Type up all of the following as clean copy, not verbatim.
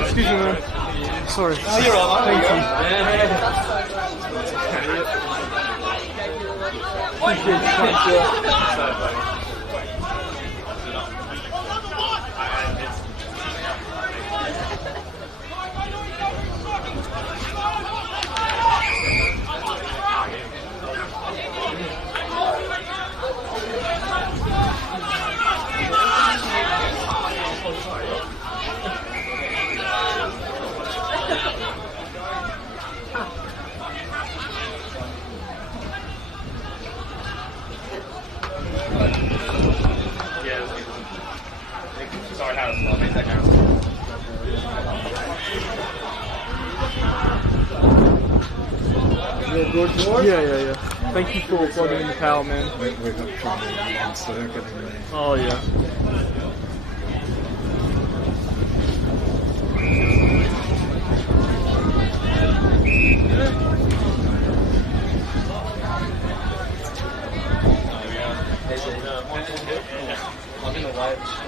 Excuse me, man. Sorry. Oh, you're all right. Thank you. Thank you. Yeah. Thank you for plugging in the power, man. We're not trying to run circuit anymore. Oh, yeah. I'm in the way of the screen.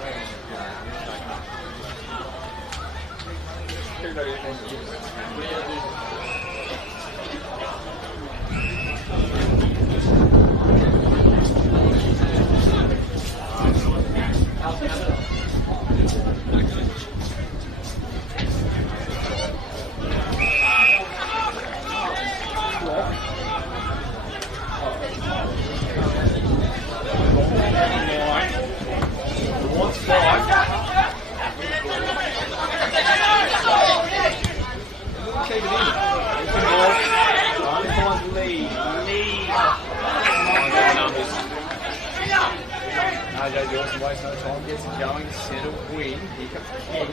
Centre wing, here comes King.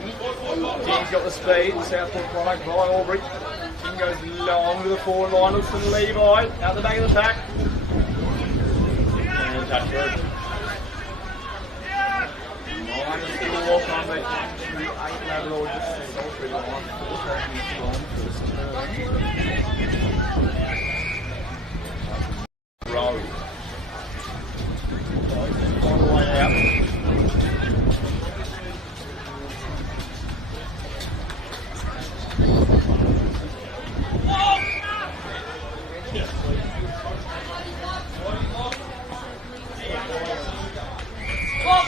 King's got the speed, Southport product by Aubrey. King goes long to the forward line, looks for Levi, out the back of the pack. And touch through. 9 is still walk on, but 8 Labrador just sultry line. 4 taking strong for the row. All the way out.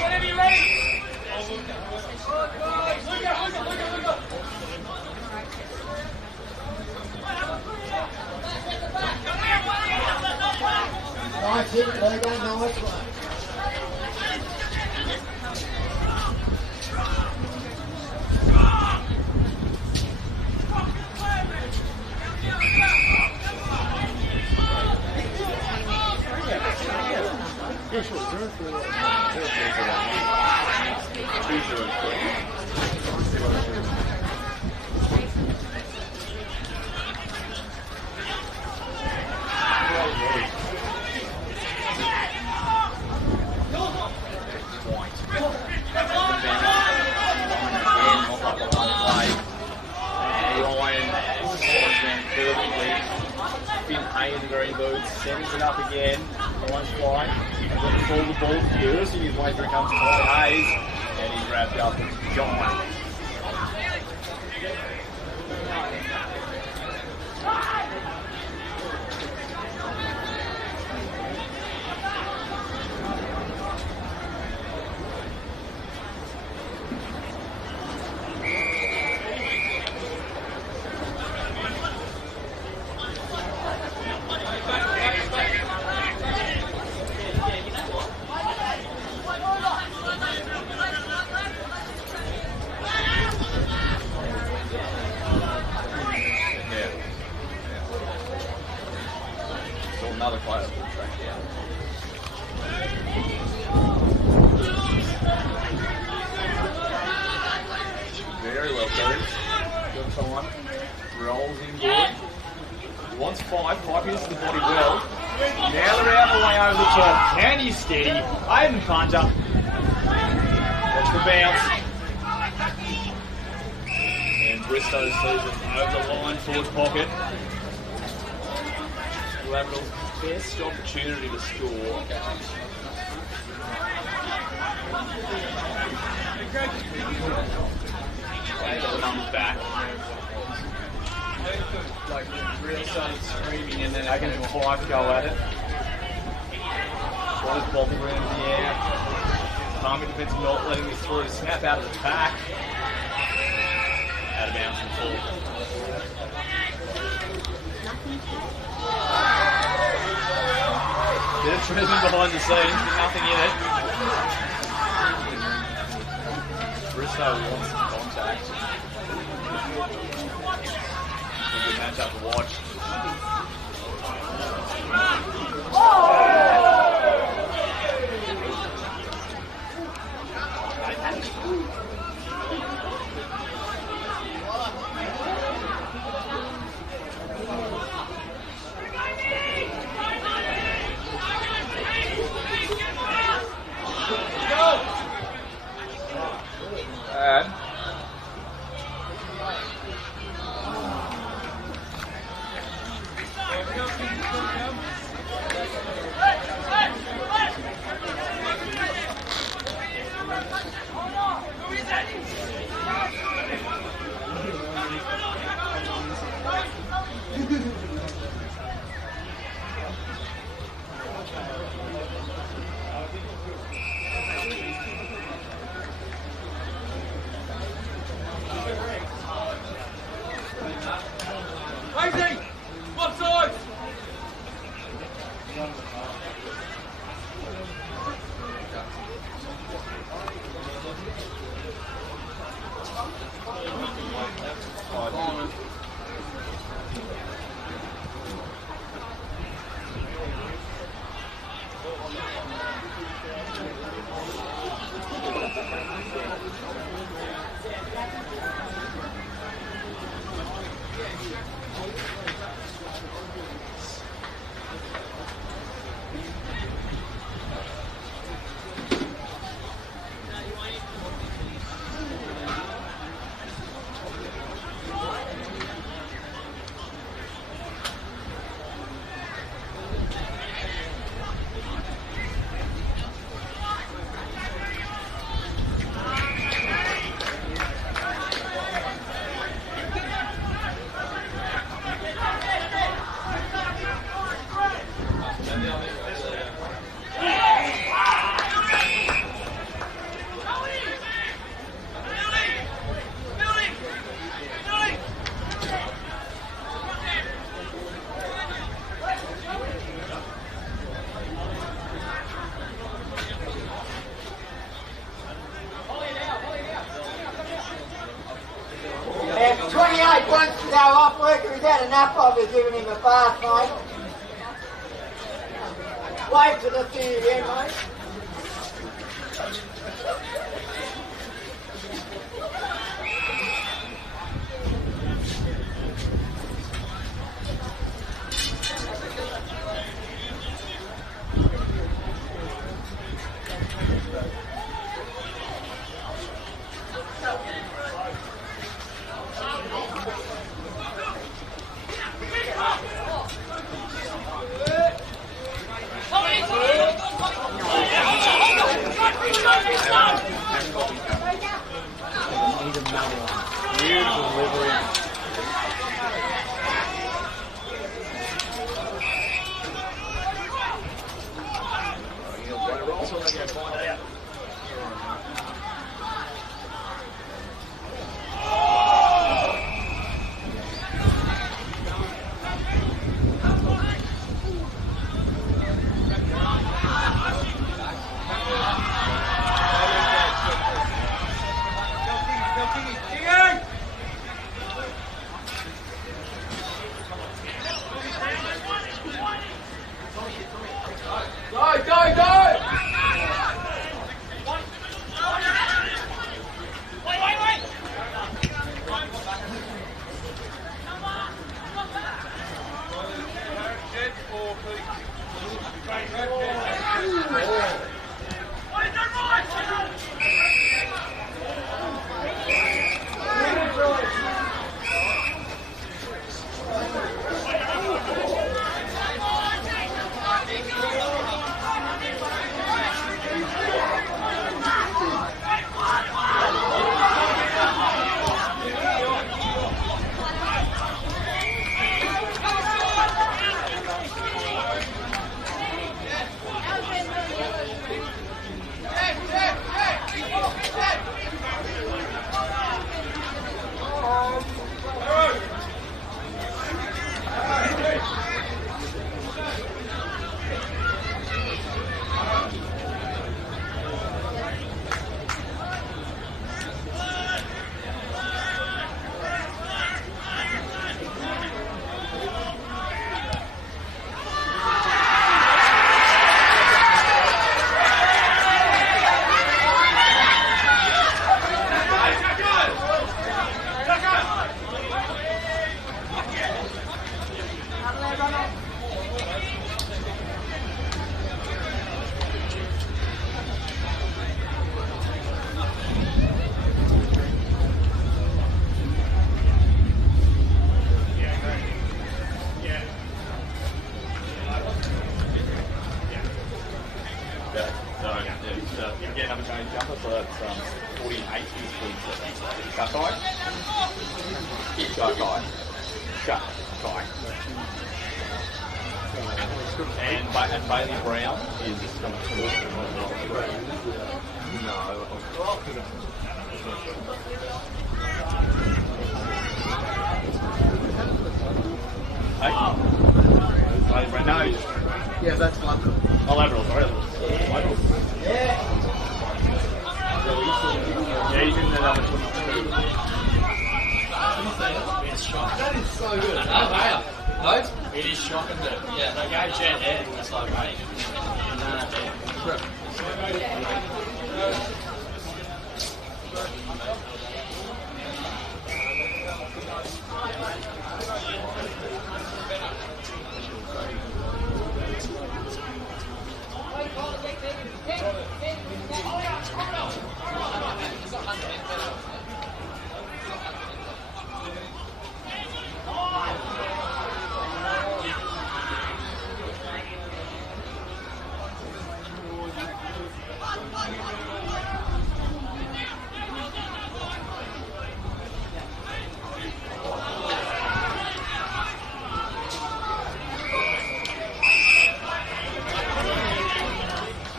Whenever you're ready. Nice hit, they don't know what's what. Line's flying. Looking for the ball. Nursing his way through comes Ty Hayes. And he's wrapped up with John. Another player will track down. Very well coached. Good time. Rolls in good. Wants five. Pipe hits the body well. Now they're out the way over the top. Can he steady? Aiden punter. Watch the bounce. And Bristow sees it over the line towards pocket. Labrador's best opportunity to score. Comes back. Like really started screaming and then I can have 5 go at it. Ball's bobbing around in the air. Palmy defense not letting this through. Snap out of the pack. Out of bounds and full. Bit of treasure behind the scenes, but nothing in it. Bristow wants some contact. A good matchup to watch. If 28 wants to go off work, we've had enough of it giving him a bath, mate. Wait for the few again, mate. Come on, sure they go find it out. And Bailey Brown is number 2. No. Hey? Bailey Brown, no. Yeah, that's Labrador. Oh, Labrador, sorry. Labrador. Yeah, he's in the number 22. That is so good. No, it is shocking that, yeah, they go jet ahead and it's like, hey,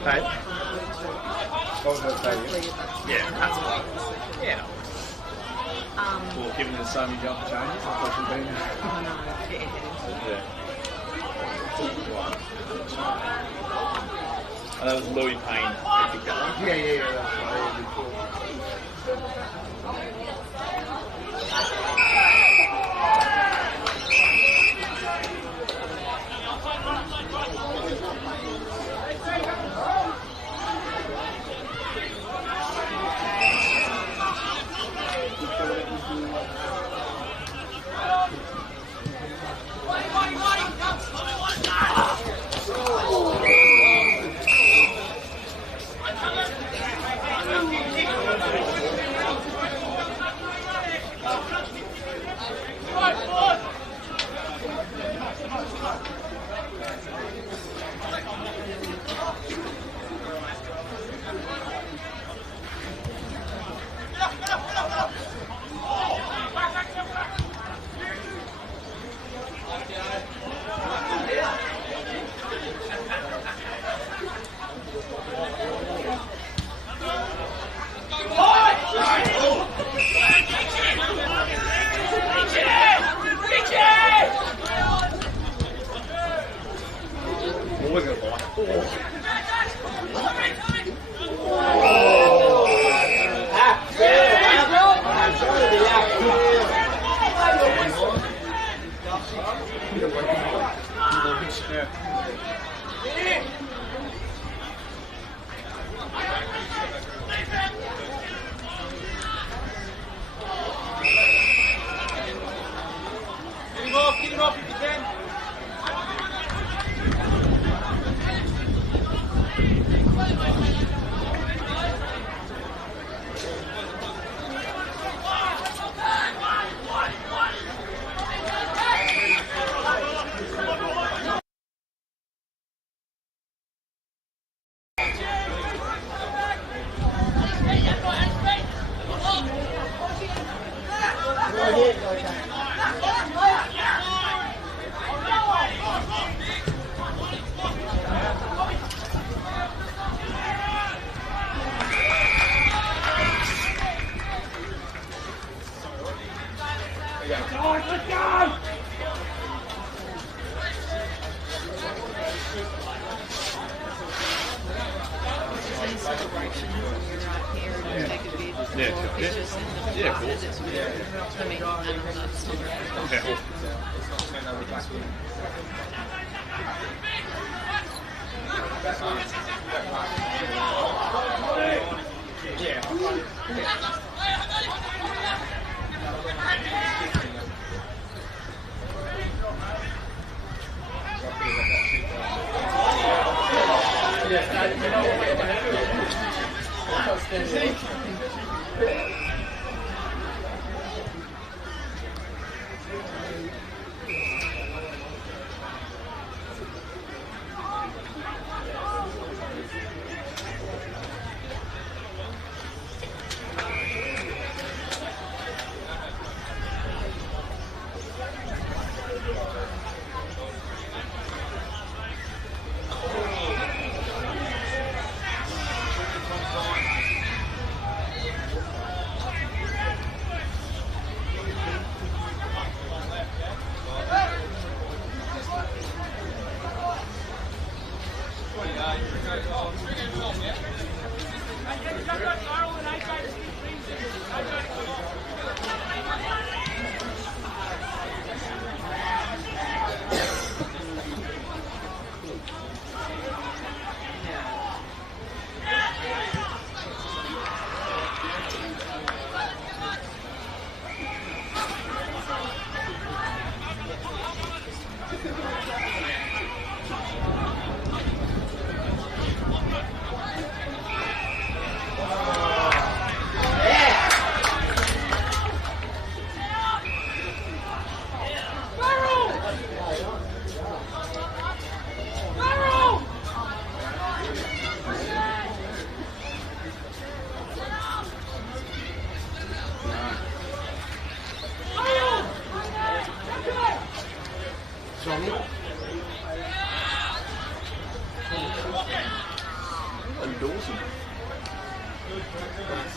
Hey? What was I saying? Yeah, that's what. Yeah. Well, given there's so many jump changes, I thought she'd been there. Yeah. And that was Louis Payne. Yeah, that's right. Yeah, cool. Yeah, of course.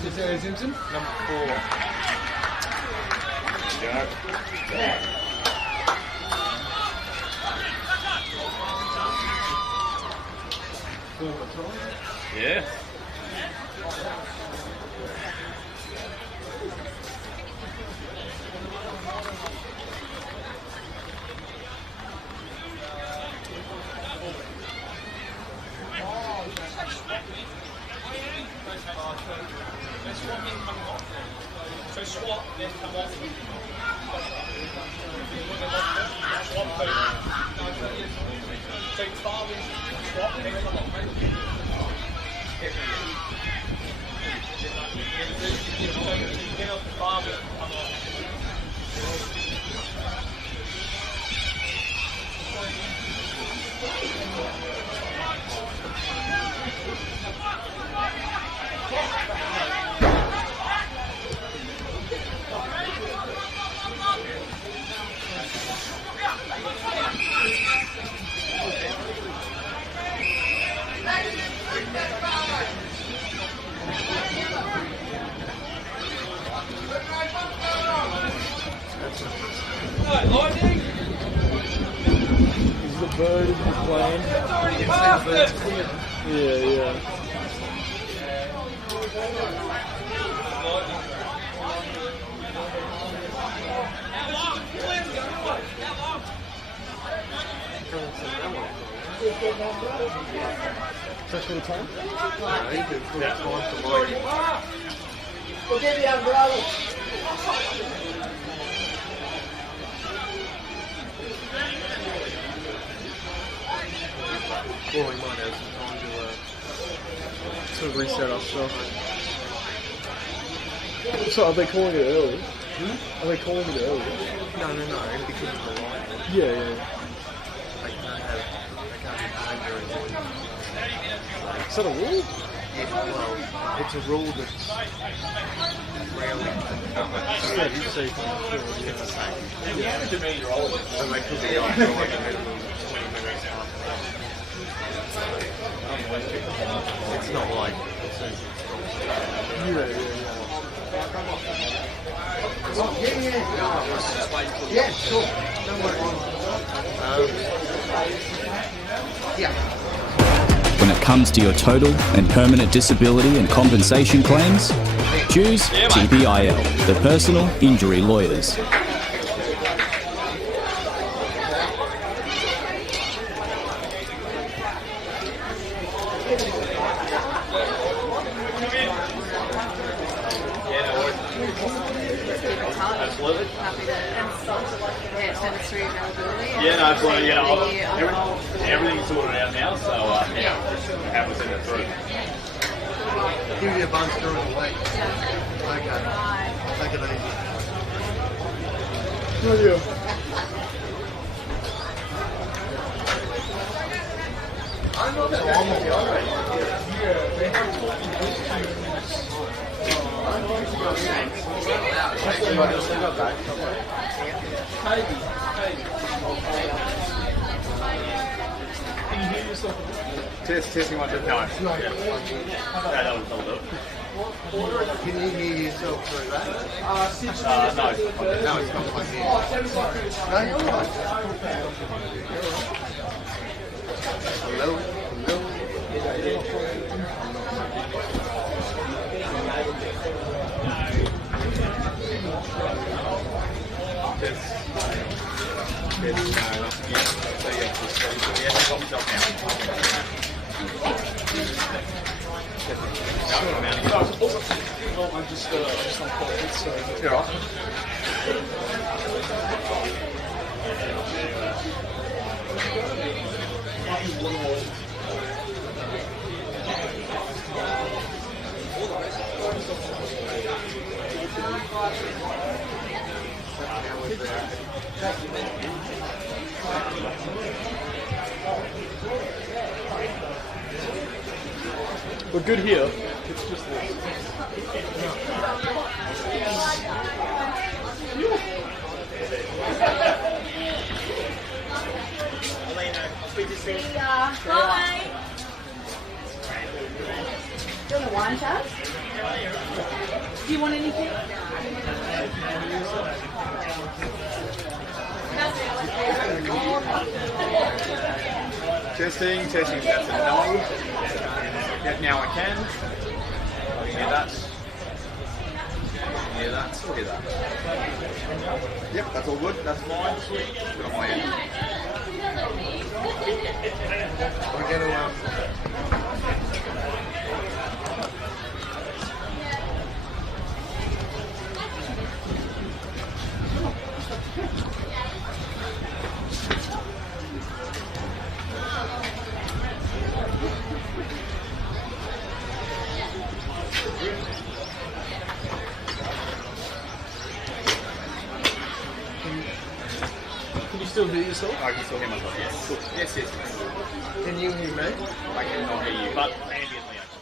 Is that Resumption? Number 4. Yeah. So swap, then come off. So far is swap, then come off. Get off the bar, come off. Lightning! Is the bird in the plane? It's already past it! Yeah. Touch for the time? We'll give you umbrella. Well, we might have some time to reset our stuff. So are they calling it early? Are they calling it early? No, because of the light. Yeah. They can't be behind or anything. Is that a rule? Yeah, well, it's a rule that's rarely Yeah, you say for sure, yeah. Yeah, the demeanor you're older. and they could be on for like a minimum 20 minutes, half an hour. It's not like it's Yeah, sure. When it comes to your total and permanent disability and compensation claims, choose TPIL, the Personal Injury Lawyers. Absolutely. Happy to send us through availability. Yeah, no, absolutely. Everything's sorted out now, so have to send it through. give you a bunch during the week. Okay. Take it easy. I'm not that Can you hear yourself? Testing one, two, no. That was all up. Can you hear yourself through that? No. No, it's not plugged in. No, you're right. Hello? I'm just on pocket, so we're good here. It's just this. Hi. Do you want a wine chat? Do you want anything? Testing. That's a no. Yep, now I can. I can hear that. Hear that. Still hear that. Yep, that's all good. That's fine. Sweet. Good on my end. We're going to Can you still hear yourself? I can still hear myself, yes. Cool. Yes. Can you hear me? I cannot hear you, but ambiently I can.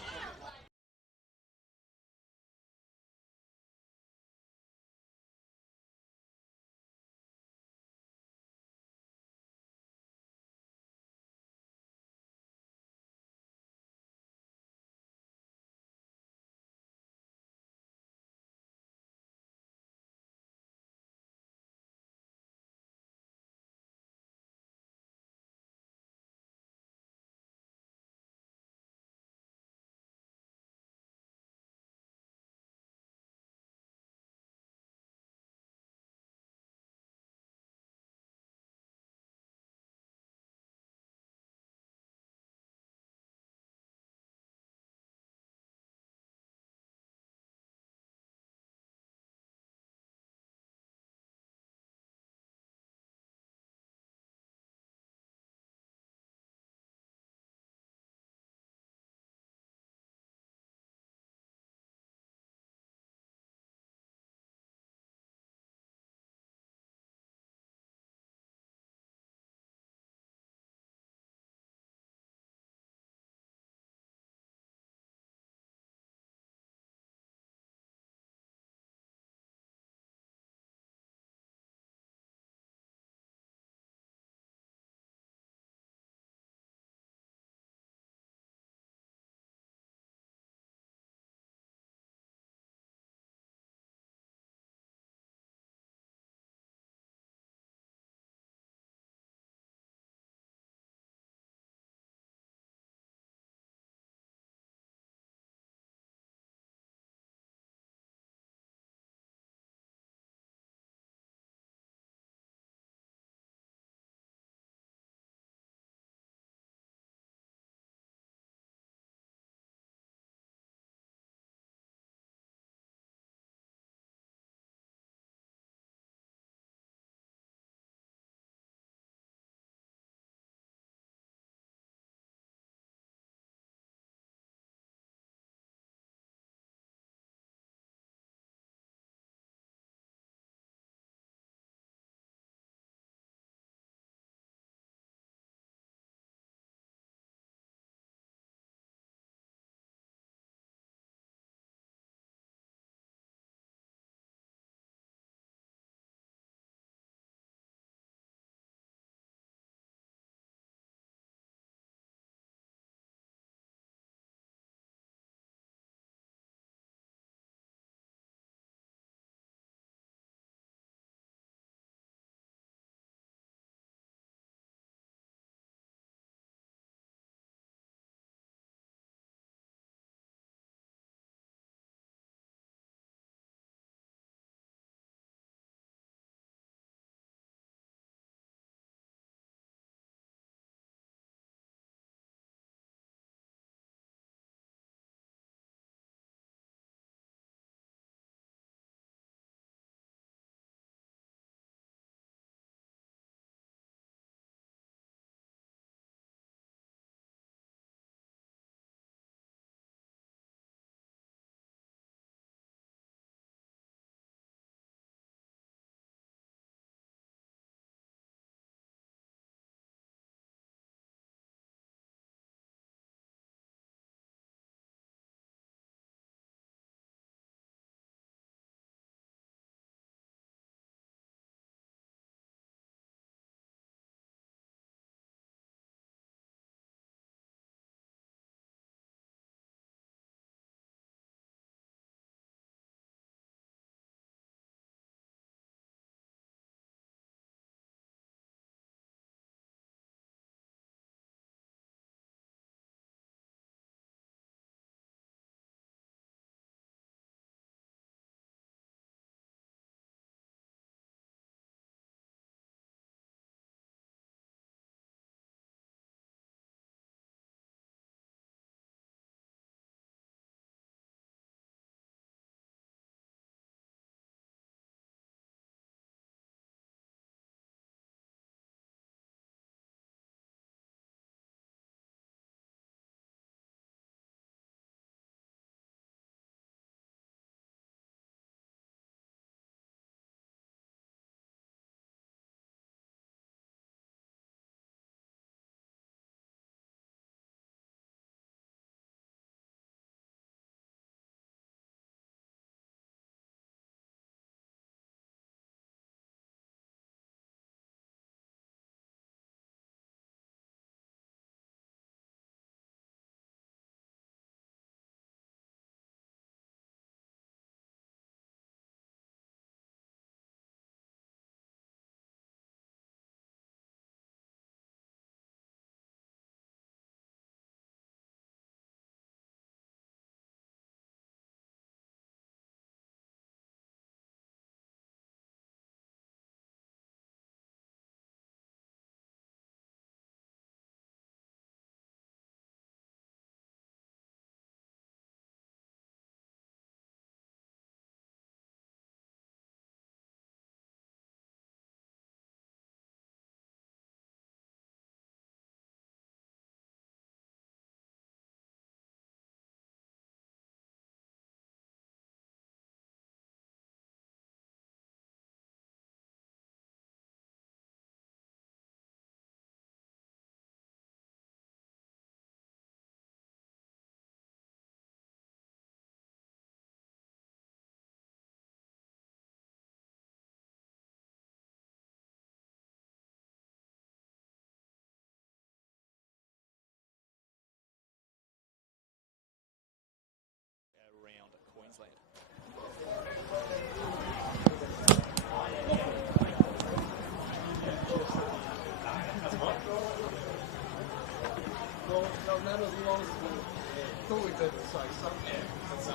think that's like something. Yeah, that's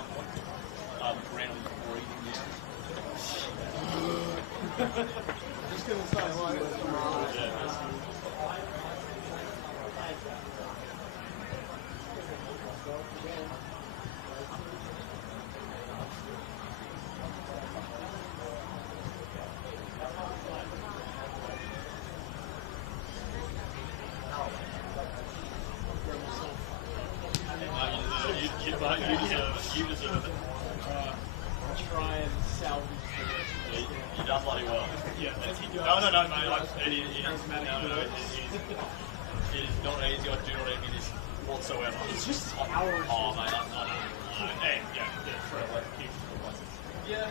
random breathing down. Just gonna say, like, You deserve it. try and salvage He does bloody well. Yeah, No, mate. It is not easy. I do not envy this whatsoever. It's just hours. Oh, mate, I know. Yeah.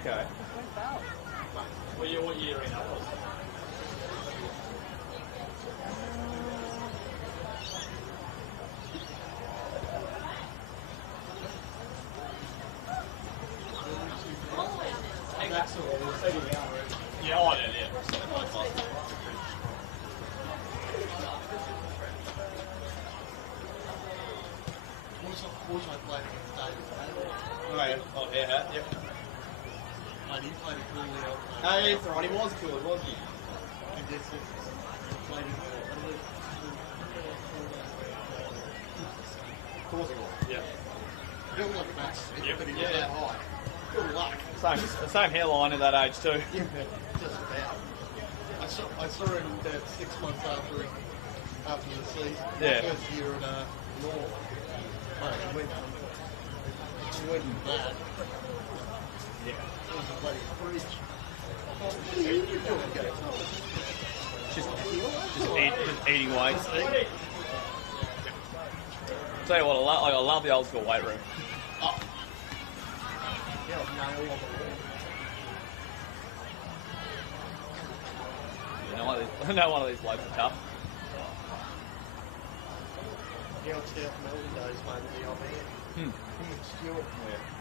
Okay. What year in that was? Yeah, I did, yeah. Also, I played with David. Right. Oh, yeah, yep. Mate, he played a cool little. Oh, yeah, that's right. He was cool, wasn't he? And that's it. Played in Of course he was. Yeah. built like a matchstick, but he was that high. Good luck. Same hairline at that age too. Yeah, just about. I saw him about 6 months after the season. Yeah. First year at North. Oh, he went bad. Yeah. It was a bloody freak. Just eating weights. Tell you what, I love the old school weight room. Oh. Yeah, no, I know one of these blokes are tough. the old South Melbourne days, mate, with the old man. He and Stuart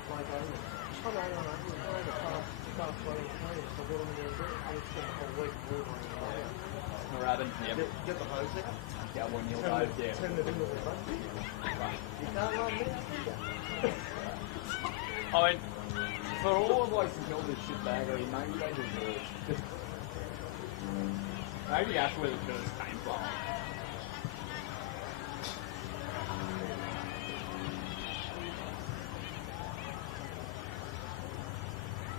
played over. I know, the past 20 years, so what am I going to do? I just spent the whole week watering the ground. Marathon, yeah. Get the hose out. Yeah, when you'll go, yeah. Turn it into a bucket. You can't run now, do you? I mean, for all of like some build this shit baggery, maybe they deserve. Maybe that's where the curse came from.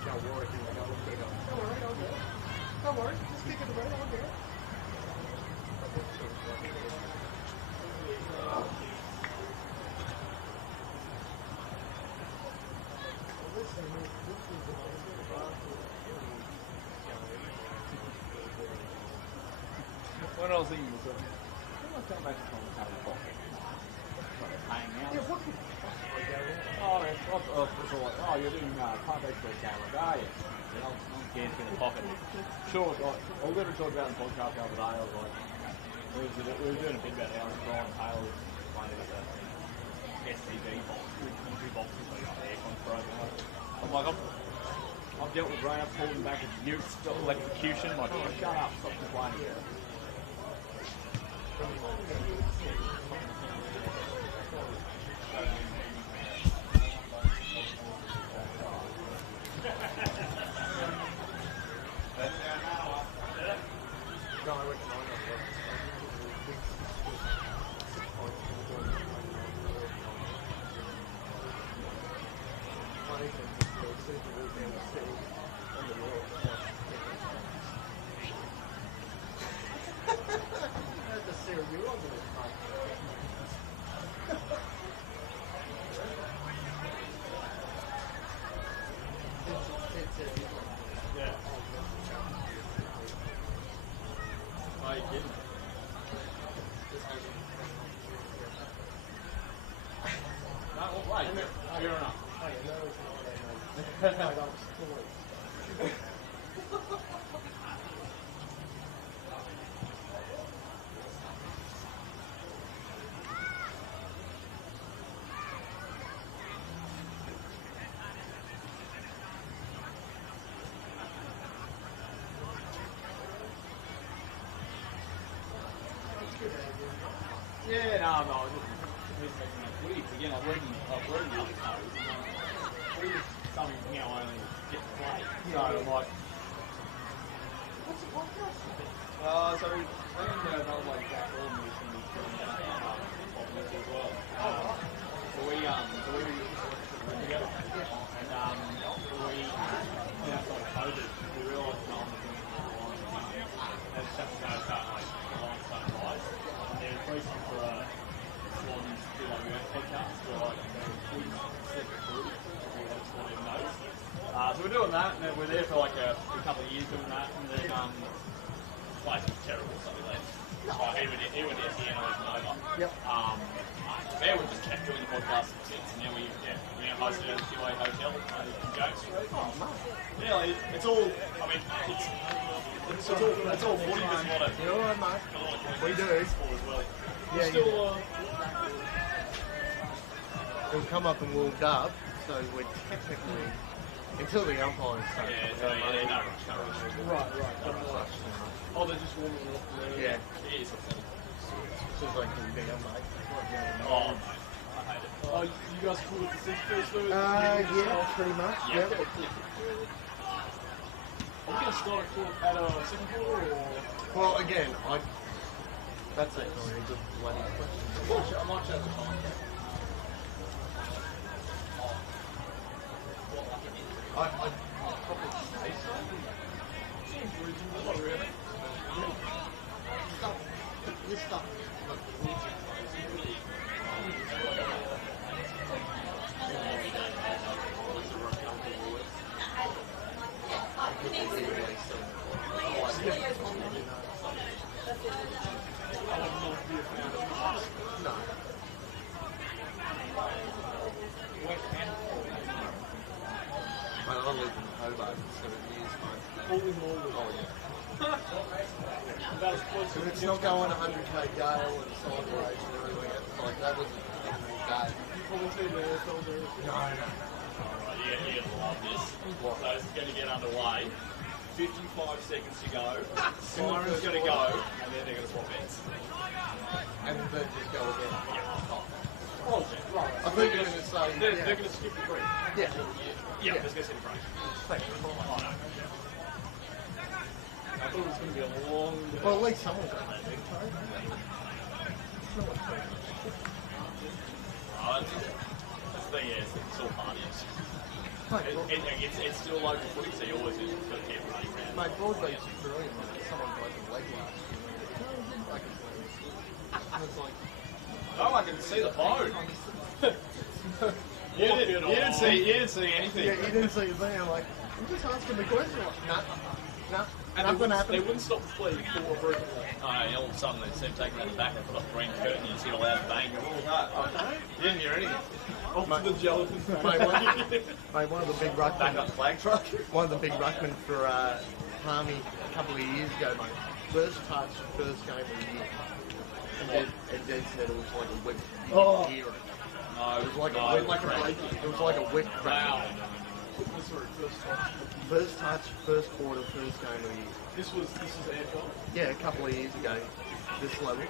Don't worry, I'll look big on. Don't worry, I'll get it. Don't worry, just kick it around, I'll get it. What else are you doing? I'm not coming back to the pocket. Hanging out. Yeah, what the Oh, you're doing context for a camera, are you? You know, games in the pocket. Sure, I was going to talk about in the podcast the other day. I was like, we were doing a bit about how Brian Taylor was playing with the STV box, two boxes that got aircon frozen. I'm like, I've dealt with rain, I've pulled him back with nukes, got electrocution. Like, oh, shut up, stop complaining. Yeah, no, just making it weird. Again, I've read the other codes, and we just something, you know, only get to play. So I'm like, what's the podcast? So I think that was like Jack Orton recently doing that podcast as well. So we together, and we outside of COVID, we realised no one was doing it online. It's just no start like the line started rise. They're increasing for Swans do like US podcasts, so like they're separate groups, that's what it knows. So we're doing that, and then we're there for like a couple of years doing that, and then the place was terrible, so we left. He went to SEN, I wasn't over. Yep. Yeah, we just kept doing the podcast since, and now we now host it at the QA Hotel in Jones Street. Oh, mate. Yeah, like, it's all, I mean, it's all footy, there's a lot of... You're all right, mate. We do. As well. Yeah, still, we'll come up and we'll dub, so we're technically until the umpires start. Yeah, so yeah, no rush. Right. Oh, they're just warming up. Yeah. It is. Feels like a big mate. Oh, mate. I hate it. Oh, you guys cool with the 6 first though? Yeah, pretty much. Yeah. Yep. Are we going to start at a second quarter or? Well, again, that's actually a good bloody question. I might show the time. probably say so. Seems reasonable, not really. This stuff, like the wheelchair players, really. No. I lived in Hobart for 7 years, mate. All in all, Oh, yeah. about as close If as it's not going 100k gale and sideways and everything else, like that was a different day. you probably see the AFL there. No. Alright, you're gonna love this. So it's gonna get underway. 55 seconds to go. Siren's gonna go, and then they're gonna swap ends. And then just go again. Oh, right. I think you're going to say, They're going to skip the break. yeah. Yeah, let's go see the break. Thank you. Oh, no. I thought it was going to be a long day. Well, at least someone's got that big toe. Right. That's the thing is, it's all parties. It's still local footy, so you always just got to keep running around. Mate, Broadbeach is brilliant, mate. Someone broke a leg last year. Like, and it's like, Oh, I can see the phone. You didn't see anything. yeah, you didn't see it there. Like, I'm just asking the question. Like, nah, And nothing they happened. wouldn't stop the play for a broken leg. Oh, and all of a sudden they seem taking out the back, they put up the green curtain, and you see a loud bang. What was that? You didn't hear anything. Off to the gelatin. Mate, one of the big Back ruckmen, up the flag truck. one of the big ruckmen for Palmy a couple of years ago, mate. First touch, first game of the year. And Dad said it was like a whip. You Oh. could hear it. No, It was like no, a whip, like a breaking. It was like a whip Wow. crack. Sorry, first time. First touch, first quarter, first game of the year. This is AFL. Yeah, a couple of years ago, this level,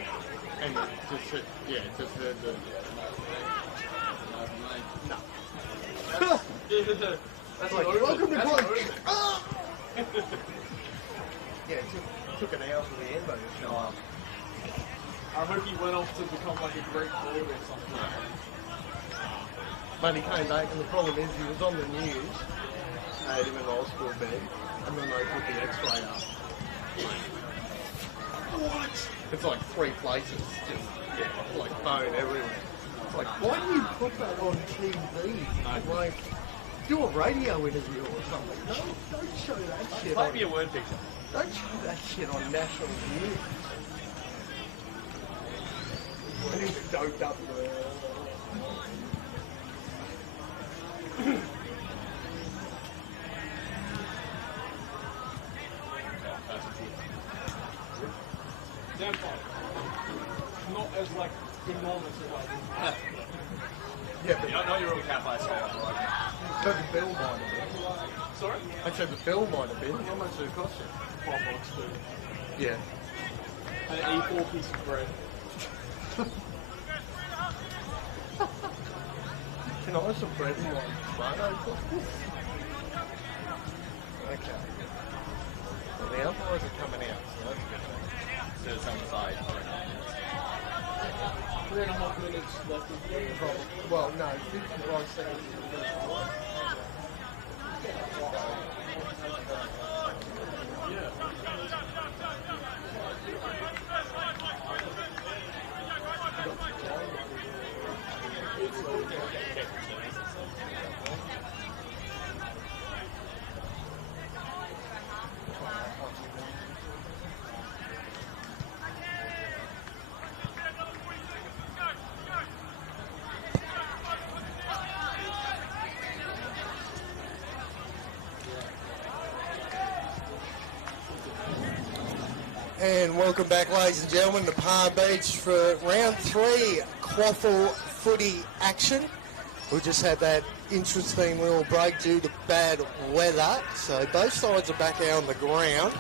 and just heard the no. That's Like, over. welcome to That's Glen. over. Yeah, it took an hour for the Ambo to show up. I hope he went off to become like a great forward or something. But he came back, and the problem is he was on the news, had him in the hospital bed, and then they put the X-ray up. What? It's like 3 places, just like bone everywhere. It's like, why do you put that on TV? Like, do a radio interview or something. Don't show that shit. Play me a word picture. Don't show that shit on national news. And he's doped up. Damn fine. Not as like enormous as like. Yeah, You don't know your own cafe, so right? but the bill might have been. Sorry? I said the bill might have been. How much did it cost you? $5 too. Yeah. An A4 piece of bread. Can I have some bread and like tomato sauce? Okay. Well, the umpires are coming out, so that's good. There's on the side. 3.5 minutes left of the Probably. Well, no, 55 seconds is the first one. And welcome back, ladies and gentlemen, to Palm Beach for round 3 QAFL footy action. We just had that interesting little break due to bad weather. So both sides are back out on the ground,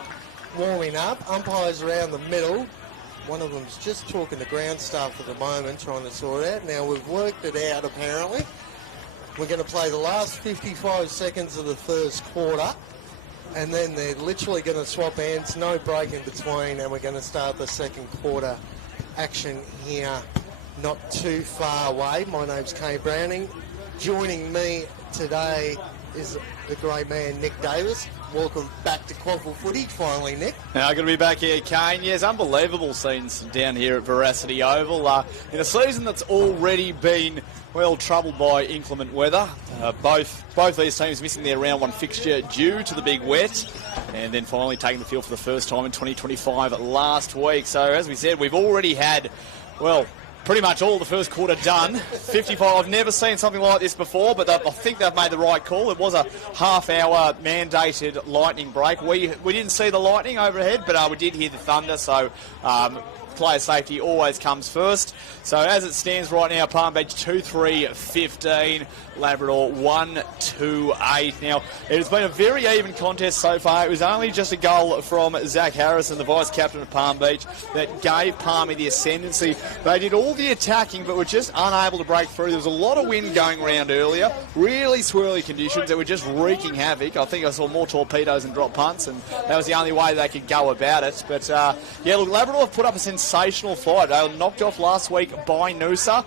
warming up. Umpires around the middle. One of them's just talking to ground staff at the moment, trying to sort it out. Now we've worked it out apparently. We're going to play the last 55 seconds of the first quarter. And then they're literally going to swap hands, no break in between, and we're going to start the second quarter action here not too far away. My name's Kay Browning. Joining me today is the great man Nick Davis. Welcome back to QAFL footage finally, Nick. Now, good to be back here, Kane. Yes, unbelievable scenes down here at Veracity Oval. In a season that's already been, well, troubled by inclement weather. Both these teams missing their round one fixture due to the big wet, and then finally taking the field for the first time in 2025 last week. So, as we said, we've already had, well, pretty much all the first quarter done. 55. I've never seen something like this before, but I think they've made the right call. It was a half-hour mandated lightning break. We didn't see the lightning overhead, but we did hear the thunder, so player safety always comes first. So as it stands right now, Palm Beach 2-3-15, Labrador 1-2-8. Now, it has been a very even contest so far. It was only just a goal from Zach Harrison, the vice-captain of Palm Beach, that gave Palmy the ascendancy. They did all the attacking, but were just unable to break through. There was a lot of wind going around earlier, really swirly conditions that were just wreaking havoc. I think I saw more torpedoes and drop punts, and that was the only way they could go about it. But, yeah, look, Labrador have put up a sensational fight. They were knocked off last week by Noosa.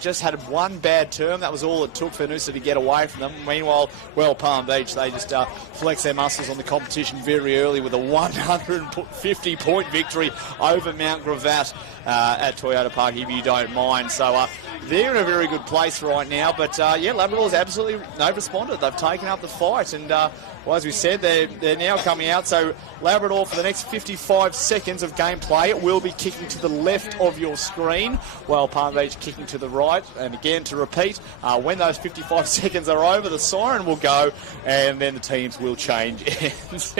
Just had one bad term. That was all it took for Noosa to get away from them. Meanwhile, well, Palm Beach, they just flexed their muscles on the competition very early with a 150-point victory over Mount Gravatt at Toyota Park, if you don't mind. So they're in a very good place right now. But, yeah, Labrador's absolutely responded. They've taken up the fight. And, well, as we said, they're now coming out. So Labrador, for the next 55 seconds of gameplay, it will be kicking to the left of your screen, while Palm Beach kicking to the right. And again, to repeat, when those 55 seconds are over, the siren will go, and then the teams will change. It's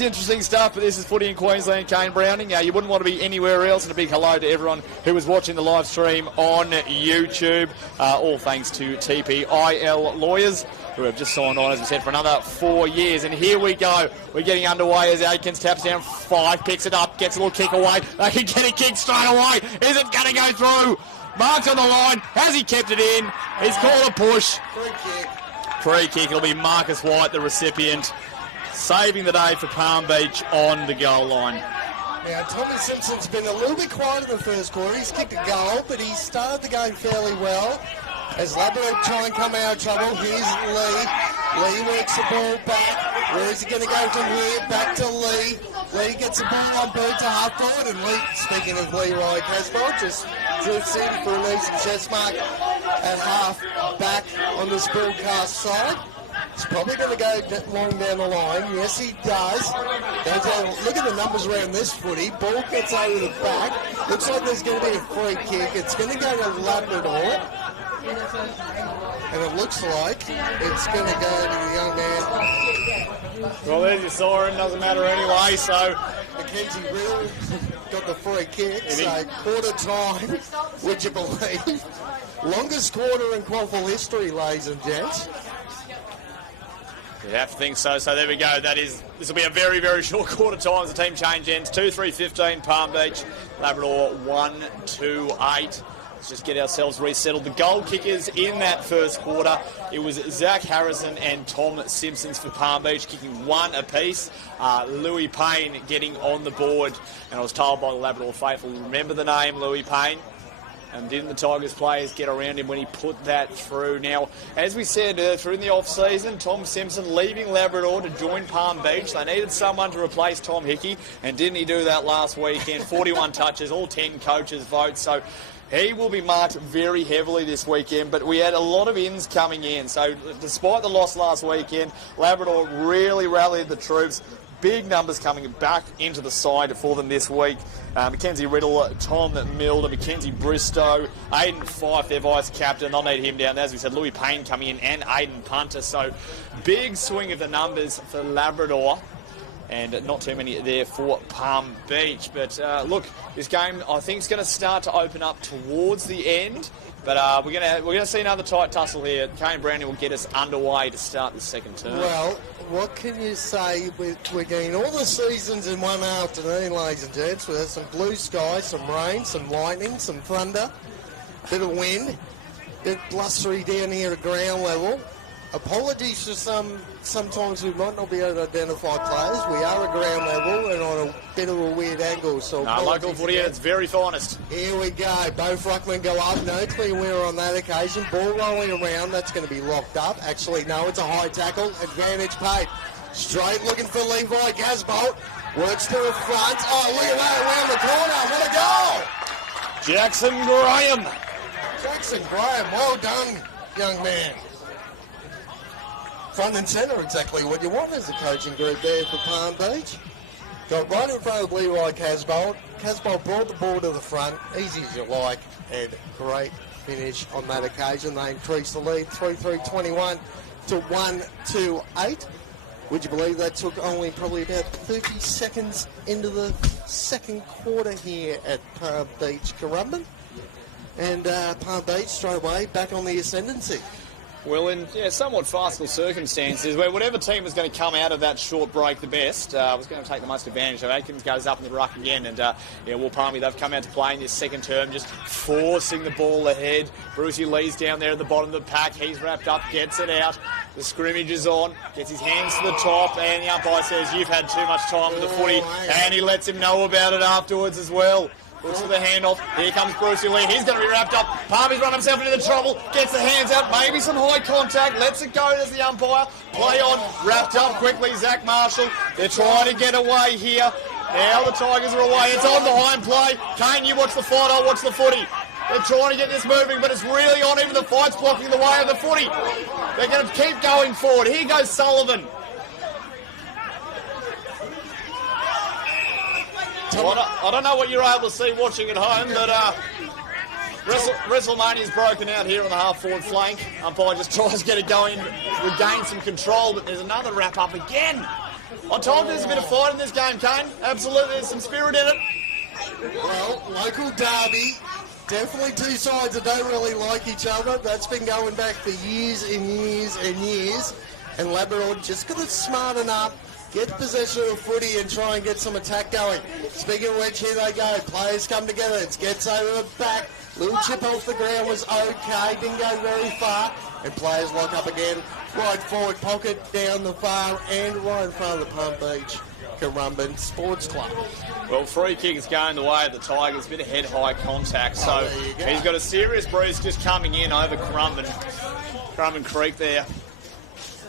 interesting stuff, but this is Footy in Queensland. Kane Browning. You wouldn't want to be anywhere else, and a big hello to everyone who was watching the live stream on YouTube. All thanks to TPIL Lawyers, who have just signed on, as we said, for another 4 years. And here we go. We're getting underway as Adkins taps down 5, picks it up, gets a little kick away. They can get a kick straight away. Is it going to go through? Mark's on the line. Has he kept it in? He's called a push. Free kick. It'll be Marcus White, the recipient, saving the day for Palm Beach on the goal line. Now, Tommy Simpson's been a little bit quiet in the first quarter. He's kicked a goal, but he started the game fairly well. As Labrador try and come out of trouble, here's Lee. Lee works the ball back. Where is he going to go from here? Back to Lee. Lee gets the ball on bird to half forward, and Lee, speaking of Leroy Casbolt, just drifts in for an easy chest mark at half back on this broadcast side. He's probably going to go long down the line. Yes, he does. Look at the numbers around this footy. Ball gets over the back. Looks like there's going to be a free kick. It's going to go to Labrador. And it looks like it's going to go to the young man. Well, there's your siren. Doesn't matter anyway, so Mackenzie Riddle got the free kick. So quarter time, would you believe? Longest quarter in QAFL history, ladies and gents. You have to think so. So there we go. This will be a very, very short quarter time as the team change ends. 2-3-15 Palm Beach, Labrador 1-2-8. Let's just get ourselves resettled. The goal kickers in that first quarter, it was Zach Harrison and Tom Simpsons for Palm Beach, kicking one apiece. Louis Payne getting on the board. And I was told by the Labrador faithful, remember the name Louis Payne? And didn't the Tigers players get around him when he put that through? Now, as we said, through the off-season, Tom Simpson leaving Labrador to join Palm Beach. They needed someone to replace Tom Hickey, and didn't he do that last weekend? 41 touches, all 10 coaches' votes. So he will be marked very heavily this weekend, but we had a lot of ins coming in. So despite the loss last weekend, Labrador really rallied the troops. Big numbers coming back into the side for them this week. Mackenzie Riddle, Tom Milner, Mackenzie Bristow, Aiden Fife, their vice-captain. They'll need him down. As we said, Louis Payne coming in and Aiden Punter. So big swing of the numbers for Labrador. And not too many there for Palm Beach. But look, this game I think is going to start to open up towards the end. But we're going to see another tight tussle here. Kane Browning will get us underway to start the second term. Well, what can you say? We're getting all the seasons in one afternoon, ladies and gents. We have some blue skies, some rain, some lightning, some thunder, bit of wind, bit blustery down here at ground level. apologies for sometimes we might not be able to identify players. We are at ground level and on a bit of a weird angle. So no, local footy at its very finest. Here we go. Both ruckmen go up. No clear winner on that occasion. Ball rolling around. That's going to be locked up. Actually, no, it's a high tackle. Advantage paid. Straight looking for Levi Casbolt. Works to the front. Oh, look at that around the corner. What a goal! Jackson Graham. Jackson Graham, well done, young man. Front and centre, exactly what you want as a coaching group there for Palm Beach. Got right in front of Levi Casbolt. Casbolt brought the ball to the front, easy as you like, and great finish on that occasion. They increased the lead 3-3-21 to 1-2-8. Would you believe that took only probably about 30 seconds into the second quarter here at Palm Beach, Currumbin? And Palm Beach straight away back on the ascendancy. Well, in somewhat farcical circumstances, where whatever team was going to come out of that short break the best was going to take the most advantage. So Atkins goes up in the ruck again, and Will Palmy, they've come out to play in this second term, just forcing the ball ahead. Brucey Lee's down there at the bottom of the pack. He's wrapped up, gets it out. The scrimmage is on, gets his hands to the top, and the umpire says, "You've had too much time with the footy," and he lets him know about it afterwards as well. Looks for the handoff. Here comes Brucey Lee. He's going to be wrapped up. Palmy's run himself into the trouble. Gets the hands out. Maybe some high contact. Lets it go. There's the umpire. Play on. Wrapped up quickly. Zach Marshall. They're trying to get away here. Now the Tigers are away. It's on behind play. Kane, you watch the fight. I'll watch the footy. They're trying to get this moving, but it's really on. Even the fight's blocking the way of the footy. They're going to keep going forward. Here goes Sullivan. I don't know what you're able to see watching at home, but WrestleMania's broken out here on the half-forward flank. Umpire just tries to get it going, regain some control, but there's another wrap-up again. I told you there's a bit of fight in this game, Kane. Absolutely, there's some spirit in it. Well, local derby. Definitely two sides that don't really like each other. That's been going back for years and years and years. And Labrador just got to smarten up, get possession of the footy and try and get some attack going. Speaking of which, here they go. Players come together. It gets over the back. Little chip off the ground was okay. Didn't go very far. And players lock up again. Right forward pocket, down the far and right in front of the Palm Beach Currumbin Sports Club. Well, free kick is going the way of the Tigers. Bit of head-high contact. So he's got a serious bruise just coming in over Currumbin Creek there.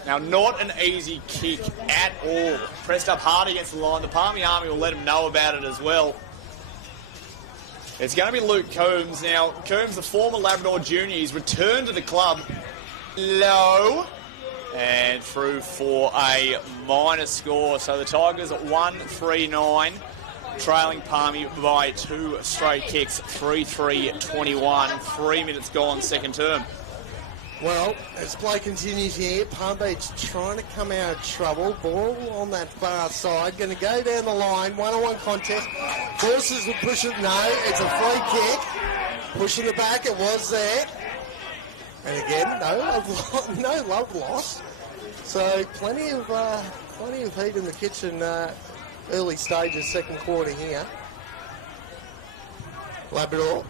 Now, not an easy kick at all. Pressed up hard against the line. The Palmy Army will let him know about it as well. It's going to be Luke Coombs. Now, Coombs, the former Labrador junior, he's returned to the club. Low. And through for a minor score. So the Tigers at 1-3-9, trailing Palmy by 2 straight kicks, 3-3-21. 3 minutes gone, second term. Well, as play continues here, Palm Beach trying to come out of trouble. Ball on that far side. Going to go down the line. One-on-one contest. Forces will push it. No, it's a free kick. Pushing it back. It was there. And again, no love loss. So plenty of heat in the kitchen early stages, second quarter here. Labrador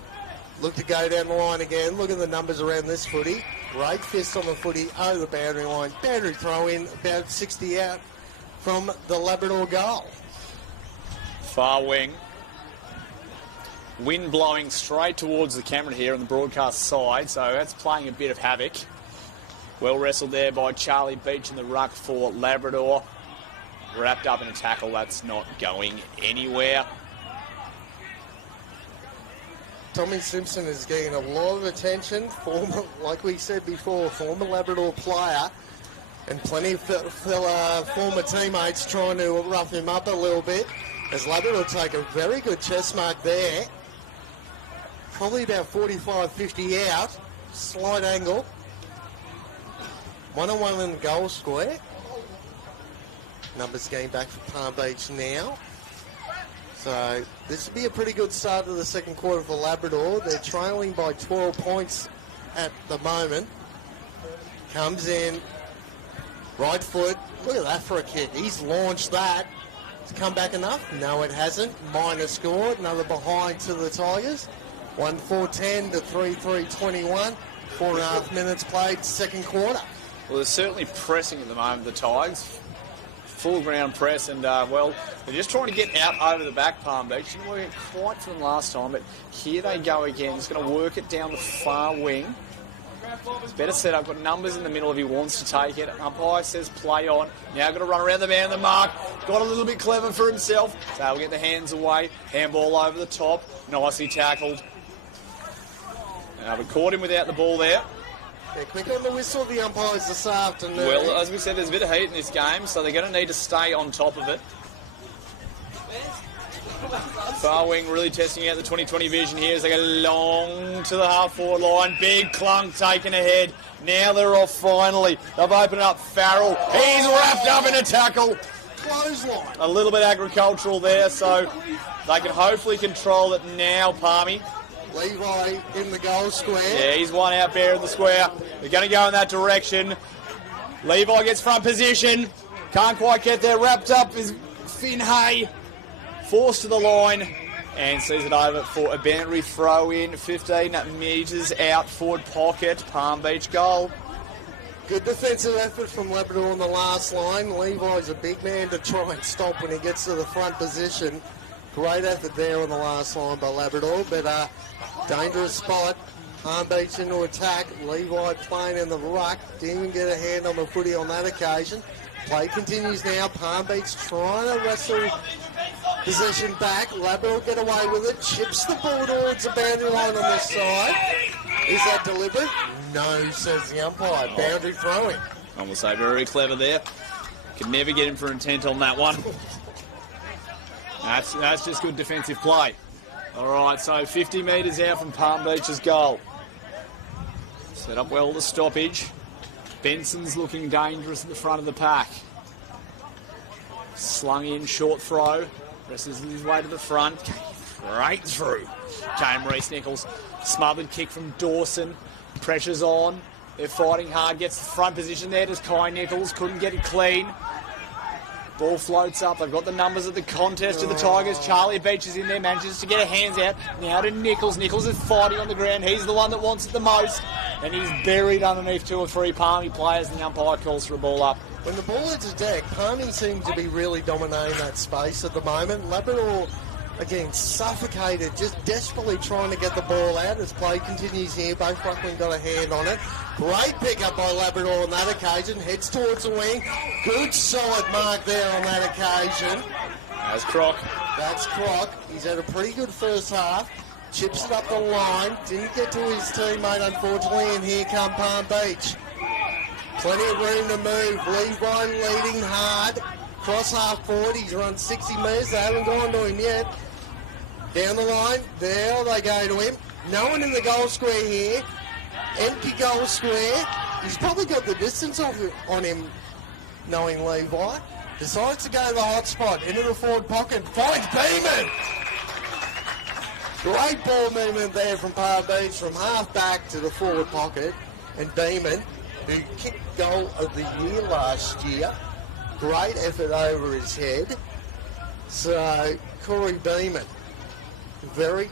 look to go down the line again. Look at the numbers around this footy. Great fist on the footy over the boundary line. Boundary throw in, about 60 out from the Labrador goal. Far wing. Wind blowing straight towards the camera here on the broadcast side, so that's playing a bit of havoc. Well wrestled there by Charlie Beach in the ruck for Labrador. Wrapped up in a tackle that's not going anywhere. Tommy Simpson is getting a lot of attention. Former, like we said before, former Labrador player, and plenty of former teammates trying to rough him up a little bit. As Labrador take a very good chest mark there. Probably about 45, 50 out. Slight angle. 1-on-1 in the goal square. Numbers getting back for Palm Beach now. So this would be a pretty good start to the second quarter for Labrador. They're trailing by 12 points at the moment. Comes in. Right foot. Look at that for a kick. He's launched that. It's come back enough? No, it hasn't. Minor score. Another behind to the Tigers. 1-4-10 to 3-3-21. 4.5 minutes played, second quarter. Well, they're certainly pressing at the moment, the Tigers. Full ground press, and, well, they're just trying to get out over the back, Palm Beach. Didn't work quite for them last time, but here they go again. Just going to work it down the far wing. It's better set up. Got numbers in the middle if he wants to take it. Umpire says play on. Now got to run around the man, the mark. Got a little bit clever for himself. So he'll get the hands away. Handball over the top. Nicely tackled. But caught him without the ball there. They're quick on the whistle, the umpires, this afternoon. Well, as we said, there's a bit of heat in this game, so they're going to need to stay on top of it. Far wing really testing out the 2020 vision here as they go long to the half-forward line. Big clunk taken ahead. Now they're off finally. They've opened up Farrell. He's wrapped up in a tackle. Clothesline. A little bit agricultural there, so they can hopefully control it now, Palmy. Levi in the goal square. Yeah, he's one out there in the square. They're going to go in that direction. Levi gets front position. Can't quite get there. Wrapped up is Finn Hay. Forced to the line and sees it over for a boundary throw in. 15 metres out, forward pocket. Palm Beach goal. Good defensive effort from Labrador on the last line. Levi's a big man to try and stop when he gets to the front position. Great effort there on the last line by Labrador, but dangerous spot. Palm Beach into attack. Levi playing in the ruck. Didn't even get a hand on the footy on that occasion. Play continues now. Palm Beach trying to wrestle possession back. Labrador get away with it. Chips the ball towards the boundary line on this side. Is that deliberate? No, says the umpire. Boundary throwing. I will say very clever there. Could never get him for intent on that one. That's just good defensive play. All right, so 50 metres out from Palm Beach's goal. Set up well the stoppage. Benson's looking dangerous at the front of the pack. Slung in, short throw. Wrestles his way to the front. Straight through. Came Reese Nichols. Smothered kick from Dawson. Pressure's on. They're fighting hard. Gets the front position there. Does Kai Nichols. Couldn't get it clean. Ball floats up. They've got the numbers at the contest to the Tigers. Charlie Beach is in there. Manages to get her hands out. Now to Nichols. Nichols is fighting on the ground. He's the one that wants it the most. And he's buried underneath 2 or 3 Palmy players. And the umpire calls for a ball up. When the ball hits the deck, Palmy seems to be really dominating that space at the moment. Labrador, again, suffocated, just desperately trying to get the ball out as play continues here. Both ruckmen got a hand on it. Great pick-up by Labrador on that occasion. Heads towards the wing. Good solid mark there on that occasion. That's Croc. That's Croc. He's had a pretty good first half. Chips it up the line. Didn't get to his teammate, unfortunately, and here come Palm Beach. Plenty of room to move. Levi leading hard. Cross half forward. He's run 60 metres. They haven't gone to him yet. Down the line. There they go to him. No one in the goal square here. Empty goal square. He's probably got the distance on him, knowing Levi. Decides to go to the hot spot. Into the forward pocket. Finds Beeman. Great ball movement there from Palm Beach from half back to the forward pocket. And Beeman, who kicked goal of the year last year. Great effort over his head. So, Corey Beeman, very,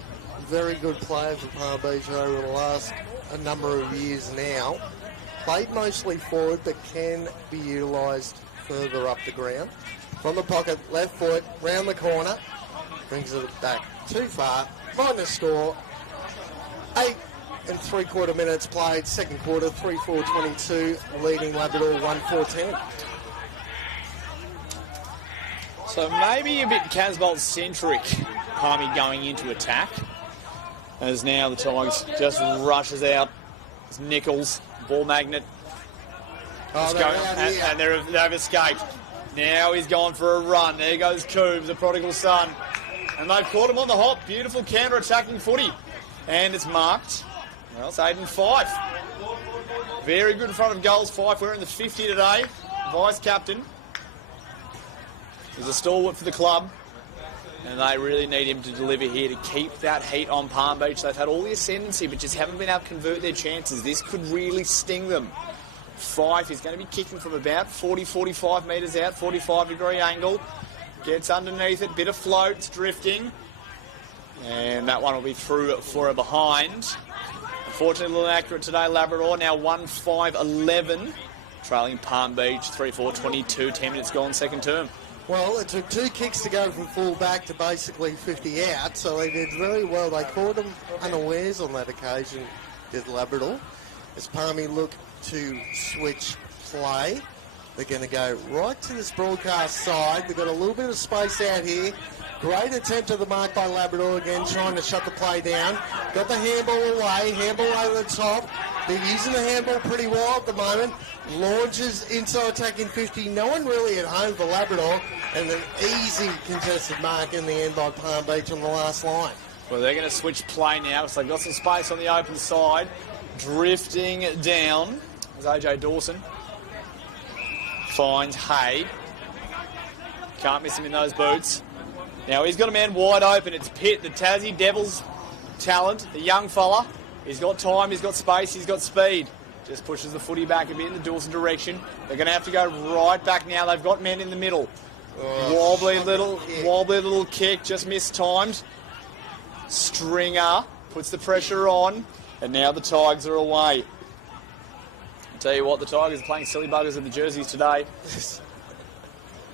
very good player for Palm Beach over the last a number of years now. Played mostly forward, but can be utilised further up the ground. From the pocket, left foot, round the corner. Brings it back too far. Minus score. 8 3/4 minutes played, second quarter, 3-4-22, leading Labrador 1-4-10. So maybe a bit Casbolt-centric, Palmy going into attack. As now the Tigers just rushes out. It's Nichols, ball magnet. And they've escaped. Now he's gone for a run. There goes Coombs, the prodigal son. And they've caught him on the hop. Beautiful counter-attacking footy. And it's marked. Well, it's Aiden Fife. Very good in front of goals. Fife, we're in the 50 today. Vice-captain. He's a stalwart for the club. And they really need him to deliver here to keep that heat on Palm Beach. They've had all the ascendancy, but just haven't been able to convert their chances. This could really sting them. Fife is going to be kicking from about 40-45 metres out, 45-degree angle. Gets underneath it, bit of floats, drifting. And that one will be through for a behind. Unfortunately, a little inaccurate today, Labrador. Now 1-5-11 trailing Palm Beach 3-4-22, 10 minutes gone, second term. Well, it took 2 kicks to go from full back to basically 50 out, so they did very well. They caught them unawares on that occasion, did Labrador. As Palmy look to switch play, they're going to go right to this broadcast side. They've got a little bit of space out here. Great attempt at the mark by Labrador again, trying to shut the play down. Got the handball away, handball over the top. They're using the handball pretty well at the moment. Launches inside attacking 50. No one really at home for Labrador. And an easy contested mark in the end by Palm Beach on the last line. Well, they're going to switch play now because they've got some space on the open side. Drifting down is AJ Dawson. Finds Hay. Can't miss him in those boots. Now he's got a man wide open. It's Pitt, the Tassie Devils talent, the young fella. He's got time, he's got space, he's got speed. Just pushes the footy back a bit in the Dawson direction. They're going to have to go right back now. They've got men in the middle. Wobbly little kick, just mistimed. Stringer puts the pressure on, and now the Tigers are away. I'll tell you what, the Tigers are playing silly buggers in the jerseys today.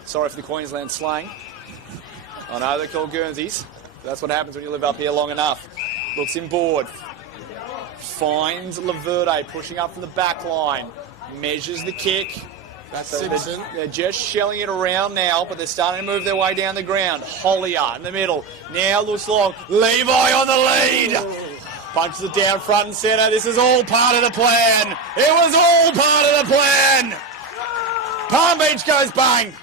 Sorry for the Queensland slang. I know they're called Guernseys. That's what happens when you live up here long enough. Looks inboard. Finds Laverde pushing up from the back line. Measures the kick. That's so Simpson. They're just shelling it around now, but they're starting to move their way down the ground. Hollier in the middle. Now looks long. Levi on the lead. Punches it down front and centre. This is all part of the plan. It was all part of the plan. Palm Beach goes bang.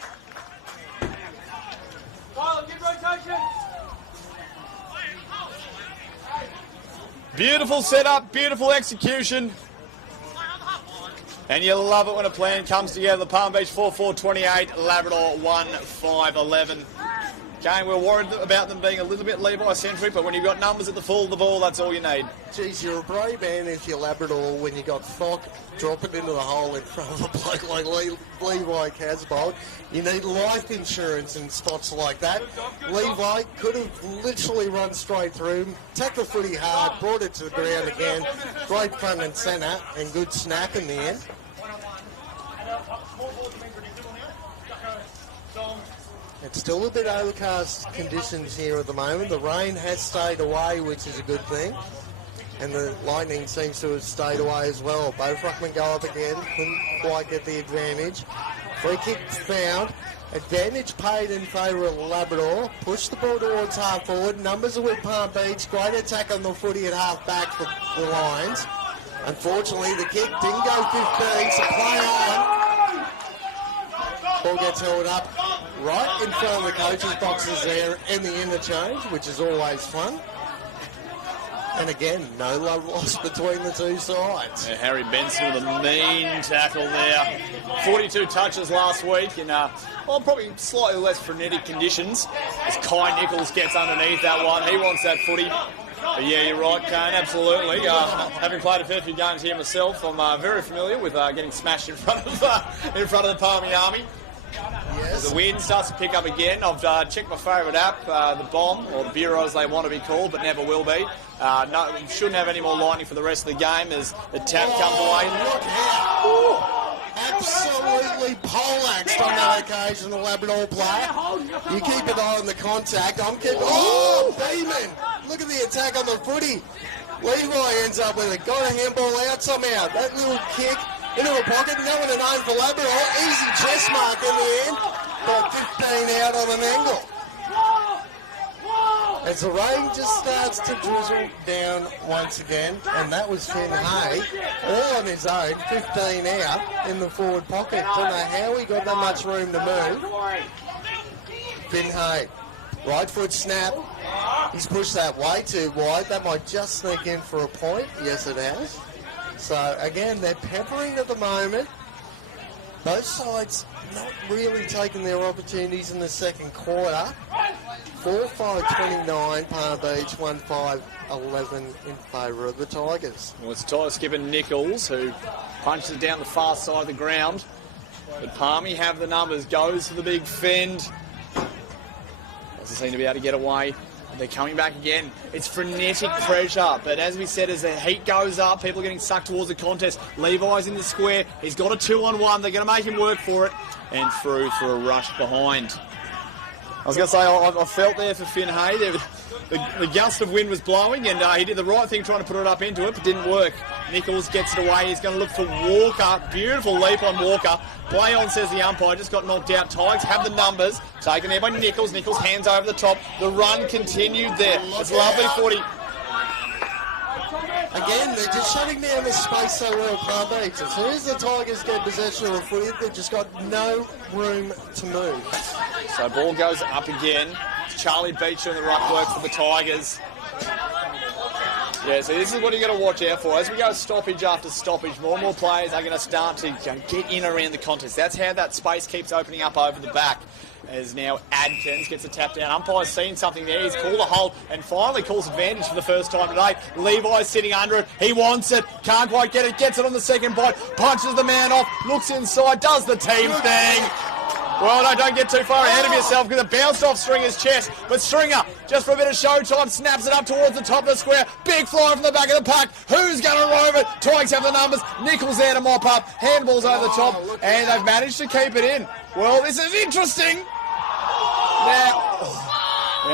Beautiful setup, beautiful execution. And you love it when a plan comes together. Palm Beach 4-4-28, Labrador 1-5-11. Okay, we're worried about them being a little bit Levi-centric, but when you've got numbers at the full of the ball, that's all you need. Geez, you're a brave man if you're Labrador when you got Fock dropping into the hole in front of a bloke like Levi Casbold. You need life insurance in spots like that. Levi could have literally run straight through him, tackled the footy hard, brought it to the ground again. Great front and centre, and good snap in the end. It's still a bit overcast conditions here at the moment. The rain has stayed away, which is a good thing. And the lightning seems to have stayed away as well. Both ruckmen go up again. Couldn't quite get the advantage. Free kick found. Advantage paid in favour of Labrador. Push the ball towards half forward. Numbers are with Palm Beach. Great attack on the footy at half back for the Lions. Unfortunately, the kick didn't go 15, so play on. Ball gets held up right in front of the coaches' boxes there in the interchange, which is always fun. And again, no love lost between the two sides. Yeah, Harry Benson with a mean tackle there. 42 touches last week in probably slightly less frenetic conditions. As Kai Nichols gets underneath that one, he wants that footy. But yeah, you're right, Kane, absolutely. Having played a fair few games here myself, I'm very familiar with getting smashed in front of the Palmy Army. Yes. As the wind starts to pick up again, I've checked my favourite app, the Bomb, or the Bureau as they want to be called, but never will be. No, shouldn't have any more lightning for the rest of the game as the tap comes away. Look out! Absolutely poleaxed on that occasion, the Labrador player. You keep an eye on the contact. I'm keeping... Oh, Beeman! Look at the attack on the footy. Levi ends up with it. Got a handball out somehow. That little kick into a pocket. No one to know for Labrador. Easy chest mark in the end. Got 15 out on an angle. As the rain just starts to drizzle down once again, and that was Finn Hay, all on his own, 15 out in the forward pocket. Don't know how he got that much room to move. Finn Hay, right foot snap. He's pushed that way too wide. That might just sneak in for a point. Yes, it has. So again, they're peppering at the moment. Both sides not really taking their opportunities in the second quarter. 4-5-29, Palm Beach, 1-5-11 in favour of the Tigers. Well, it's Tyler Skipper Nichols who punches it down the far side of the ground. But Palmy have the numbers, goes for the big fend. Doesn't seem to be able to get away They're coming back again. It's frenetic pressure, but as we said, as the heat goes up, people are getting sucked towards the contest. Levi's in the square. He's got a 2-on-1. They're going to make him work for it. And through for a rush behind. I was going to say, I felt there for Finn Hay. The gust of wind was blowing, and he did the right thing trying to put it up into it, but didn't work. Nichols gets it away. He's going to look for Walker. Beautiful leap on Walker. Play on, says the umpire. Just got knocked out. Tigers have the numbers. Taken there by Nichols. Nichols hands over the top. The run continued there. It's lovely 40. Again, they're just shutting down the space so well, Palm Beach. As soon as the Tigers get possession of the footy, they've just got no room to move. So ball goes up again. Charlie Beecher in the ruck work for the Tigers. Yeah, so this is what you got to watch out for. As we go stoppage after stoppage, more and more players are going to start to get in around the contest. That's how that space keeps opening up over the back. As now Adkins gets a tap down. Umpire's seen something there. He's called a hold and finally calls advantage for the first time today. Levi's sitting under it. He wants it. Can't quite get it. Gets it on the second bite. Punches the man off. Looks inside. Does the team thing. Well, no, don't get too far ahead of yourself because it bounced off Stringer's chest. But Stringer, just for a bit of showtime, snaps it up towards the top of the square. Big fly from the back of the pack. Who's going to roam it? Tigers have the numbers. Nichols there to mop up. Handballs over the top. And they've managed to keep it in. Well, this is interesting. Now,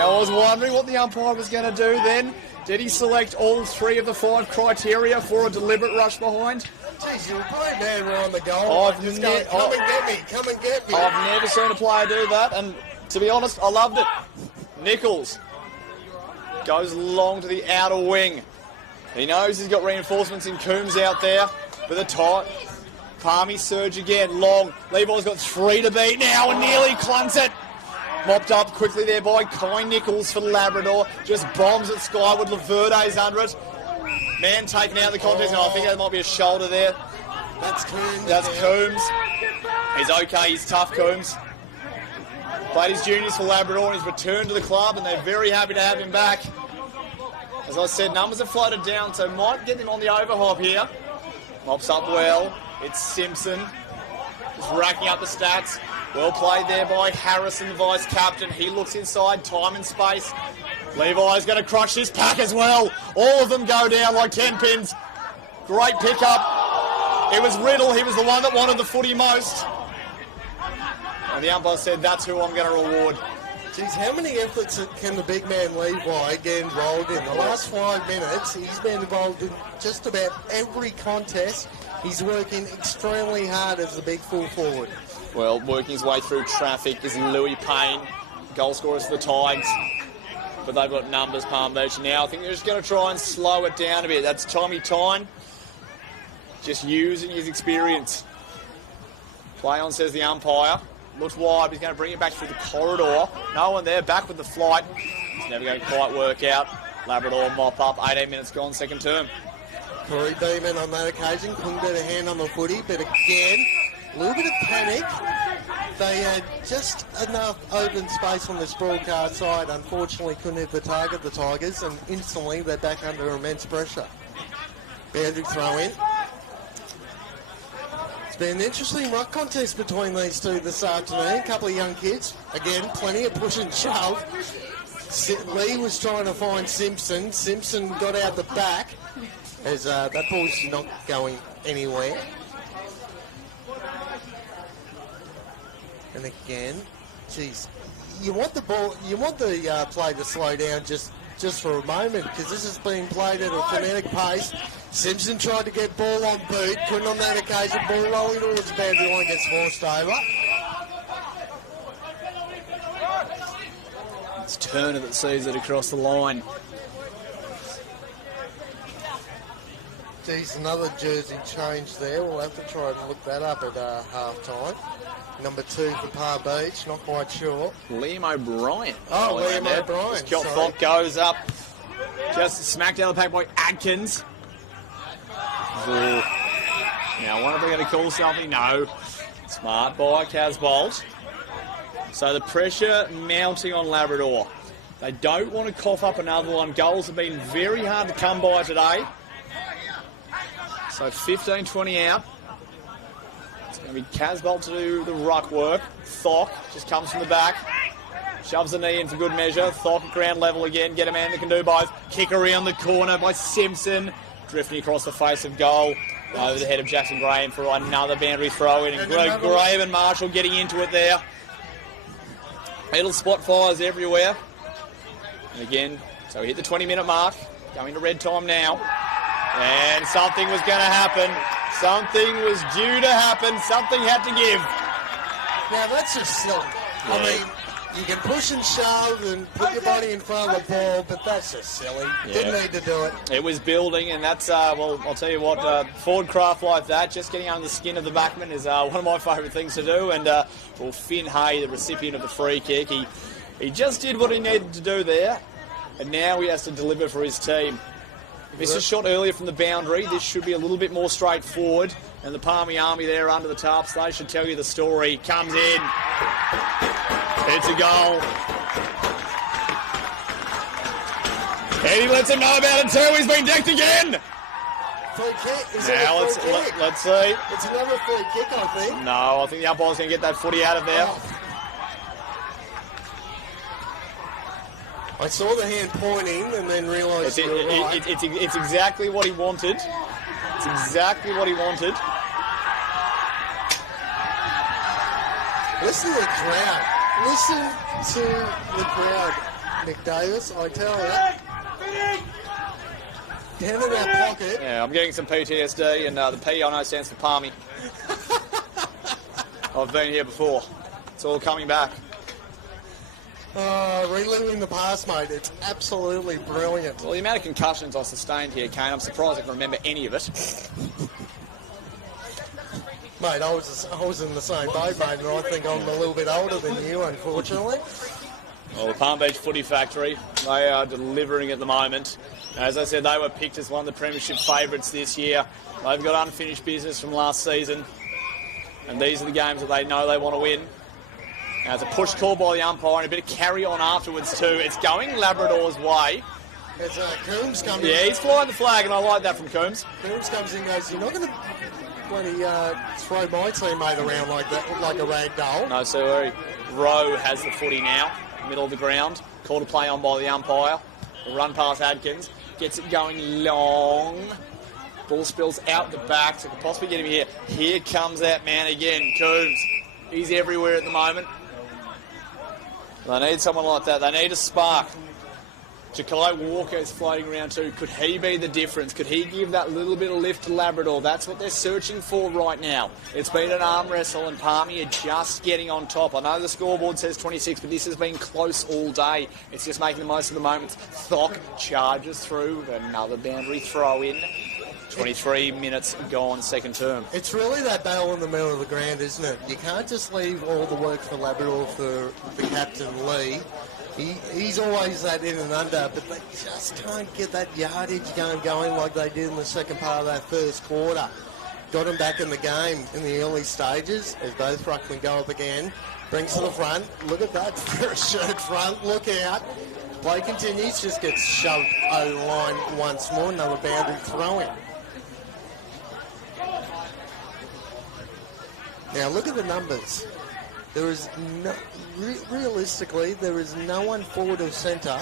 I was wondering what the umpire was going to do then. Did he select all 3 of the 5 criteria for a deliberate rush behind? Jeez, you're playing man around the goal. Come and get me. Come and get me. I've never seen a player do that, and to be honest, I loved it. Nichols goes long to the outer wing. He knows he's got reinforcements in Coombs out there with a tight. Palmy surge again, long. Levi's got 3 to beat now and nearly clunks it. Mopped up quickly there by Kai Nichols for Labrador. Just bombs it skyward. Laverde's under it. Man taken out of the contest. I think there might be a shoulder there. That's Coombs. That's Coombs. He's okay. He's tough, Coombs. Played his juniors for Labrador and he's returned to the club and they're very happy to have him back. As I said, numbers have floated down, so might get him on the overhop here. Mops up well. It's Simpson. Just racking up the stats. Well played there by Harrison, the vice-captain. He looks inside, time and space. Levi's going to crush this pack as well. All of them go down like 10 pins. Great pickup. It was Riddle. He was the one that wanted the footy most. And the umpire said, that's who I'm going to reward. Geez, how many efforts can the big man Levi get involved in? The last 5 minutes, he's been involved in just about every contest. He's working extremely hard as the big full forward. Well, working his way through traffic is Louis Payne, goal scorers for the Tigers. But they've got numbers, Palm Beach. Now I think they're just going to try and slow it down a bit. That's Tommy Tyne, just using his experience. Play on, says the umpire. Looks wide, he's going to bring it back through the corridor. No one there, back with the flight. It's never going to quite work out. Labrador mop up, 18 minutes gone, second term. Corey Beeman on that occasion couldn't get a hand on the footy, but again, a little bit of panic. They had just enough open space on this broadcast side. Unfortunately, couldn't hit the target, the Tigers, and instantly they're back under immense pressure. Boundary throw in. It's been an interesting ruck contest between these two this afternoon. A couple of young kids. Again, plenty of push and shove. Lee was trying to find Simpson. Simpson got out the back as that ball's not going anywhere. And again, geez, you want the ball, you want the play to slow down just for a moment because this is being played at a frenetic pace. Simpson tried to get ball on boot, couldn't on that occasion. Ball rolling towards the boundary line, gets forced over. It's Turner that sees it across the line. Geez, another jersey change there. We'll have to try and look that up at half-time. Number 2 for Palm Beach, not quite sure. Liam O'Brien. Oh, Liam O'Brien. Scott goes up. Just smacked down the pack by Adkins. Now, I wonder if they're going to call something. No. Smart by Casbolt. So the pressure mounting on Labrador. They don't want to cough up another one. Goals have been very hard to come by today. So 15-20 out. It's going to be Casbolt to do the ruck work. Thock just comes from the back. Shoves the knee in for good measure. Thought at ground level again. Get a man that can do both. Kick around the corner by Simpson. Drifting across the face of goal. Over the head of Jackson Graham for another boundary throw in. And Graham and Marshall getting into it there. Little spot fires everywhere. And again, so we hit the 20-minute mark. Going to red time now. And something was going to happen. Something was due to happen. Something had to give. Now, that's just silly. Yeah. I mean, you can push and shove and put your body in front of the ball, but that's just silly. Yeah. Didn't need to do it. It was building, and that's, well, I'll tell you what, forward craft like that, just getting under the skin of the backman is one of my favourite things to do. And, well, Finn Hay, the recipient of the free kick, he just did what he needed to do there, and now he has to deliver for his team. If this is shot earlier from the boundary, this should be a little bit more straightforward. And the Palmy Army there under the tarps, they should tell you the story. Comes in. It's a goal. And he lets him know about it too. He's been decked again. Free kick? Is now it a free kick? Let's see. It's another free kick, I think. No, I think the umpire's going to get that footy out of there. Oh. I saw the hand pointing and then realised you were right. It's exactly what he wanted. It's exactly what he wanted. Listen to the crowd. Listen to the crowd, Nick Davis, I tell you. Down in our pocket. Yeah, I'm getting some PTSD, and the P I know stands for Palmy. I've been here before. It's all coming back. Reliving the past, mate. It's absolutely brilliant. Well, the amount of concussions I sustained here, Kane, I'm surprised I can remember any of it. Mate, I was in the same boat, mate, and I think I'm a little bit older than you, unfortunately. Well, the Palm Beach Footy Factory, they are delivering at the moment. As I said, they were picked as one of the premiership favourites this year. They've got unfinished business from last season, and these are the games that they know they want to win. Now, it's a push call by the umpire and a bit of carry on afterwards too. It's going Labrador's way. It's Coombs coming. Yeah, he's flying the flag, and I like that from Coombs. Coombs comes in and goes, you're not going to bloody throw my teammate around like that, like a rag doll. No, sir. Rowe has the footy now, middle of the ground. Call to play on by the umpire. The run past Adkins. Gets it going long. Ball spills out the back, so could possibly get him here. Here comes that man again, Coombs. He's everywhere at the moment. They need someone like that. They need a spark. Jakai Walker is floating around too. Could he be the difference? Could he give that little bit of lift to Labrador? That's what they're searching for right now. It's been an arm wrestle and Palmy are just getting on top. I know the scoreboard says 26, but this has been close all day. It's just making the most of the moments. Thock charges through with another boundary throw in. 23 minutes gone, second term. It's really that battle in the middle of the ground, isn't it? You can't just leave all the work for Labrador for the captain, Lee. He's always that in and under, but they just can't get that yardage going like they did in the second part of that first quarter. Got him back in the game in the early stages as both ruckmen go up again. Brings to the front. Look at that for a shirt front. Look out. Play continues, just gets shoved over the line once more. Another boundary throw-in. Now look at the numbers. There is no, realistically, there is no one forward of centre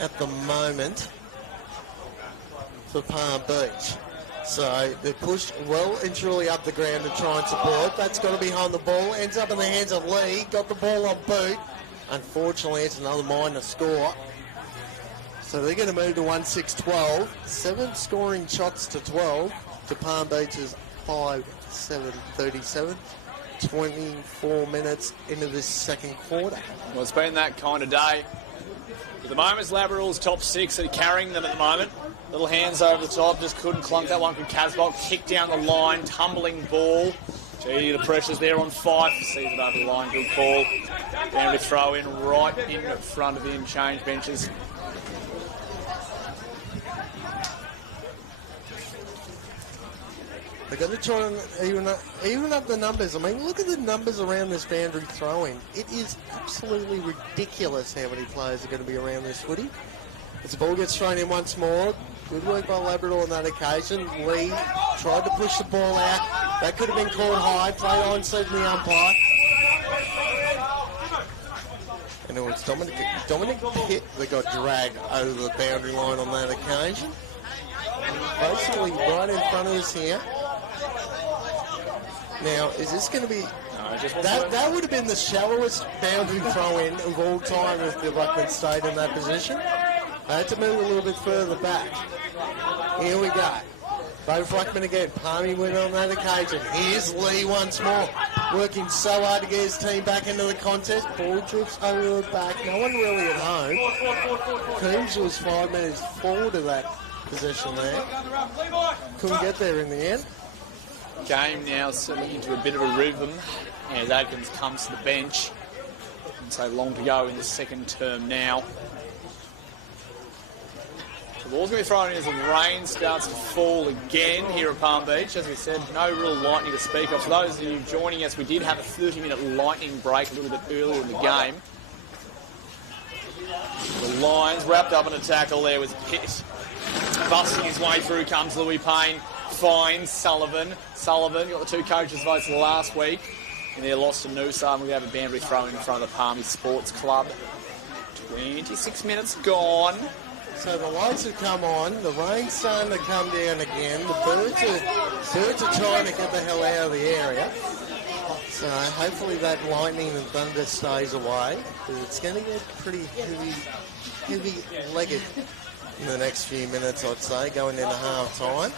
at the moment for Palm Beach. So they're pushed well and truly up the ground to try and support. That's got to be behind the ball. Ends up in the hands of Lee. Got the ball on boot. Unfortunately, it's another minor score. So they're going to move to 1-6-12. 7 scoring shots to 12 to Palm Beach's 5-7-37. 24 minutes into this second quarter. Well, it's been that kind of day. At the moment, it's Labrador's top 6 are carrying them at the moment. Little hands over the top, just couldn't clunk that one from Casbolt. Kick down the line, tumbling ball. Gee, the pressure's there on Fife. Sees it over the line, good call. Down to throw in right in front of the interchange benches. They've got to try and even up the numbers. I mean, look at the numbers around this boundary throwing. It is absolutely ridiculous how many players are going to be around this footy. As the ball gets thrown in once more, good work by Labrador on that occasion. Lee tried to push the ball out. That could have been called high. Played on, said the umpire. and it was Dominic Pitt that got dragged over the boundary line on that occasion. Basically right in front of us here. Now, is this going to be... That would have been the shallowest boundary throw-in of all time if the Ruckman stayed in that position. I had to move a little bit further back. Here we go. Both Ruckman again. Palmy win on that occasion. Here's Lee once more. Working so hard to get his team back into the contest. Ball trips over the back. No one really at home. Coombs was 5 minutes forward of that position there. Couldn't get there in the end. Game now settling into a bit of a rhythm as Adkins comes to the bench. And so long to go in the second term now. The ball's going to be thrown in as the rain starts to fall again here at Palm Beach. As we said, no real lightning to speak of. For those of you joining us, we did have a 30-minute lightning break a little bit earlier in the game. The Lions wrapped up in a tackle there with Pitt. Busting his way through comes Louis Payne. Finds Sullivan. Sullivan got the 2 coaches' votes last week in their loss to Noosa. And we have a boundary throw in front of the Palmy Sports Club. 26 minutes gone. So the lights have come on, the rain's starting to come down again, the birds are trying to get the hell out of the area. So hopefully that lightning and thunder stays away, because it's going to get pretty heavy-legged in the next few minutes, I'd say, going into half-time.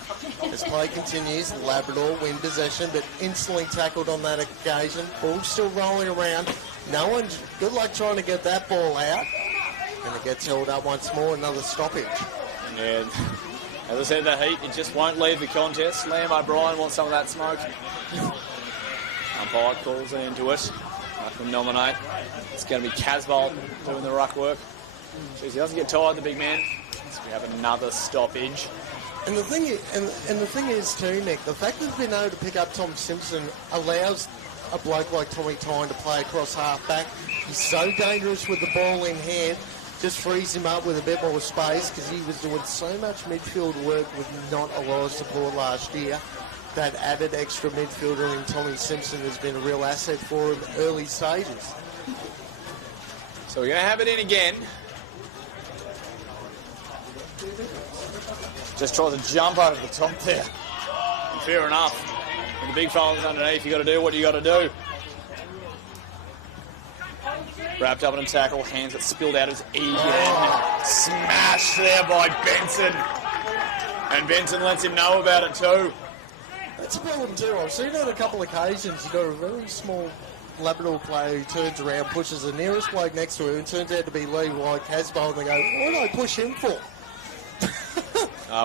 As play continues, Labrador win possession, but instantly tackled on that occasion. Ball still rolling around. No one's good luck trying to get that ball out. And it gets held up once more, another stoppage. Yeah, as I said, the heat, it just won't leave the contest. Liam O'Brien wants some of that smoke. Umpire calls into it. I can nominate. It's going to be Casbolt doing the ruck work. Jeez, he doesn't get tired, the big man. So we have another stoppage. And the thing is too, Nick, the fact that they've been able to pick up Tom Simpson allows a bloke like Tommy Tyne to play across half-back. He's so dangerous with the ball in hand. Just frees him up with a bit more space because he was doing so much midfield work with not a lot of support last year. That added extra midfielder in Tommy Simpson has been a real asset for him early stages. So we're going to have it in again. Just tries to jump over the top there. And fair enough. When the big fella's underneath, you got to do what you got to do. Wrapped up in a tackle, hands it spilled out as Egan. Smashed there by Benson. And Benson lets him know about it too. That's a problem too. I've seen it on a couple of occasions. You've got a very small Labrador player who turns around, pushes the nearest bloke next to him, and turns out to be Levi Casbolt, and they go, what did I push him for?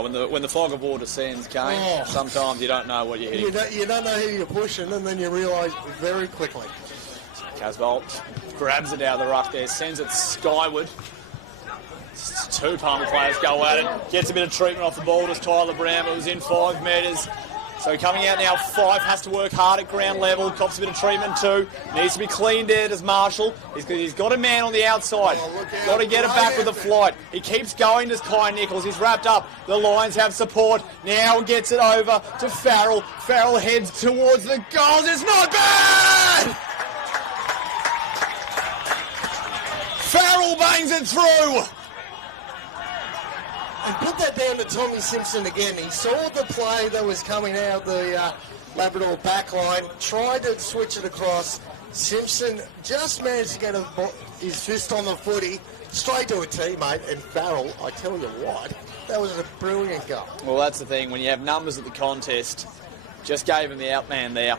When the fog of war descends, Kane, sometimes you don't know what you're hitting. You don't know who you're pushing, and then you realise very quickly. Casbolt grabs it out of the ruck there, sends it skyward. 2 Palmer players go at it. Gets a bit of treatment off the ball to Tyler Brown. It was in 5 metres. So coming out now, 5 has to work hard at ground level. Cops a bit of treatment too. Needs to be cleaned out as Marshall. He's got a man on the outside. Got to get it back with the flight. He keeps going to Kai Nichols. He's wrapped up. The Lions have support. Now gets it over to Farrell. Farrell heads towards the goals. It's not bad! Farrell bangs it through. And put that down to Tommy Simpson again. He saw the play that was coming out the Labrador backline, tried to switch it across. Simpson just managed to get his fist on the footy, straight to a teammate, and Farrell, I tell you what, that was a brilliant goal. Well, that's the thing. When you have numbers at the contest, just gave him the outman there,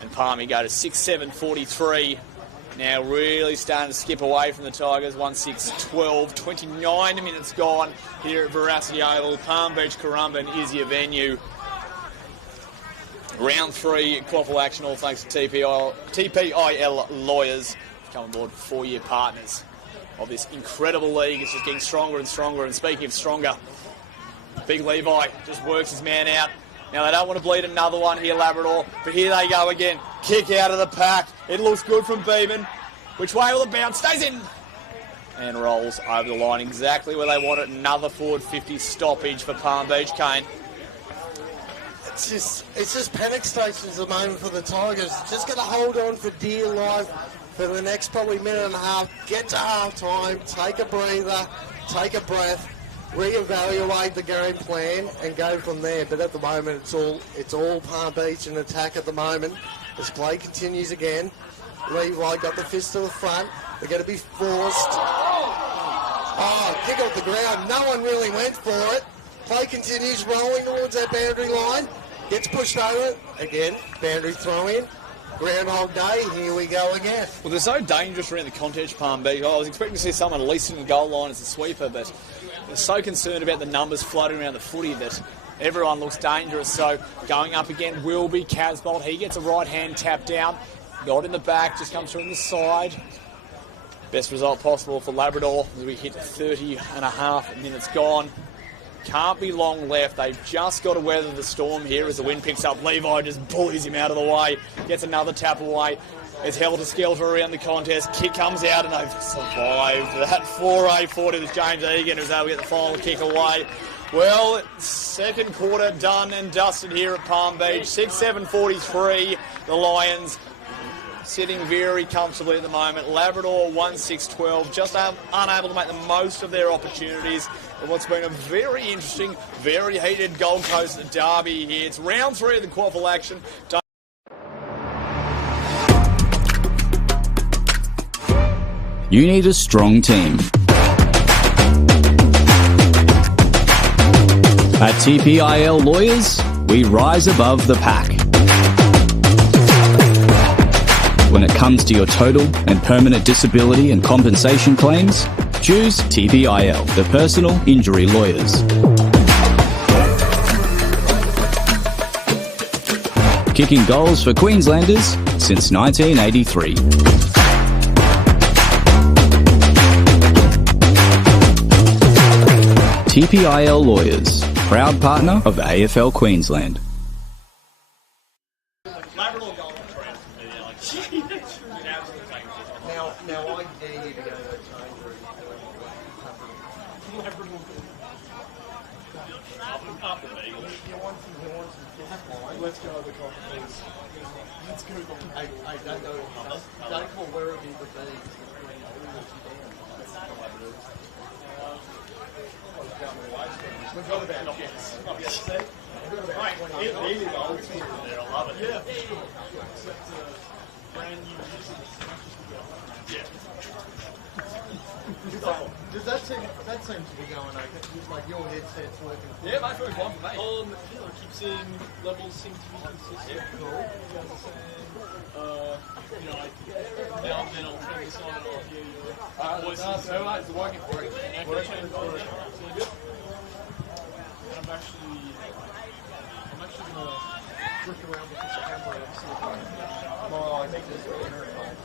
and Palmy go to 6-7-43. Now really starting to skip away from the Tigers. 1-6-12, 29 minutes gone here at Veracity Oval. Palm Beach Currumbin is your venue. Round 3 QAFL action, all thanks to TPIL Lawyers. Come on board, 4-year partners of this incredible league. It's just getting stronger and stronger. And speaking of stronger, Big Levi just works his man out. Now, they don't want to bleed another one here, Labrador, but here they go again. Kick out of the pack. It looks good from Beeman. Which way will it bounce? Stays in. And rolls over the line exactly where they want it. Another forward 50 stoppage for Palm Beach, Kane. It's just panic stations at the moment for the Tigers. Just going to hold on for dear life. for the next probably minute and a half. Get to half time, take a breather, take a breath, reevaluate the game plan and go from there. But at the moment it's all Palm Beach in attack at the moment. As play continues again. Levi got the fist to the front. They're going to be forced. Oh, kick off the ground. No one really went for it. Play continues rolling towards that boundary line. Gets pushed over. Again, boundary throw in. Groundhog Day, here we go again. Well, they're so dangerous around the contest, Palm Beach. I was expecting to see someone at least in the goal line as a sweeper, but they're so concerned about the numbers floating around the footy that everyone looks dangerous. So going up again will be Casbolt. He gets a right-hand tap down. Not in the back, just comes through on the side. Best result possible for Labrador as we hit 30.5 minutes gone. Can't be long left. They've just got to weather the storm here as the wind picks up. Levi just bullies him out of the way. Gets another tap away. It's helter-skelter around the contest. Kick comes out and they've survived that 4-8-40 as James Egan was able to get the final kick away. Well, second quarter done and dusted here at Palm Beach. 6-7-43. The Lions sitting very comfortably at the moment. Labrador 1-6-12, just unable to make the most of their opportunities. But what's been a very interesting, very heated Gold Coast derby here. It's round 3 of the QAFL action. You need a strong team. At TPIL Lawyers, we rise above the pack. When it comes to your total and permanent disability and compensation claims, choose TPIL, the Personal Injury Lawyers. Kicking goals for Queenslanders since 1983. TPIL Lawyers, proud partner of AFL Queensland. Now I dare you to go to that change room. Let's go over top, please. Let's go. Hey, don't call Werribee the bees. We've got about chance. Easy goals. I love it. Yeah, for sure. Except brand new music. Yeah. That seems to be going okay. Just like your headset's working. Yeah, that's really fun for me. I keep seeing levels seem to be consistent. Yeah, cool. You guys are saying, now and then I'll turn this on and I'll hear your voices. No, it's working for it. Working for it. Really good. I'm actually gonna drift around with this camera and see if I can. Oh, I think this is really terrifying.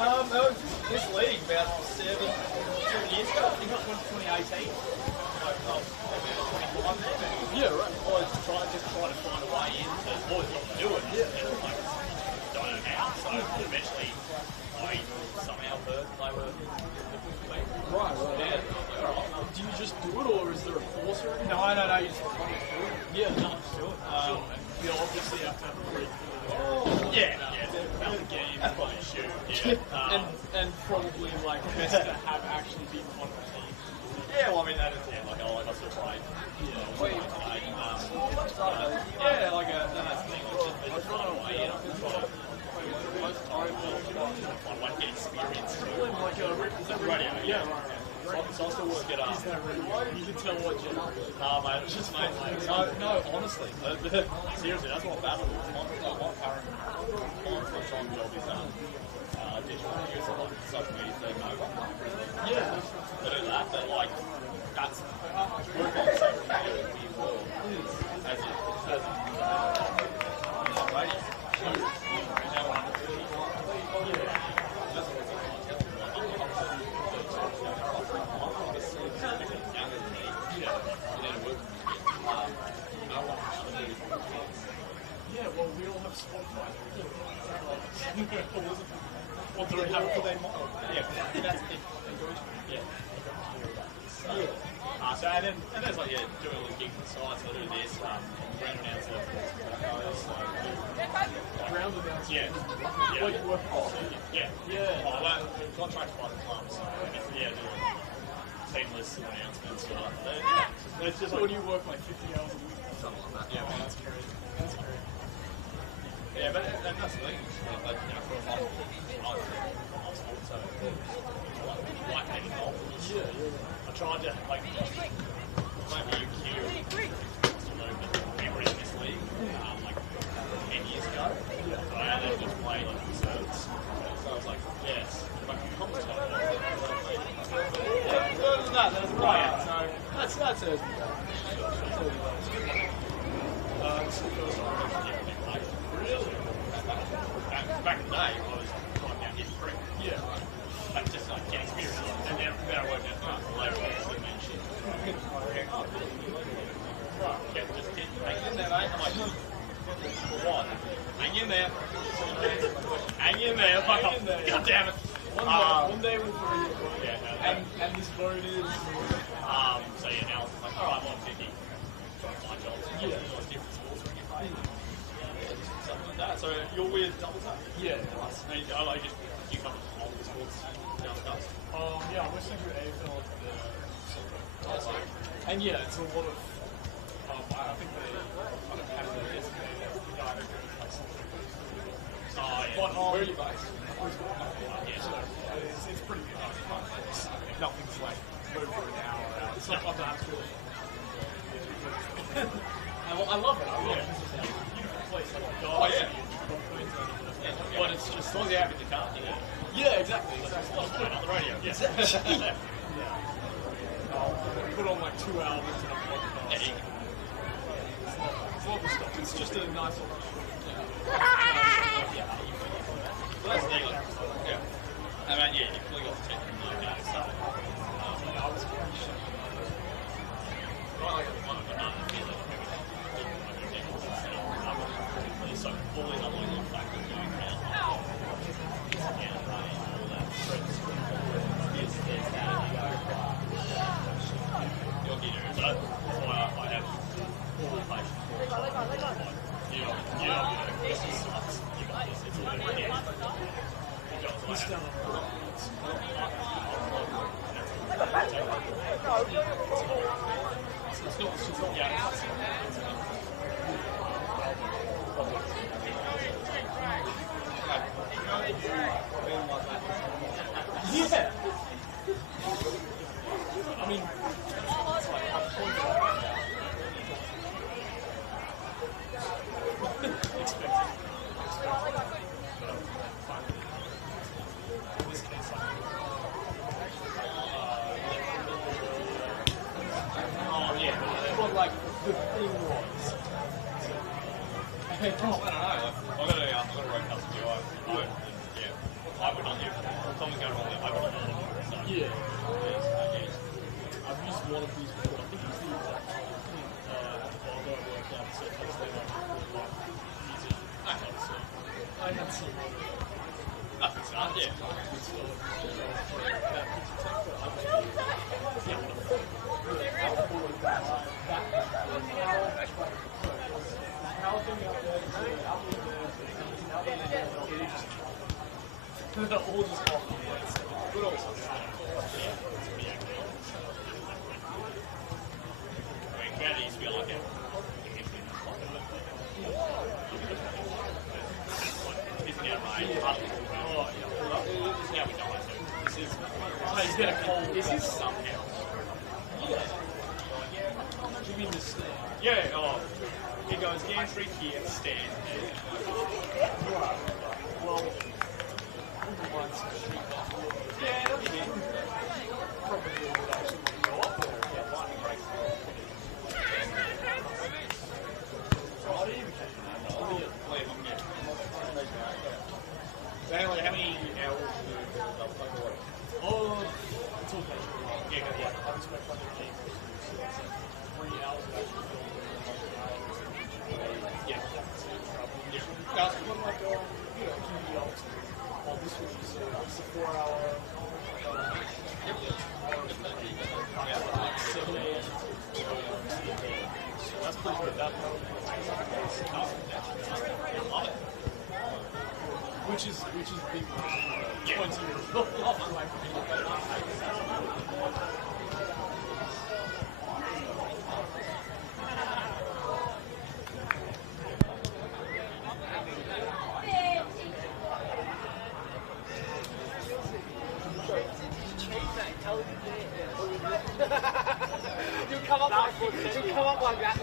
Oh, no. This league about 7 years ago. I think I went 2018. Yeah, right. Always try to find a way in. Always got to do it. Yeah. And like, don't know how. So eventually, I somehow heard they were. Right. Yeah. Do you just do it, or is there a course or anything? No. You just want to do it. Yeah, no, sure. And you obviously have to have a break. Yeah. Have the game, play shoot. Yeah. and probably like best to have actually been on the team. Yeah, well, I mean, that is, yeah, like, I still play. Yeah, that's the thing. It's just run away, you know, it's like, most time, I want to get experience. Like radio, yeah. So I still work at, You can tell what you know. nah, mate, it's just, mate, no, honestly, seriously, that's what battle is. My current full-time job is, digital news, a lot of social media taking over. Yeah. To do that, but like, that's work on social media in the world. As it, radio. So, now I'm Yeah, well, we all have Spotify. Well, do we have it for their model? yeah, that's it. Yeah. So and there's like doing all the gigs on the side. So I do this, ground announcer, Ground announcer. yeah, What you work for? yeah. Oh, well, contract by the club, so doing seamless announcements. It's just So like, do you work like 50 hours a week? something like that. Yeah, well, that's crazy. That's crazy. Yeah, but and that's the thing. Like, for a while, I was sport, so I like taking golf. I tried to, like, maybe we were in this league, like, 10 years ago. So I had to just play, like, the service. So I was like, yes, if I can compensate. Yeah, other than that, that's right. So that's a... Really? Back in the day, I was going down getting free. Yeah. Like, just like getting experience. And now I work at Labrador and shit. Yeah, just hang in there, mate. I'm like, what? Hang in there. Hang in there. Fuck off. God damn it. One day we'll do it. Yeah. And this vote is... So yeah, now it's like, alright, I'm on 50. My jobs. Yeah. What's different schools when you play? Something like that. So you're with double tap? Yeah. Nice. And I like just you cover all the sports down the coast. Yeah, I'm listening to AFL and yeah, it's a lot of. I think they kind of have the designated guy that goes like something. Oh yeah. But, where are you based? Yeah, so it's pretty good. Nothing's like over an hour out. It's not up to Absolute. I love it. I love it. It's a beautiful place. Oh yeah. But it's just as long as you're happy to come, you know. Yeah, exactly. It's not playing on the radio. Yeah. Put on like 2 albums and a podcast. Yeah, It's lovely stuff. It's just a nice little. So that's neat. Yeah. I mean, yeah, you've really got to take from like that stuff. I was pretty sure. It's so fully unlike the fact that doing around all that there's you'll get it. So that's why I have all patience for it. This just sucks. You got this. It's all in here. It's not yeah. Yeah. I mean, it's like a point in this case, but like the thing was. I don't know. I'm gonna write up to you. I would not do. Someone's going wrong. I would not do. So, Yeah. yes, I've used one of these before. I think it's the exact thing at the bar that I worked out. So it's like music. I had some that's it's not. Yeah. All just off the place. But also, Canada used to be like that. Isn't that right? He's got a cold. This is somehow. You mean the stand? Yeah, it goes gantry here, stand. Well, yeah, that'll be good. Probably would actually go up there. Yeah, lightning breaks. How many hours do you play the week? Oh, it's all good. Yeah. I expect like a game or 3 hours of actually filming. Yeah. Guys, what like QAFL? Well, this was it's a 4-hour. 7 a.m. So that's pretty good. That which is big. 20 years. You come up like that.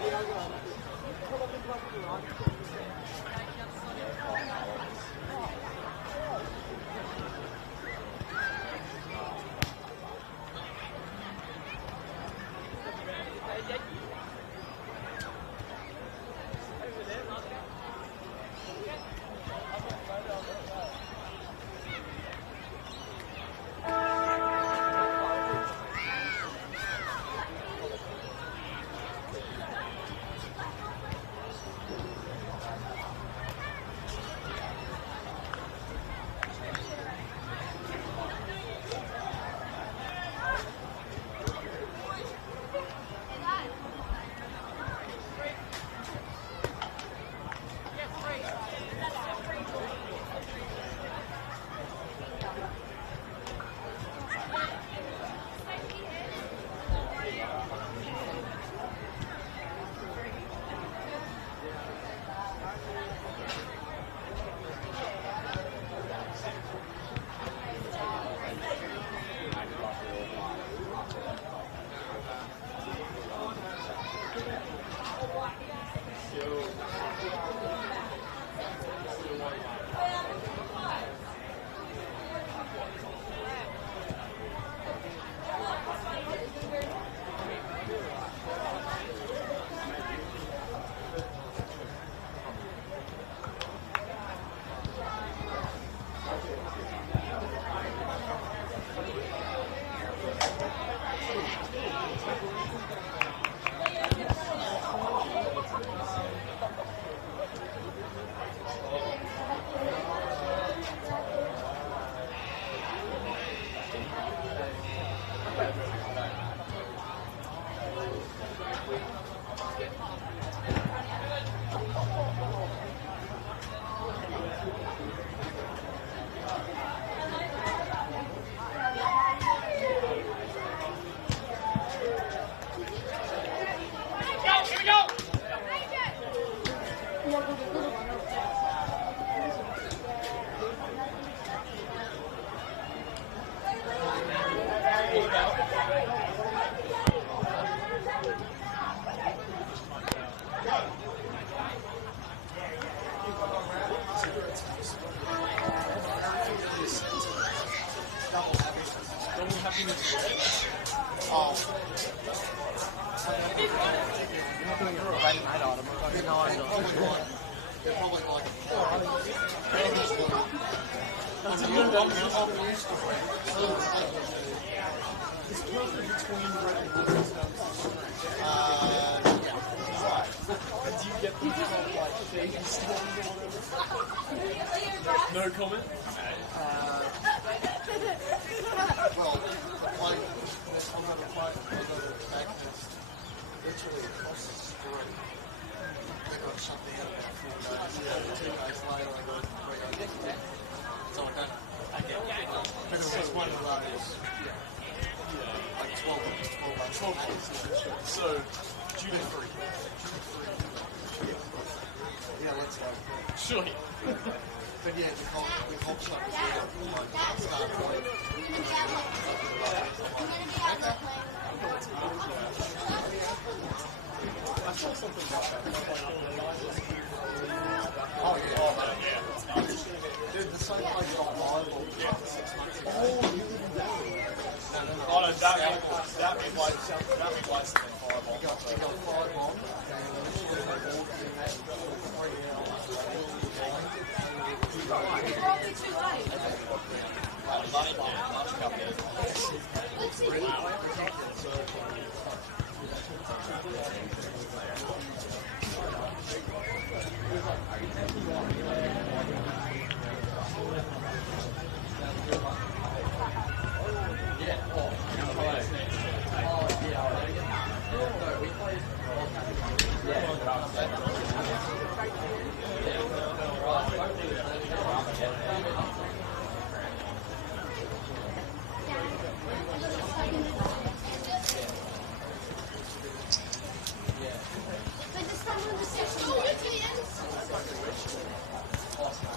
No comment? Well, like, I'm going to fight another magnets literally across the street. They got shut down about 4 days. 2 days later, I got so I don't, So, Judy 3. Yeah, let's go. Surely. But yeah, the comp shop is start playing. I saw something about that. Oh, yeah. Dude, the same place got viable 6 months ago. Oh, no, that replaced the fireball. He got 5 on,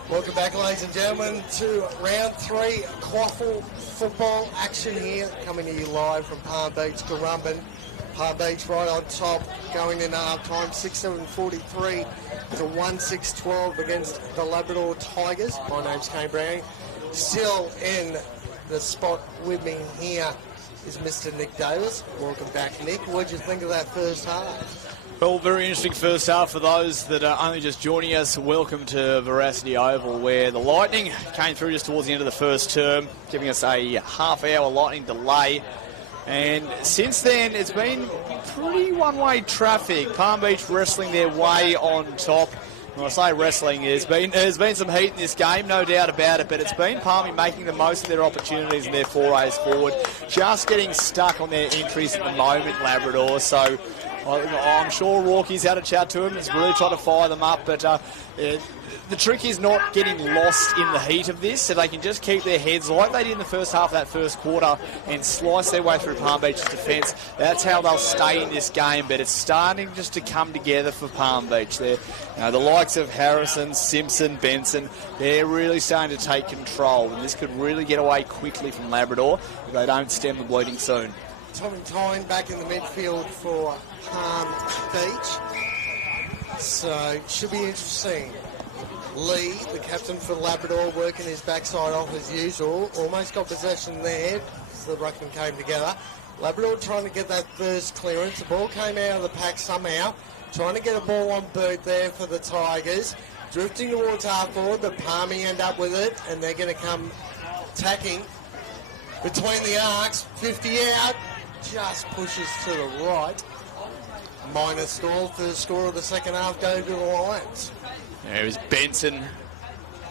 welcome back, ladies and gentlemen, to round 3 QAFL football action here, coming to you live from Palm Beach, Currumbin. Palm Beach right on top, going into half-time, 6-7-43 to 1-6-12 against the Labrador Tigers. My name's Kane Browning. Still in the spot with me here is Mr. Nick Davis. Welcome back, Nick. What did you think of that first half? Well, very interesting first half for those that are only just joining us. Welcome to Veracity Oval, where the Lightning came through just towards the end of the first term, giving us a half-hour Lightning delay. And since then, it's been pretty one-way traffic. Palm Beach wrestling their way on top. When I say wrestling, there's been some heat in this game, no doubt about it, but it's been Palmy making the most of their opportunities and their forays forward, just getting stuck on their entries at the moment, Labrador. So I'm sure Rorky's had a chat to him. He's really trying to fire them up, but the trick is not getting lost in the heat of this. So they can just keep their heads like they did in the first half of that first quarter and slice their way through Palm Beach's defence. That's how they'll stay in this game, but it's starting just to come together for Palm Beach. The likes of Harrison, Simpson, Benson, they're really starting to take control, and this could really get away quickly from Labrador if they don't stem the bleeding soon. Tommy Tyne back in the midfield for Palm Beach. So it should be interesting. Lee, the captain for Labrador, working his backside off as usual. Almost got possession there as the ruckman came together. Labrador trying to get that first clearance. The ball came out of the pack somehow. Trying to get a ball on boot there for the Tigers. Drifting towards half forward, but Palmy end up with it, and they're going to come attacking between the arcs. 50 out. Just pushes to the right. Minor score. First score of the second half go to the Lions. There is Benson.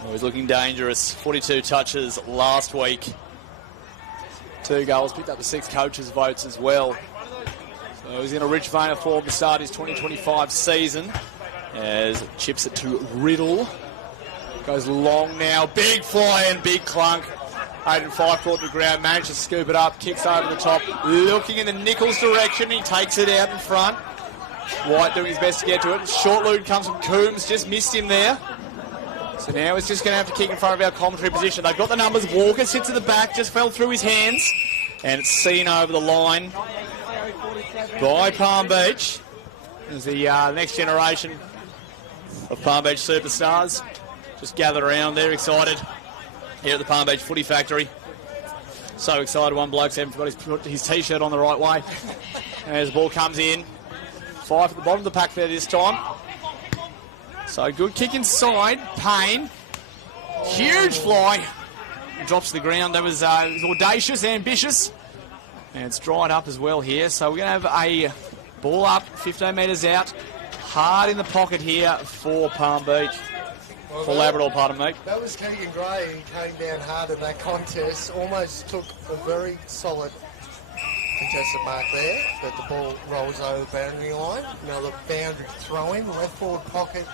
Oh, he's looking dangerous. 42 touches last week. 2 goals. Picked up the 6 coaches' votes as well. So he's in a rich vein of form to start his 2025 season. As chips it to Riddle. Goes long now. Big fly and big clunk. 8 and 5 caught the ground. Managed to scoop it up. Kicks over the top. Looking in the Nichols direction. He takes it out in front. White doing his best to get to it. Short load comes from Coombs. Just missed him there. So now he's just going to have to kick in front of our commentary position. They've got the numbers. Walker sits at the back. Just fell through his hands. And it's seen over the line by Palm Beach. As the next generation of Palm Beach superstars just gathered around. They're excited here at the Palm Beach Footy Factory. So excited. One bloke's even got his T-shirt on the right way. And as the ball comes in. 5 at the bottom of the pack there this time. So good kick inside. Payne. Huge fly. Drops to the ground. That was audacious, ambitious. And it's dried up as well here. So we're going to have a ball up, 15 metres out. Hard in the pocket here for Palm Beach. Well, for Labrador, pardon me. That was Keegan Gray. He came down hard in that contest. Almost took a very solid contested mark there, but the ball rolls over the boundary line. Another boundary throw-in, left forward pocket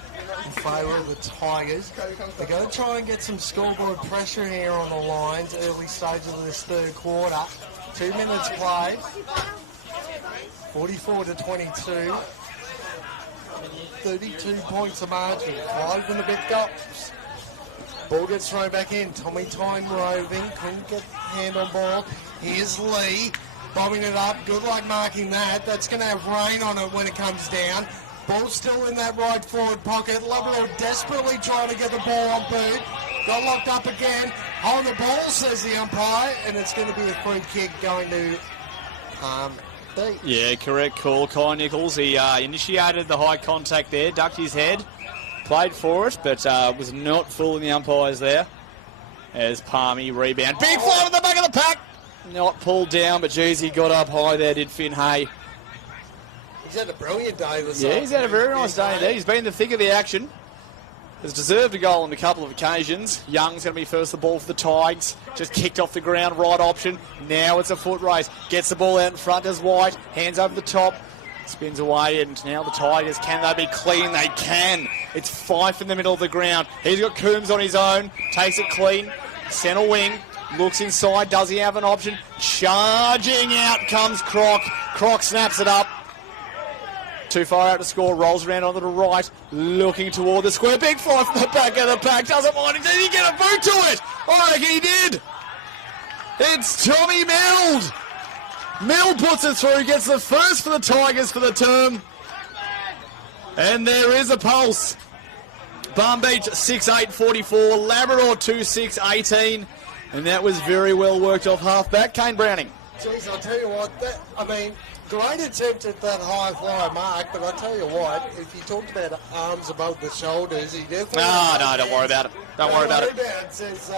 in favour of the Tigers. They're going to try and get some scoreboard pressure here on the Lions, early stages of this third quarter. 2 minutes played. 44-22. 32 points of margin. 5 and a bit goals. Ball gets thrown back in. Tommy Time roving. Couldn't get hand on ball. Here's Lee. Bombing it up. Good luck marking that. That's going to have rain on it when it comes down. Ball still in that right forward pocket. Labrador desperately trying to get the ball on boot. Got locked up again. Hold the ball, says the umpire. And it's going to be a free kick going to Beach. Yeah, correct call. Kai Nichols, he initiated the high contact there, ducked his head, played for it, but was not fooling the umpires there. As Palmy rebound. Big fly at the back of the pack. Not pulled down, but geez, he got up high there, did Finn Hay. He's had a brilliant day this Yeah, he's had a very nice day indeed. He's been in the thick of the action. Has deserved a goal on a couple of occasions. Young's going to be first the ball for the Tigers. Just kicked off the ground, right option. Now it's a foot race. Gets the ball out in front as White. Hands over the top. Spins away, and now the Tigers, can they be clean? They can. It's Fife in the middle of the ground. He's got Coombs on his own. Takes it clean. Centre wing. Looks inside. Does he have an option? Charging out comes Croc. Croc snaps it up. Too far out to score, rolls around onto the right, looking toward the square. Big fly from the back of the pack, doesn't mind it. Did he get a boot to it? I reckon he did. It's Tommy Mild. Mild puts it through, gets the first for the Tigers for the term. And there is a pulse. Palm Beach 6-8-44, Labrador 2-6-18. And that was very well worked off half-back. Kane Browning. Jeez, I'll tell you what, great attempt at that high fly mark, but I'll tell you what, if you talked about arms above the shoulders, he definitely... No, don't worry about it. Don't worry about it. Says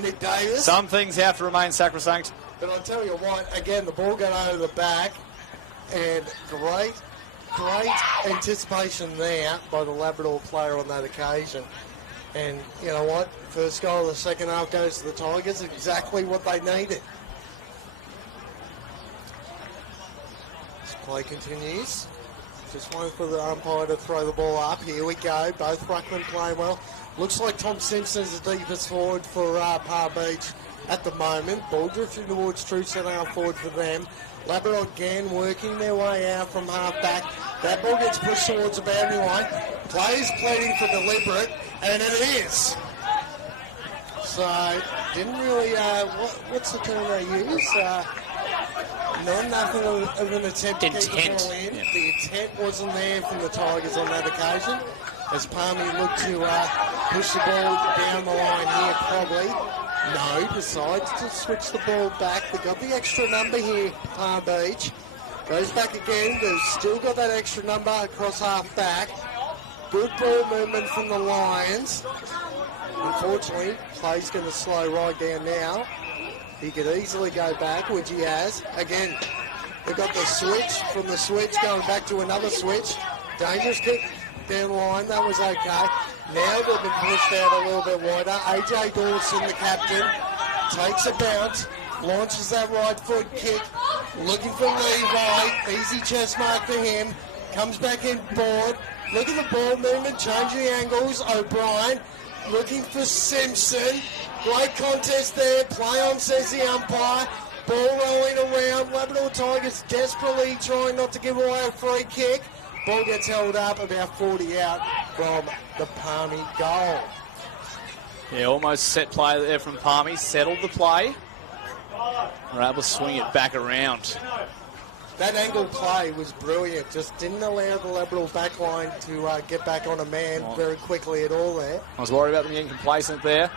Nick Davis. Some things have to remain sacrosanct. But I'll tell you what, again, the ball got over the back, and great anticipation there by the Labrador player on that occasion. And you know what, first goal of the second half goes to the Tigers, exactly what they needed. Play continues. Just waiting for the umpire to throw the ball up. Here we go. Both ruckmen playing well. Looks like Tom Simpson's the deepest forward for Palm Beach at the moment. Ball drifting towards true centre half forward for them. Labrador again working their way out from half back. That ball gets pushed towards the boundary line. Players pleading for deliberate, and it is. So, didn't really, what's the term they use? Nothing of an attempt to get the ball in. Yeah. The intent wasn't there from the Tigers on that occasion. As Palmy looked to push the ball down the line here, probably. No, decides to switch the ball back. They got the extra number here, Palm Beach. Goes back again. They've still got that extra number across half back. Good ball movement from the Lions. Unfortunately, play's going to slow right down now. He could easily go back, which he has. Again, they've got the switch, from the switch going back to another switch. Dangerous kick down the line, that was okay. Now they've been pushed out a little bit wider. AJ Dawson, the captain, takes a bounce, launches that right foot kick, looking for Levi, easy chest mark for him, comes back in board. Look at the ball movement, changing the angles. O'Brien looking for Simpson. Great contest there. Play on, says the umpire. Ball rolling around. Labrador Tigers desperately trying not to give away a free kick. Ball gets held up about 40 out from the Palmy goal. Yeah, almost set play there from Palmy. Settled the play. We're able to swing it back around. That angle play was brilliant. Just didn't allow the Labrador backline to get back on a man very quickly at all there. I was worried about them getting complacent there.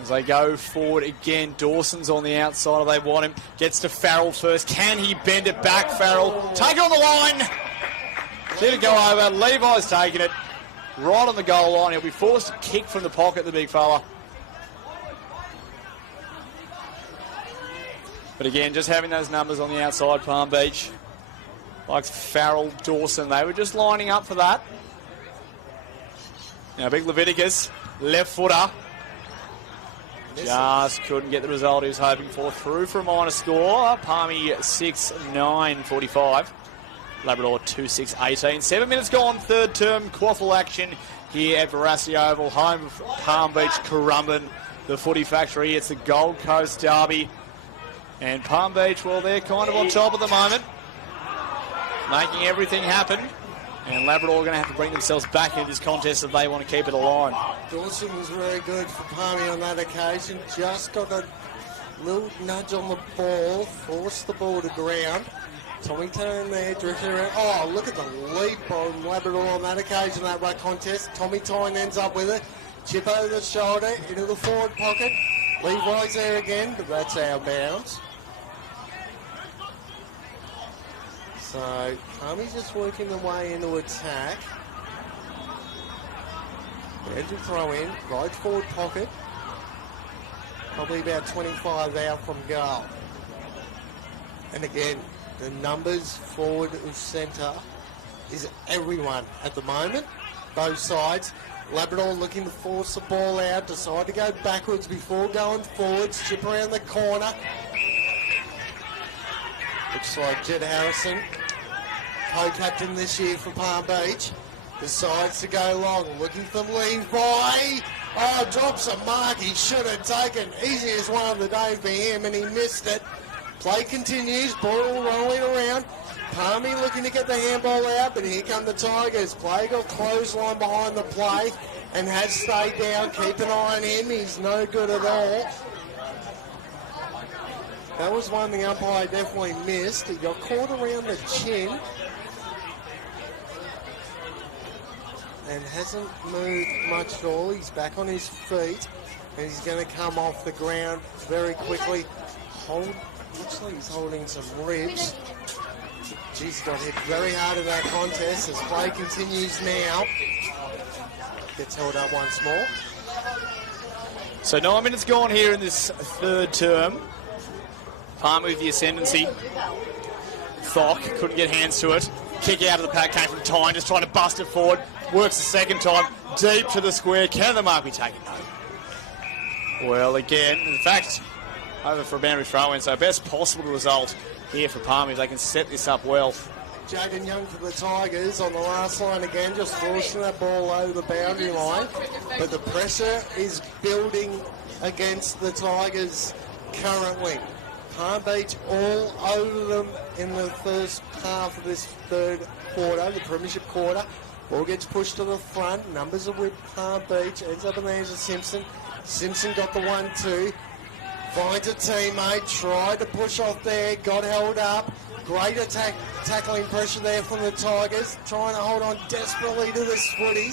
As they go forward again, Dawson's on the outside. They want him. Gets to Farrell first. Can he bend it back, Farrell? Take it on the line. Did it go over? Levi's taking it right on the goal line. He'll be forced to kick from the pocket, the big fella. But again, just having those numbers on the outside, Palm Beach, like Farrell, Dawson, they were just lining up for that. Now, big Leviticus, left footer. Just couldn't get the result he was hoping for. Through for a minor score. Palmy 6-9-45. Labrador 2-6-18. 7 minutes gone, third term QAFL action here at Veracity Oval, home of Palm Beach, Currumbin, the footy factory. It's the Gold Coast derby. And Palm Beach, well, they're kind of on top at the moment. making everything happen. And Labrador are going to have to bring themselves back into this contest if they want to keep it alive. Dawson was very good for Palmy on that occasion. Just got a little nudge on the ball, forced the ball to ground. Tommy Tyne there, drifting around. Oh, look at the leap on Labrador on that occasion, that ruck contest. Tommy Tyne ends up with it. Chip over the shoulder, into the forward pocket. Levi's there again, but that's out of bounds. So, Palmy's just working their way into attack. There's a throw in, right forward pocket. Probably about 25 out from goal. And again, the numbers forward of centre is everyone at the moment, both sides. Labrador looking to force the ball out, decide to go backwards before going forwards, chip around the corner. Looks like Jed Harrison, co-captain this year for Palm Beach, decides to go long, looking for Levi. Oh, drops a mark he should have taken. Easiest one of the day for him, and he missed it. Play continues, ball rolling around. Palmy looking to get the handball out, but here come the Tigers. Play got clothesline behind the play and has stayed down. Keep an eye on him. He's no good at all. That was one the umpire definitely missed. He got caught around the chin and hasn't moved much at all. He's back on his feet and he's going to come off the ground very quickly. Looks like he's holding some ribs. He's got hit very hard in that contest as play continues now. Gets held up once more. So 9 minutes gone here in this third term. Palmer with the ascendancy. Thock couldn't get hands to it. Kick out of the pack came from Tyne, just trying to bust it forward. Works the second time, deep to the square. Can the mark be taken? No. Well, again, in fact, over for a boundary throw-in, so best possible result here for Palmer if they can set this up well. Jaden Young for the Tigers on the last line again, just forcing that ball over the boundary line. But the pressure is building against the Tigers currently. Palm Beach all over them in the first half of this third quarter, the premiership quarter. Ball gets pushed to the front. Numbers are with Palm Beach. Ends up in the hands of Simpson. Simpson got the 1-2. Finds a teammate. Tried to push off there. Got held up. Great tackling pressure there from the Tigers. Trying to hold on desperately to this footy.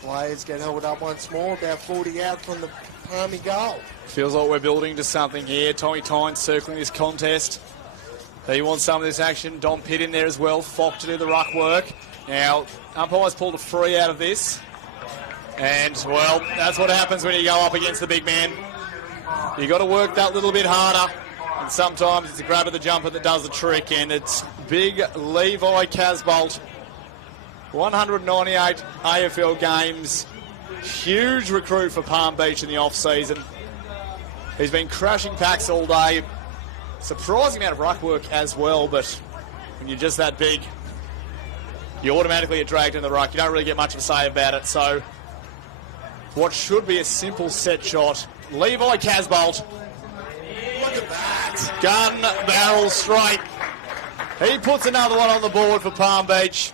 Players get held up once more. About 40 out from the Palmy goal. Feels like we're building to something here. Tommy Tyne circling this contest. He wants some of this action. Dom Pitt in there as well. Fock to do the ruck work. Now, umpires pulled a free out of this. And, well, that's what happens when you go up against the big man. You got to work that little bit harder. And sometimes it's a grab of the jumper that does the trick. And it's big Levi Casbolt. 198 AFL games. Huge recruit for Palm Beach in the off-season. He's been crashing packs all day. Surprising amount of ruck work as well, but when you're just that big, you automatically get dragged in the ruck. You don't really get much of a say about it. So what should be a simple set shot. Levi Casbolt. Look at that. Gun barrel straight. He puts another one on the board for Palm Beach.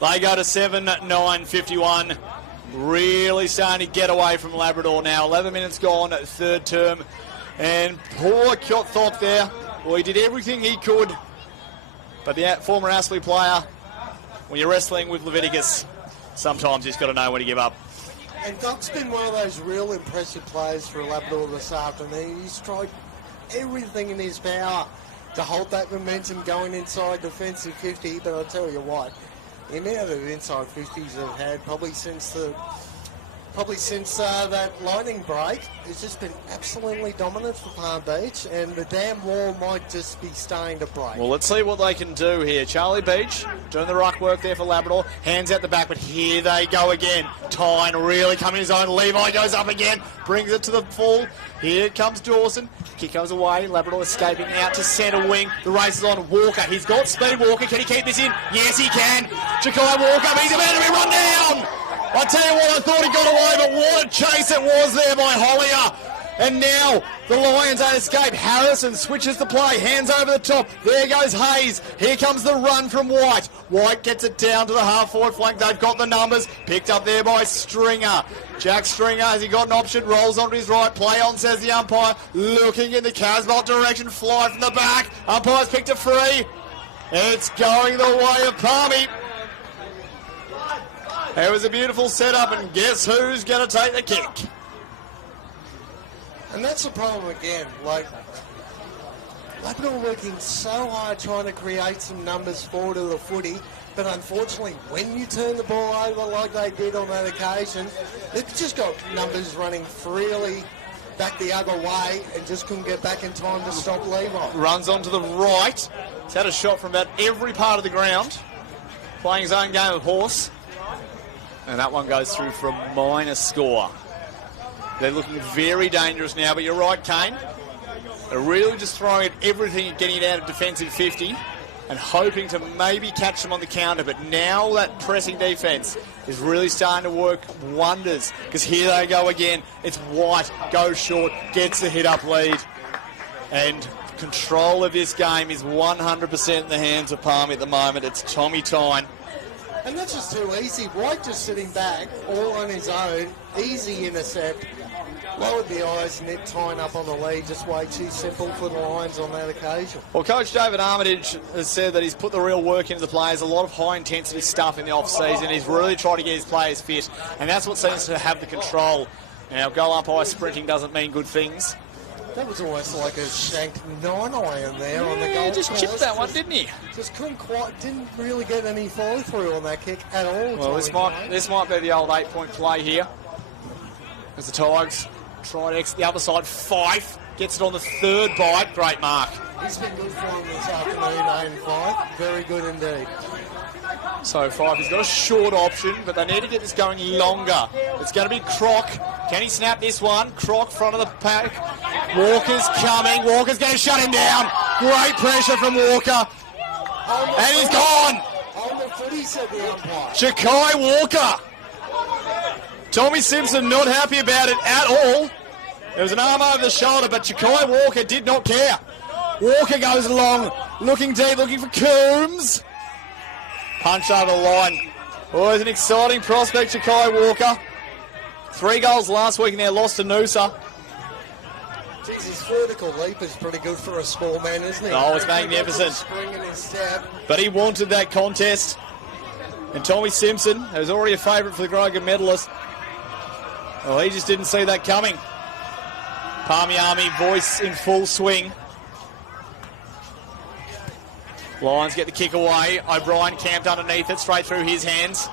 They go to 7-9-51. Really starting to get away from Labrador now. 11 minutes gone, third term. And poor Kyot Thock there. Well, he did everything he could. But the former Astley player, when you're wrestling with Leviticus, sometimes you just got to know when to give up. And Doc's been one of those real impressive players for Labrador this afternoon. He's tried everything in his power to hold that momentum going inside defensive 50. But I'll tell you what, the amount of inside 50s they've had probably since that lightning break, it's just been absolutely dominant for Palm Beach, and the damn wall might just be starting to break. Well, let's see what they can do here. Charlie Beach doing the ruck work there for Labrador. Hands out the back, but here they go again. Tyne really coming his own. Levi goes up again, brings it to the full. Here comes Dawson. Kick goes away. Labrador escaping out to centre wing. The race is on. Walker. He's got speed. Walker. Can he keep this in? Yes, he can. Jakai Walker. He's about to be run down. I tell you what, I thought he got away, but what a chase it was there by Hollier. And now the Lions don't escape. Harrison switches the play, hands over the top. There goes Hayes. Here comes the run from White. White gets it down to the half-forward flank. They've got the numbers. Picked up there by Stringer. Jack Stringer, has he got an option? Rolls onto his right. Play on, says the umpire. Looking in the Casbolt direction. Fly from the back. Umpire's picked it free. It's going the way of Palmy. It was a beautiful setup, and guess who's going to take the kick? And that's the problem again. Like, Labrador working so hard trying to create some numbers forward of the footy, but unfortunately, when you turn the ball over like they did on that occasion, they've just got numbers running freely back the other way and just couldn't get back in time to stop Levi. Runs onto the right. He's had a shot from about every part of the ground. Playing his own game of horse. And that one goes through for a minor score. They're looking very dangerous now, but you're right, Kane. They're really just throwing at everything and getting it out of defensive 50 and hoping to maybe catch them on the counter. But now that pressing defence is really starting to work wonders, because here they go again. It's White, goes short, gets the hit-up lead. And control of this game is 100% in the hands of Palmy at the moment. It's Tommy Tyne. And that's just too easy. White just sitting back, all on his own, easy intercept, lowered the eyes, and then tying up on the lead. Just way too simple for the Lions on that occasion. Well, Coach David Armitage has said that he's put the real work into the players, a lot of high-intensity stuff in the off-season. He's really tried to get his players fit, and that's what seems to have the control. Now, goal umpire sprinting doesn't mean good things. That was almost like a shanked 9-iron there on the goal. Just chipped that one, didn't he? Just didn't really get any follow-through on that kick at all. Well, this might be the old 8-point play here. As the Tigers try to exit the other side. Fife gets it on the third bite. Great mark. He's been good for him this afternoon, Aiden Fife. Very good indeed. So Fife has got a short option, but they need to get this going longer. It's going to be Croc. Can he snap this one? Croc, front of the pack. Walker's coming. Walker's going to shut him down. Great pressure from Walker. And he's gone. On the footy, said the umpire. Jakai Walker. Tommy Simpson not happy about it at all. There was an arm over the shoulder, but Jakai Walker did not care. Walker goes along, looking deep, looking for Coombs. Punch over the line. Always an exciting prospect, Jakai Walker. 3 goals last week and now lost to Noosa. Jeez, his vertical leap is pretty good for a small man, isn't he? Oh, it's magnificent. Spring in his stab. But he wanted that contest. And Tommy Simpson, who's already a favourite for the Grogan medalist, well, he just didn't see that coming. Palmy Army voice in full swing. Lions get the kick away. O'Brien camped underneath it, straight through his hands.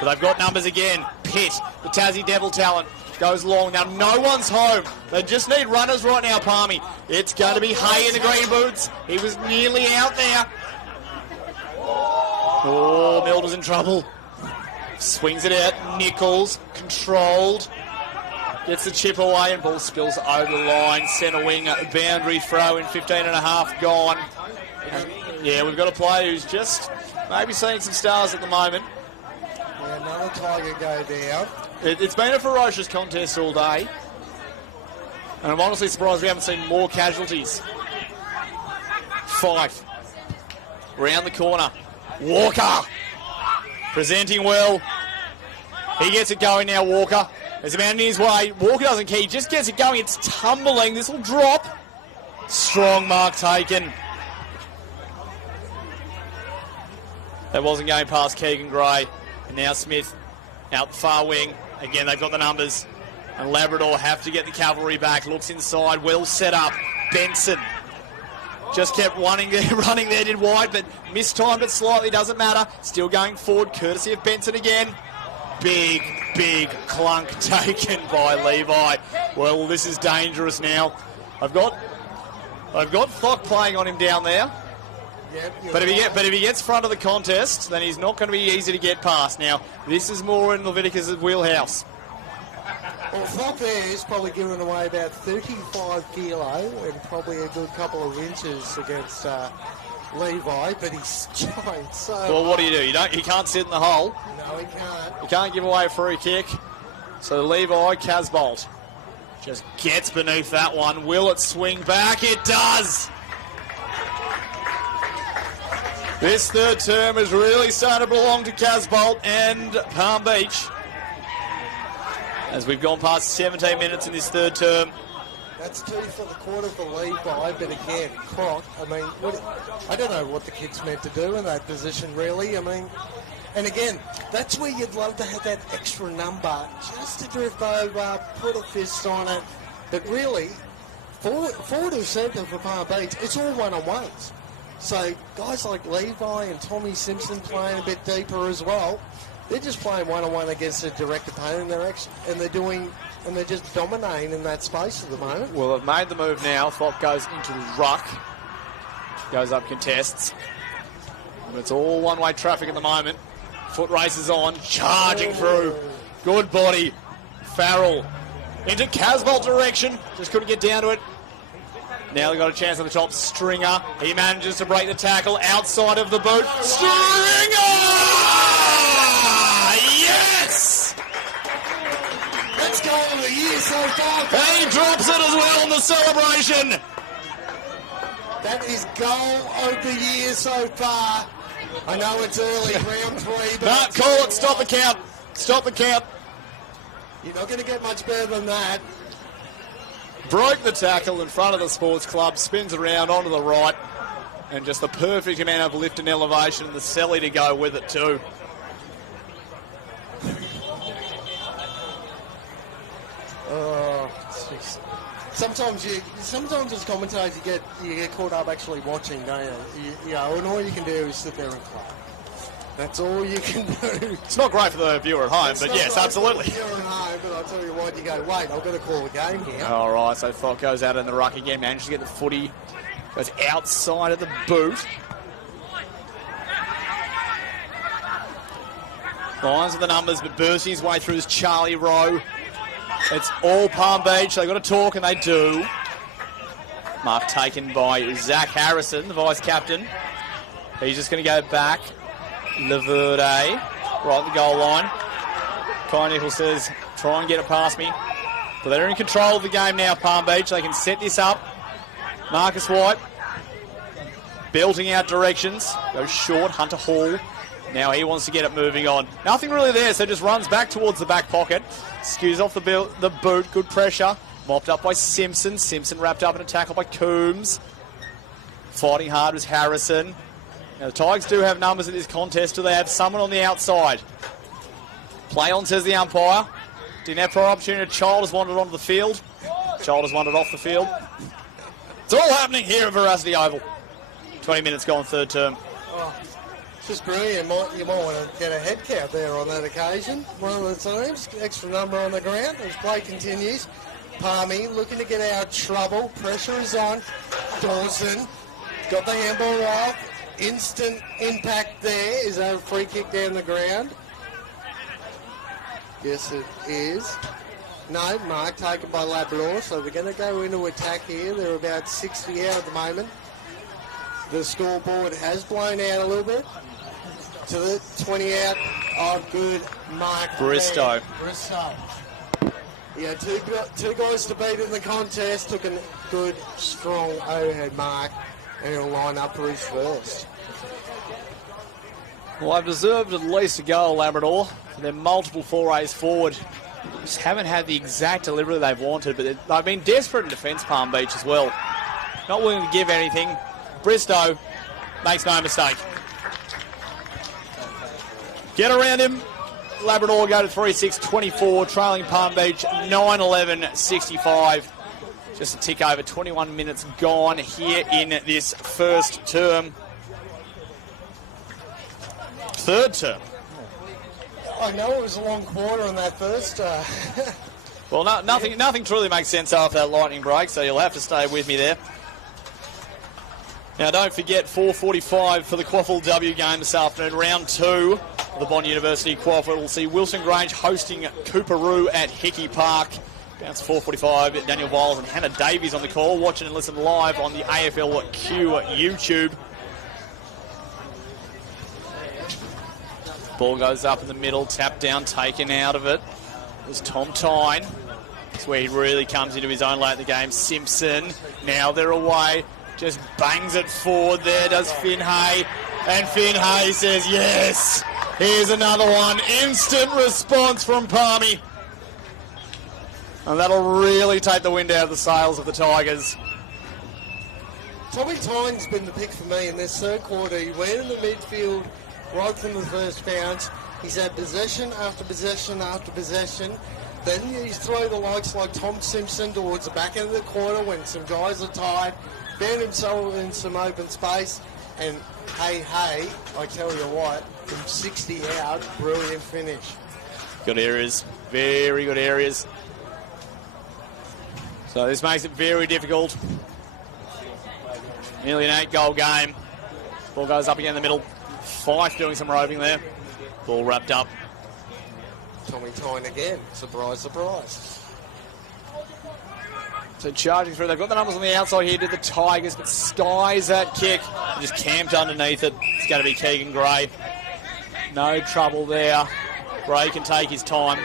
But they've got numbers again. Pitt, the Tassie Devil talent, goes long. Now no one's home. They just need runners right now, Palmy. It's going to be Hay in the green boots. He was nearly out there. Oh, Milder's in trouble. Swings it out. Nichols, controlled. Gets the chip away and ball spills over the line. Centre wing, boundary throw in 15 and a half gone. And yeah, we've got a player who's just maybe seeing some stars at the moment. Yeah, another Tiger go down. It's been a ferocious contest all day. And I'm honestly surprised we haven't seen more casualties. Fife. Round the corner. Walker. Presenting well. He gets it going now, Walker. There's a man in his way. Walker doesn't care. He just gets it going. It's tumbling. This will drop. Strong mark taken. That wasn't going past Keegan Gray. And now Smith out the far wing. Again, they've got the numbers. And Labrador have to get the cavalry back. Looks inside. Well set up. Benson just kept running there, did White, but mistimed it slightly. Doesn't matter. Still going forward, courtesy of Benson again. Big clunk taken by Levi. Well, this is dangerous now. I've got Flock playing on him down there. Yep, But if he gets front of the contest, then he's not going to be easy to get past. Now, this is more in Leviticus' wheelhouse. Well, Flock there is probably giving away about 35 kilo and probably a good couple of inches against Levi, but he's trying so Well, what do? You can't sit in the hole. No, he can't. You can't give away a free kick. So Levi Casbolt just gets beneath that one. Will it swing back? It does! This third term is really starting to belong to Casbolt and Palm Beach. As we've gone past 17 minutes in this third term. That's 2 for the quarter for Levi, but again, Croc, I mean, I don't know what the kid's meant to do in that position, really. I mean, and again, that's where you'd love to have that extra number, just to drift over, put a fist on it. But really, forward to centre for Palm Beach, it's all one-on-ones. So guys like Levi and Tommy Simpson playing a bit deeper as well, they're just playing one-on-one against a direct opponent, and they're just dominating in that space at the moment. Well, they've made the move now. Thop goes into the ruck. Goes up, contests. And it's all one-way traffic at the moment. Foot races on, charging through. Good body. Farrell into Casbolt direction. Just couldn't get down to it. Now they've got a chance on the top. Stringer. He manages to break the tackle outside of the boot. Stringer! Yes! Let's go of the year so far. And he drops it as well in the celebration. That is goal of the year so far. I know it's early, round 3. But No, call it. Stop the count. Stop the count. You're not going to get much better than that. Broke the tackle in front of the sports club, spins around onto the right, and just the perfect amount of lift and elevation, and the celly to go with it too. Oh, jeez. Sometimes as commentators you get caught up actually watching, don't you? And all you can do is sit there and clap. That's all you can do. It's not great for the viewer at home, but yes, absolutely. You're at home, but I'll tell you what, you go, wait, I've got to call the game here. All right, so Thok goes out in the ruck again, manages to get the footy, goes outside of the boot. Lines with the numbers, but bursting his way through is Charlie Rowe. It's all Palm Beach. They've got to talk, and they do. Mark taken by Zach Harrison, the vice-captain. He's just going to go back. Laverde, right at the goal line. Kai Nichols says, try and get it past me. But they're in control of the game now, Palm Beach. They can set this up. Marcus White, belting out directions. Goes short, Hunter Hall. Now he wants to get it moving on. Nothing really there, so just runs back towards the back pocket. Skews off the boot, good pressure. Mopped up by Simpson. Simpson wrapped up in a tackle by Coombs. Fighting hard was Harrison. Now the Tigers do have numbers in this contest. Do they have someone on the outside? Play on, says the umpire. Didn't have prior opportunity. Child has wandered onto the field. Child has wandered off the field. It's all happening here at Veracity Oval. 20 minutes gone, third term. Oh, it's just brilliant. You might want to get a head count there on that occasion. One of the teams, extra number on the ground as play continues. Palmy looking to get out of trouble. Pressure is on. Dawson got the handball off. Instant impact there. Is that a free kick down the ground? Yes, it is. No, mark taken by Labrador, so they're going to go into attack here. They're about 60 out at the moment. The scoreboard has blown out a little bit. To the 20 out. Oh, good mark. Bristow. Bristow. Yeah, two guys to beat in the contest. Took a good, strong overhead mark. And he'll line up for his first. Well, they've deserved at least a goal, Labrador. They're multiple forays forward. Just haven't had the exact delivery they've wanted, but they've been desperate in defence, Palm Beach, as well. Not willing to give anything. Bristow makes no mistake. Get around him. Labrador go to 3-6-24, trailing Palm Beach 9-11-65. Just a tick over, 21 minutes gone here in this first term. Third term. I know it was a long quarter on that first. Well, nothing truly makes sense after that lightning break, so you'll have to stay with me there. Now, don't forget, 4:45 for the QAFL W game this afternoon, round 2 of the Bond University QAFL. We'll see Wilson Grange hosting Cooperoo at Hickey Park. Bounce 4:45. Daniel Viles and Hannah Davies on the call. Watch and listen live on the AFL Q YouTube. Ball goes up in the middle, tap down, taken out of it. There's Tom Tyne. That's where he really comes into his own late in the game. Simpson, now they're away. Just bangs it forward there, does Finn Hay. And Finn Hay says, yes, here's another one. Instant response from Palmy. And that'll really take the wind out of the sails of the Tigers. Tommy Tyne's been the pick for me in this third quarter. He went in the midfield right from the first bounce. He's had possession after possession after possession. Then he's thrown the likes like Tom Simpson towards the back end of the quarter when some guys are tired, found himself in some open space, and hey, I tell you what, from 60 out, brilliant finish. Good areas, very good areas. So this makes it very difficult. Nearly an 8-goal game. Ball goes up again in the middle. Fife doing some roving there. Ball wrapped up. Tommy Tyne again. Surprise, surprise. So charging through. They've got the numbers on the outside here to the Tigers, but skies that kick. Just camped underneath it. It's going to be Keegan Gray. No trouble there. Gray can take his time.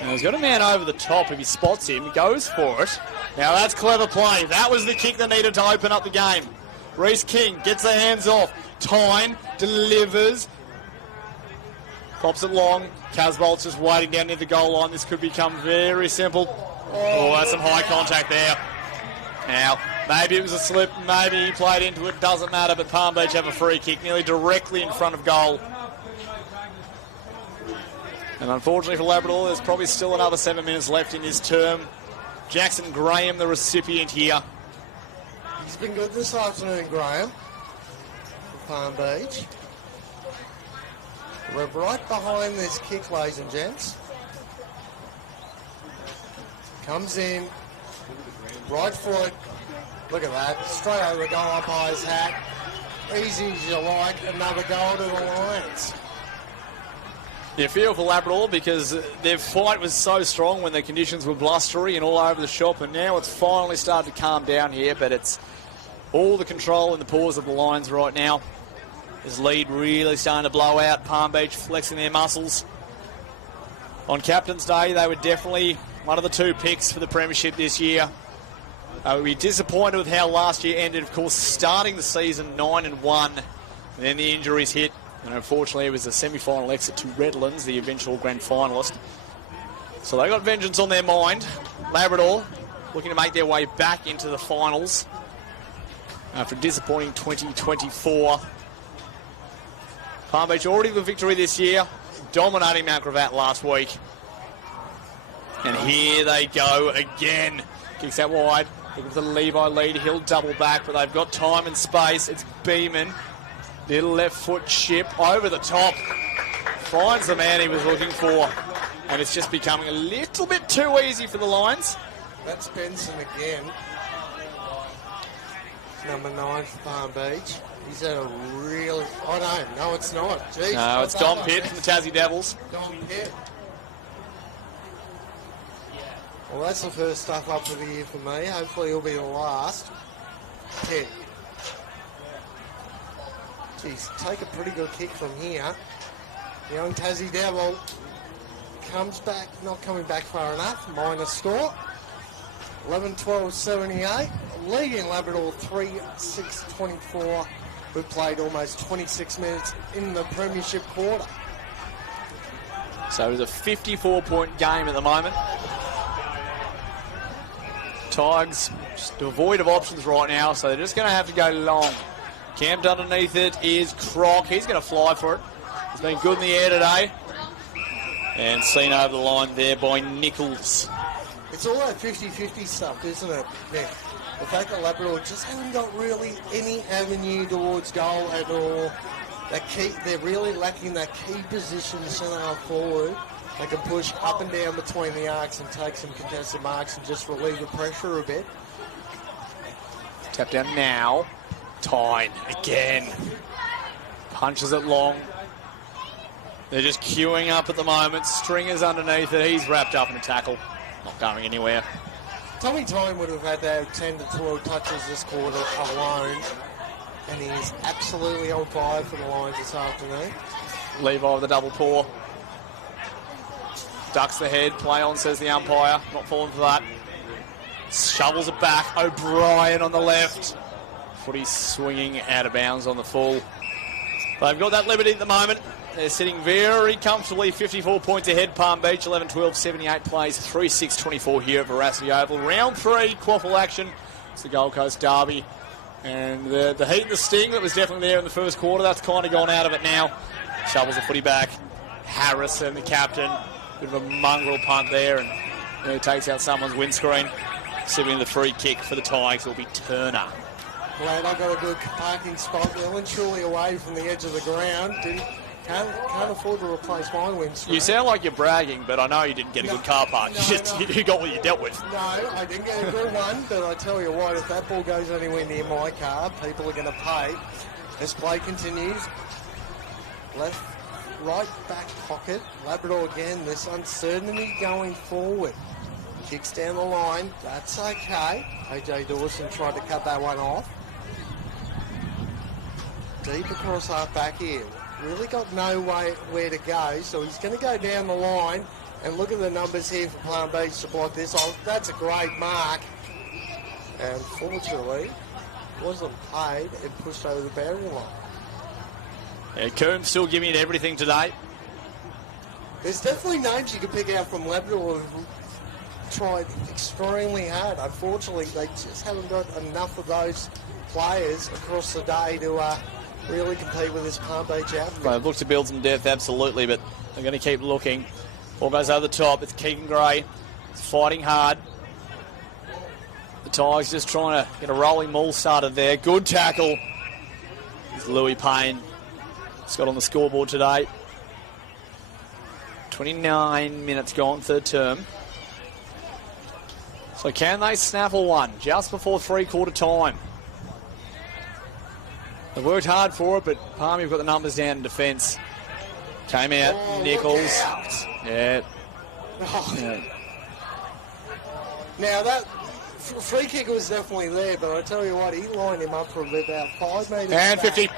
And he's got a man over the top. If he spots him, goes for it. Now that's clever play. That was the kick that needed to open up the game. Reece King gets the hands off. Tyne delivers. Pops it long. Casbolt's just waiting down near the goal line. This could become very simple. Oh, that's some high contact there. Now, maybe it was a slip. Maybe he played into it. Doesn't matter, but Palm Beach have a free kick nearly directly in front of goal. And unfortunately for Labrador, there's probably still another 7 minutes left in this term. Jackson Graham, the recipient here. He's been good this afternoon, Graham, for Palm Beach. We're right behind this kick, ladies and gents. Comes in, right foot. Look at that, straight over the goal umpire's hat. Easy as you like, another goal to the Lions. You feel for Labrador because their fight was so strong when the conditions were blustery and all over the shop, and now it's finally started to calm down here, but it's all the control in the paws of the Lions right now. This lead really starting to blow out. Palm Beach flexing their muscles. On Captain's Day, they were definitely one of the 2 picks for the premiership this year. We'll be disappointed with how last year ended, of course, starting the season 9-1, and then the injuries hit. And unfortunately, it was a semi-final exit to Redlands, the eventual grand finalist. So they got vengeance on their mind. Labrador looking to make their way back into the finals after a disappointing 2024. Palm Beach already with victory this year, dominating Mount Gravatt last week. And here they go again. Kicks out wide, looking for the Levi lead. He'll double back, but they've got time and space. It's Beeman. Little left foot chip over the top. Finds the man he was looking for. And it's just becoming a little bit too easy for the Lions. That's Benson again. Number 9 for Palm Beach. He's had a really... Oh, no, it's not. Jeez, no, it's Dom Pitt from the Tassie Devils. Dom Pitt. Well, that's the first stuff up for the year for me. Hopefully he'll be the last. Pitt. Geez, take a pretty good kick from here. Young Tassie Devil comes back, not coming back far enough. Minus score. 11-12-78. Leading Labrador 3-6-24. We've played almost 26 minutes in the premiership quarter. So it was a 54-point game at the moment. Tigers just devoid of options right now, so they're just going to have to go long. Camped underneath it is Croc. He's going to fly for it. He's been good in the air today. And seen over the line there by Nichols. It's all that 50-50 stuff, isn't it, Nick? The fact that Labrador just haven't got really any avenue towards goal at all. They're really lacking that key position centre forward. They can push up and down between the arcs and take some contested marks and just relieve the pressure a bit. Tap down now. Tyne again. Punches it long. They're just queuing up at the moment. Stringer's underneath it. He's wrapped up in a tackle. Not going anywhere. Tommy Tyne would have had to have 10 to 12 touches this quarter alone. And he's absolutely on fire for the Lions this afternoon. Levi with the double paw. Ducks the head, play on, says the umpire. Not falling for that. Shovels it back. O'Brien on the left. Footy swinging out of bounds on the full. They've got that liberty at the moment. They're sitting very comfortably, 54 points ahead. Palm Beach, 11-12, 78 plays, 3-6-24 here at Veracity Oval. Round 3, QAFL action. It's the Gold Coast Derby. And the heat and the sting that was definitely there in the first quarter, that's kind of gone out of it now. Shovels the footy back. Harrison, the captain. Bit of a mongrel punt there, and he takes out someone's windscreen. Sipping the free kick for the Tigers will be Turner. Glad I got a good parking spot, well and truly away from the edge of the ground. Can't afford to replace my windscreen. You sound like you're bragging, but I know you didn't get a good car park. You got what you dealt with. No, I didn't get a good one, but I tell you what, if that ball goes anywhere near my car, people are going to pay. This play continues. Right back pocket. Labrador again, this uncertainty going forward. Kicks down the line. That's okay. AJ Dawson tried to cut that one off. Deep across half back here. Really got no way where to go, so he's going to go down the line. And look at the numbers here for Palm Beach to block this off. That's a great mark. And fortunately, wasn't paid and pushed over the boundary line. Yeah, Coombe's still giving it everything today. There's definitely names you can pick out from Labrador who tried extremely hard. Unfortunately, they just haven't got enough of those players across the day to really compete with this Palm Beach outfit. They've looked to build some depth, absolutely, but they're going to keep looking. Ball goes over the top. It's Keegan Gray. He's fighting hard. The Tigers just trying to get a rolling maul started there. Good tackle. It's Louis Payne. He's got on the scoreboard today. 29 minutes gone, third term. So can they snaffle one just before three-quarter time? They've worked hard for it, but Palmy have got the numbers down in defence. Came out, Nichols. Yeah. Yeah. Now that free kick was definitely there, but I tell you what, he lined him up for about 5 metres. And back.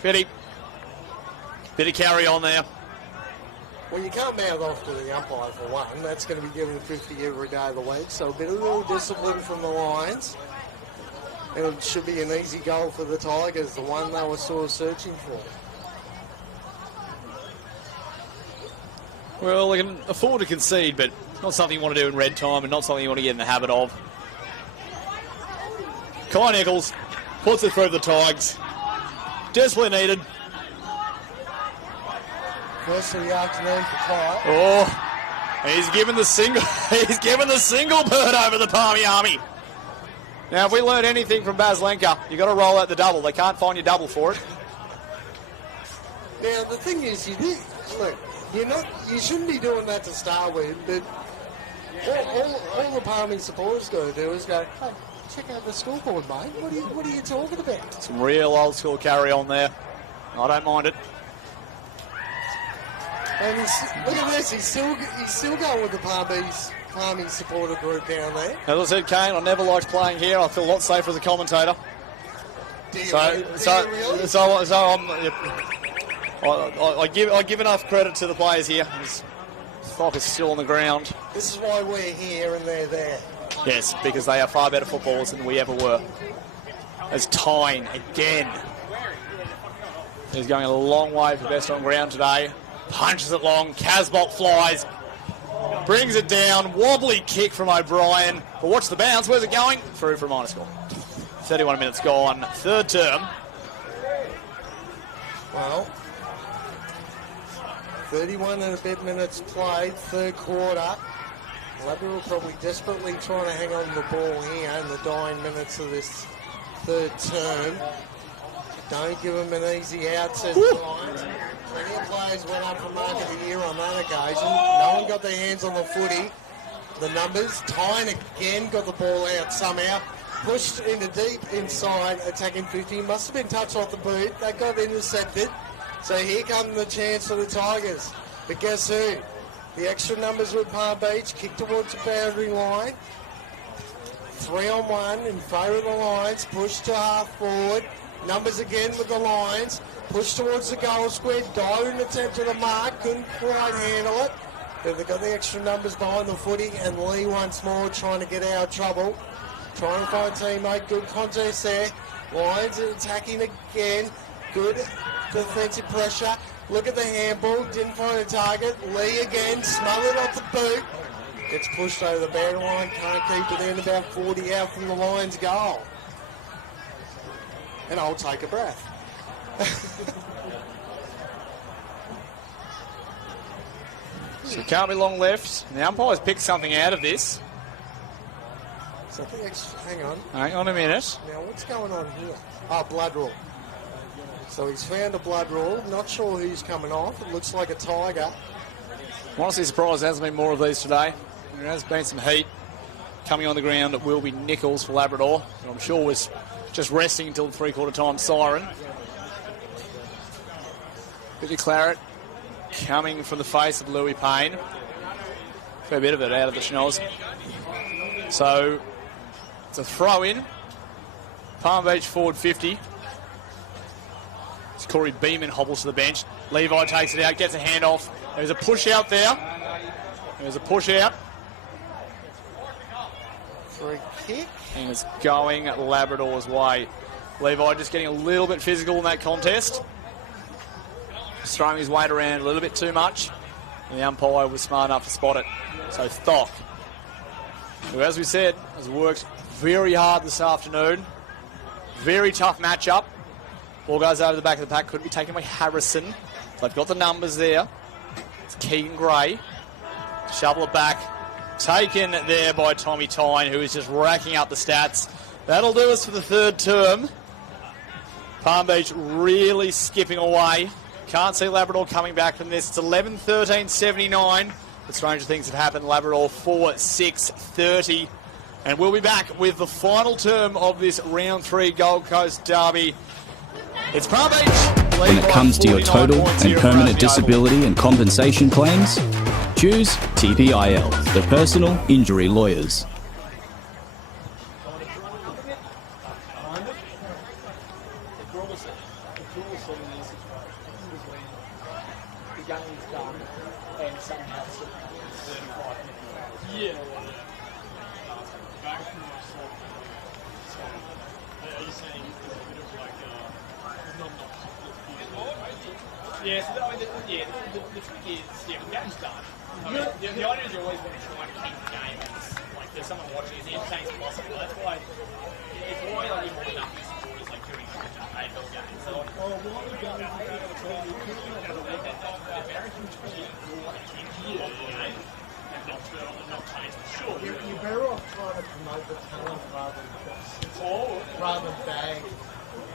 50. Bit of carry on there. Well, you can't mouth off to the umpire for one. That's going to be given 50 every day of the week. So a bit of little discipline from the Lions. And it should be an easy goal for the Tigers, the one they were sort of searching for. Well, they can afford to concede, but not something you want to do in red time and not something you want to get in the habit of. Kai Nichols puts it through the Tigers. Desperately needed. First of the afternoon for Kai. Oh, he's given the single. He's given the single bird over the Palmy Army. Now, if we learn anything from Baz Lenker, you've got to roll out the double. They can't find your double for it. Now, the thing is, you shouldn't be doing that to start with, but all the Palmy supporters got to do is go, hey, check out the scoreboard, mate. What are you talking about? Some real old school carry on there. I don't mind it. And look at this, he's still going with the Palmy supporter group down there. As I said, Kane, I never liked playing here. I feel a lot safer as a commentator. I give enough credit to the players here. Stock is still on the ground. This is why we're here and they're there. Yes, because they are far better footballers than we ever were. As Tyne again. He's going a long way for best on ground today. Punches it long. Casbolt flies. Brings it down. Wobbly kick from O'Brien. But watch the bounce. Where's it going? Through for a minor score. 31 minutes gone. Third term. Well, 31 and a bit minutes played. Third quarter. Labrador probably desperately trying to hang on to the ball here in the dying minutes of this third term. Don't give them an easy out, says the Lions. Plenty of players went up for mark of the year on that occasion. No one got their hands on the footy. The numbers. Tyne again got the ball out somehow. Pushed into deep inside, attacking 50. Must have been touched off the boot. That got intercepted. So here comes the chance for the Tigers. But guess who? The extra numbers with Palm Beach. Kick towards the boundary line. 3-on-1 in favour of the Lions. Push to half forward. Numbers again with the Lions. Push towards the goal square. Don't attempt to the mark. Couldn't quite handle it. But they've got the extra numbers behind the footy. And Lee once more trying to get out of trouble. Trying to find a teammate. Good contest there. Lions attacking again. Good defensive pressure. Look at the handball. Didn't find a target. Lee again. Smothered off the boot. Gets pushed over the boundary line. Can't keep it in. About 40 out from the Lions' goal. And I'll take a breath. So it can't be long left. The umpire's picked something out of this. So I think hang on. Hang on a minute. Now what's going on here? Oh, blood rule. So he's found a blood rule. Not sure who's coming off. It looks like a tiger. I'm honestly surprised there hasn't been more of these today. There has been some heat coming on the ground. It will be Nichols for Labrador. And I'm sure was just resting until the three-quarter time siren. Bit of claret coming from the face of Louis Payne. Fair bit of it out of the Schnoz. So it's a throw in. Palm Beach forward 50. It's Corey Beeman hobbles to the bench. Levi takes it out, gets a handoff. There's a push out there. There's a push out. Free kick. And it's going Labrador's way. Levi just getting a little bit physical in that contest. Just throwing his weight around a little bit too much. And the umpire was smart enough to spot it. So Thock, who, as we said, has worked very hard this afternoon. Very tough matchup. Ball goes over the back of the pack. Could be taken by Harrison. So they've got the numbers there. It's Keegan Gray. Shovel it back. Taken there by Tommy Tyne, who is just racking up the stats. That'll do us for the third term. Palm Beach really skipping away. Can't see Labrador coming back from this. It's 11-13-79. But stranger things have happened. Labrador 4-6-30. And we'll be back with the final term of this round 3 Gold Coast derby. It's Palm Beach. When it comes to your total and permanent disability and compensation claims, choose TPIL, the personal injury lawyers. Yeah, so the trick is, the game's done. I mean, the idea is you always want to try to keep the game as, like, there's someone watching, as entertaining as possible. That's why, it's why I didn't want enough supporters, like, during AFL games. So, like, why the game they're very huge for the game, and not change for sure. You're better off trying to promote the talent rather than bag.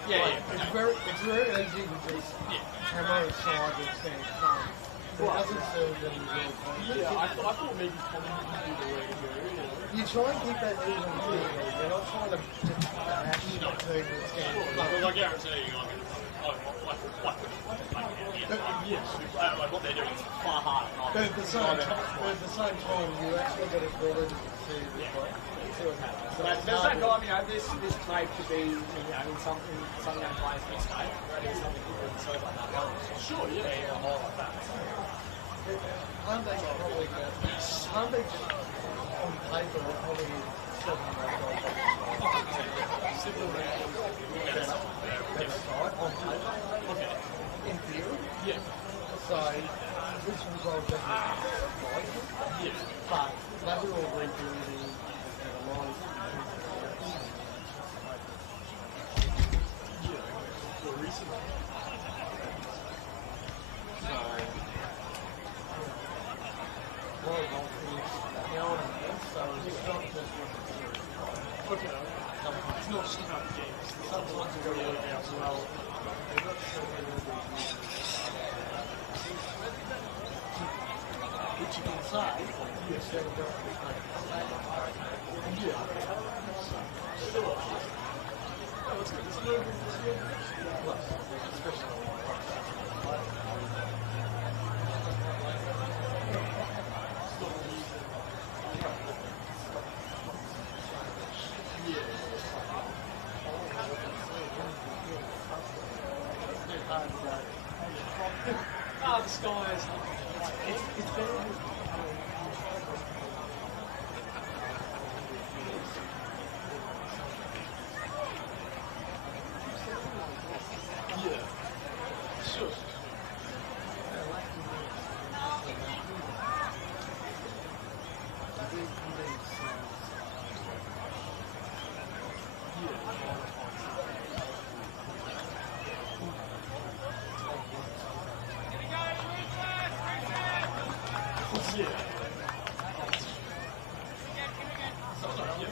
Yeah, It's very easy to just camera aside and stand front. It doesn't serve any real purpose. Yeah, I thought maybe Tommy would do the way to go. You try and keep that even feel. You're not trying to just bash the thing and stand front. Because I guarantee you, like what they're doing is far harder. But at the same time, you actually got to build it to the play. See what happens. So There's that guy, this tape could be, in something young players mistake. Something people would say like that. Sure, yeah, more like that. Palm Beach probably got Palm Beach on paper will probably 7 or 8 better side on paper. Okay. In theory. Yeah. So this result definitely like it. Yeah. But Labrador rebuilding and a lot of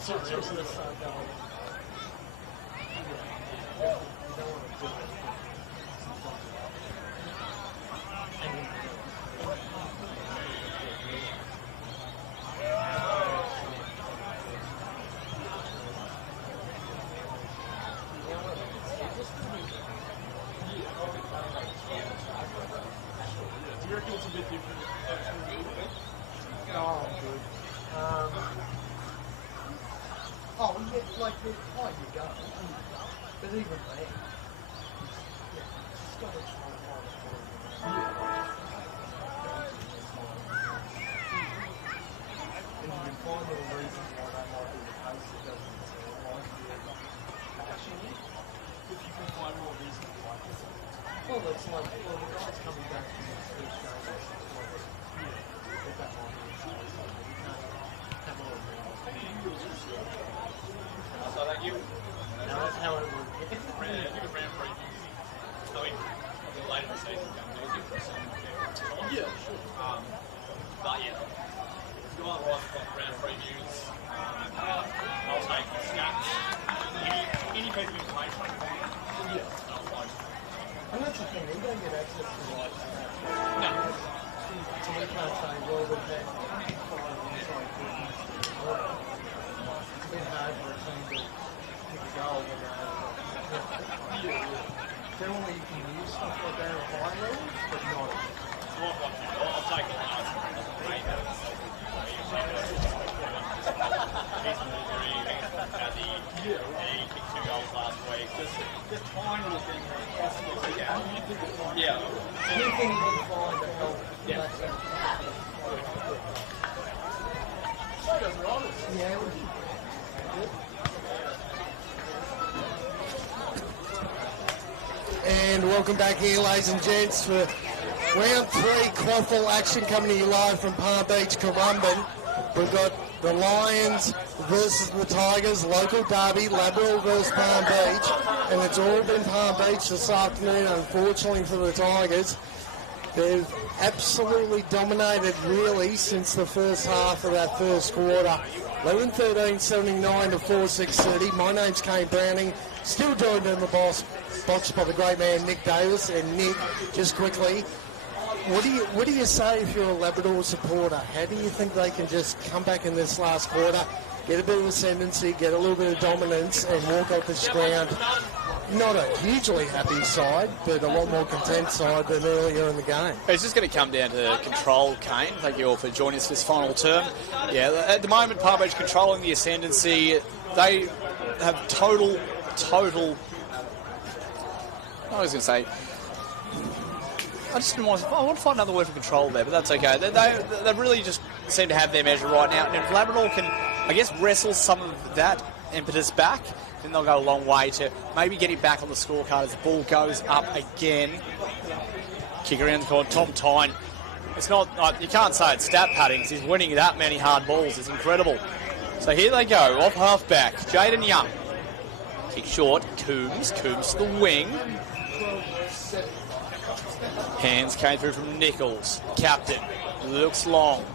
seriously, let's start going. Oh, yeah, like the higher you go, but even there, it's got to try and find a point. And you can find little reasons why that might be the case. It doesn't sound like actually, if you can find more reasons why. Well, it's like, well, the guy's coming back from his first game. That might be the case. You can't have all of them. So that you. No, that's how it would. I think a round preview. I mean, later in the season comes, it'll give us some time. Yeah, sure. But yeah, if you are right for round previews, I'll take the stats. Any people information. Yeah. And that's the thing, we don't get access to like that. No. So we can't say, well, we've had 5 inside curtains. It's a bit hard for a team to pick a goal when they're generally you can use stuff like that at high levels, but not. I'll take the last one. He kicked 2 goals last week. Just tiny little thing possibly. Yeah. Anything you can find that helps. Yeah. Yeah, it would be good. And welcome back here, ladies and gents, for round 3 QAFL action coming to you live from Palm Beach, Currumbin. We've got the Lions versus the Tigers, local derby, Labrador versus Palm Beach, and it's all been Palm Beach this afternoon, unfortunately for the Tigers. They've absolutely dominated, really, since the first half of that first quarter. 11-13, 79 to 4-6-30. My name's Kane Browning, still joined in the box by the great man Nick Davis. And Nick, just quickly, what do you say if you're a Labrador supporter? How do you think they can just come back in this last quarter, get a bit of ascendancy, get a little bit of dominance, and walk up this ground? Not a hugely happy side, but a lot more content side than earlier in the game. It's just going to come down to control, Kane. Thank you all for joining us this final term. Yeah, at the moment, Palm Beach controlling the ascendancy. They have total. I was going to say. I want to find another word for control there, but that's okay. They really just seem to have their measure right now. And if Labrador can, I guess, wrestle some of that impetus back, then they'll go a long way to maybe getting back on the scorecard as the ball goes up again. Kick around the corner, Tom Tyne. It's not, you can't say it's stat padding because he's winning that many hard balls. It's incredible. So here they go, off half back. Jaden Young. Kick short, Coombs to the wing. Hands came through from Nichols. Captain looks long.